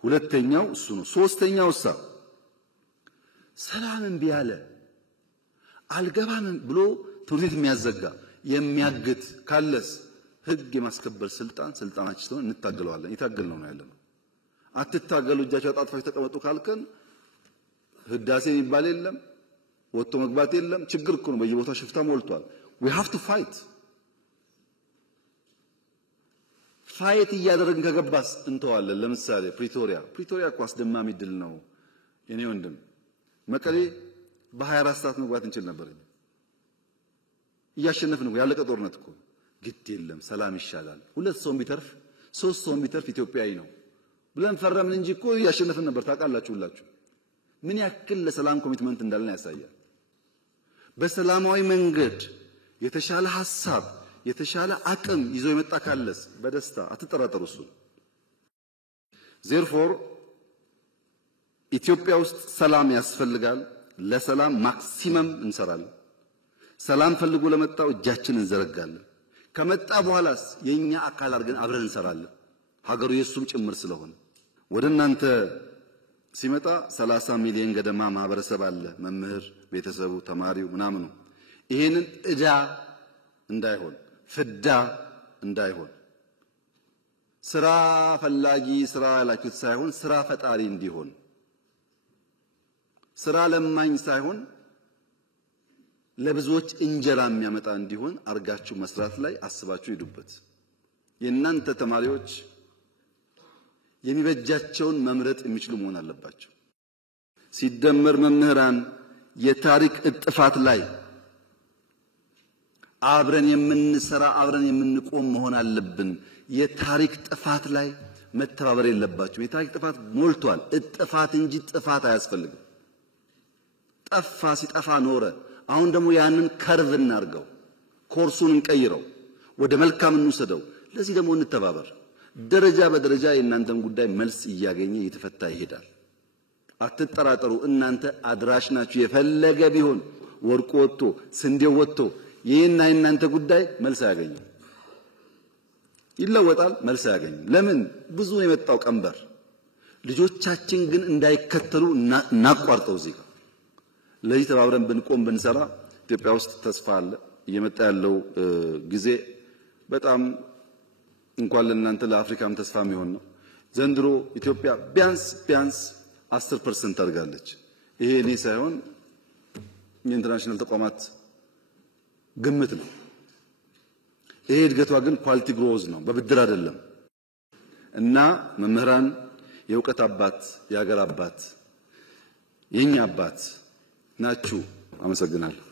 ሁለተኛው እሱ ነው። ሶስተኛው ሰላም እምቢ አለ አልገባም ብሎ ትምህርት ቤት የሚያዘጋ የሚያግት ካለስ ህግ የማስከበር ስልጣናችን እንታገለዋለን። የታገልነው ነው ያለነው። አትታገሉ እጃችሁ አጣጥፋችሁ ተቀመጡ ካልከን ህዳሴ የሚባል የለም፣ ወጥቶ መግባት የለም። ችግር እኮ ነው። በየቦታው ሽፍታ ሞልቷል። we have to ፋይት እያደረግን ከገባስ እንተዋለን። ለምሳሌ ፕሪቶሪያ እኮ አስደማሚ ድል ነው የኔ ወንድም። መቀሌ በ24 ሰዓት መግባት እንችል ነበር። እያሸነፍን ነው። ያለቀ ጦርነት እኮ ግድ የለም ሰላም ይሻላል። 2 ሰው ቢተርፍ 3 ሰው ቢተርፍ ኢትዮጵያዊ ነው ብለን ፈረምን እንጂ እኮ እያሸነፍን ነበር። ታውቃላችሁ ሁላችሁ ምን ያክል ለሰላም ኮሚትመንት እንዳለን ያሳያል። በሰላማዊ መንገድ የተሻለ ሐሳብ የተሻለ አቅም ይዞ የመጣ ካለስ በደስታ አትጠራጠሩ። እሱ therefore ኢትዮጵያ ውስጥ ሰላም ያስፈልጋል። ለሰላም ማክሲመም እንሰራለን። ሰላም ፈልጎ ለመጣው እጃችንን እንዘረጋለን። ከመጣ በኋላስ የኛ አካል አድርገን አብረን እንሰራለን። ሀገሩ የሱም ጭምር ስለሆነ ወደ እናንተ ሲመጣ 30 ሚሊዮን ገደማ ማህበረሰብ አለ። መምህር፣ ቤተሰቡ፣ ተማሪው ምናምኑ ይሄንን እዳ እንዳይሆን ፍዳ እንዳይሆን ስራ ፈላጊ ስራ ያላችሁት ሳይሆን ስራ ፈጣሪ እንዲሆን ስራ ለማኝ ሳይሆን ለብዙዎች እንጀራ የሚያመጣ እንዲሆን አርጋችሁ መስራት ላይ አስባችሁ ሄዱበት። የእናንተ ተማሪዎች የሚበጃቸውን መምረጥ የሚችሉ መሆን አለባቸው። ሲደመር መምህራን የታሪክ እጥፋት ላይ አብረን የምንሰራ አብረን የምንቆም መሆን አለብን። የታሪክ ጥፋት ላይ መተባበር የለባችሁ። የታሪክ ጥፋት ሞልቷል። እጥፋት እንጂ ጥፋት አያስፈልግም። ጠፋ ሲጠፋ ኖረ። አሁን ደግሞ ያንን ከርቭ እናርገው፣ ኮርሱን እንቀይረው፣ ወደ መልካም እንውሰደው። ለዚህ ደግሞ እንተባበር። ደረጃ በደረጃ የእናንተን ጉዳይ መልስ እያገኘ እየተፈታ ይሄዳል። አትጠራጠሩ። እናንተ አድራሽ ናችሁ። የፈለገ ቢሆን ወርቁ ወጥቶ ስንዴው ወጥቶ ይሄና የእናንተ ጉዳይ መልስ አያገኝም። ይለወጣል፣ መልስ አያገኝም። ለምን? ብዙ የመጣው ቀንበር ልጆቻችን ግን እንዳይከተሉ እናቋርጠው። እዚህ ለዚህ ተባብረን ብንቆም ብንሰራ ኢትዮጵያ ውስጥ ተስፋ አለ። እየመጣ ያለው ጊዜ በጣም እንኳን ለእናንተ ለአፍሪካም ተስፋ የሚሆን ነው። ዘንድሮ ኢትዮጵያ ቢያንስ 10% አድርጋለች። ይሄ እኔ ሳይሆን የኢንተርናሽናል ተቋማት ግምት ነው። ይሄ እድገቷ ግን ኳሊቲ ግሮዝ ነው፣ በብድር አይደለም። እና መምህራን የእውቀት አባት የሀገር አባት የኛ አባት ናችሁ። አመሰግናለሁ።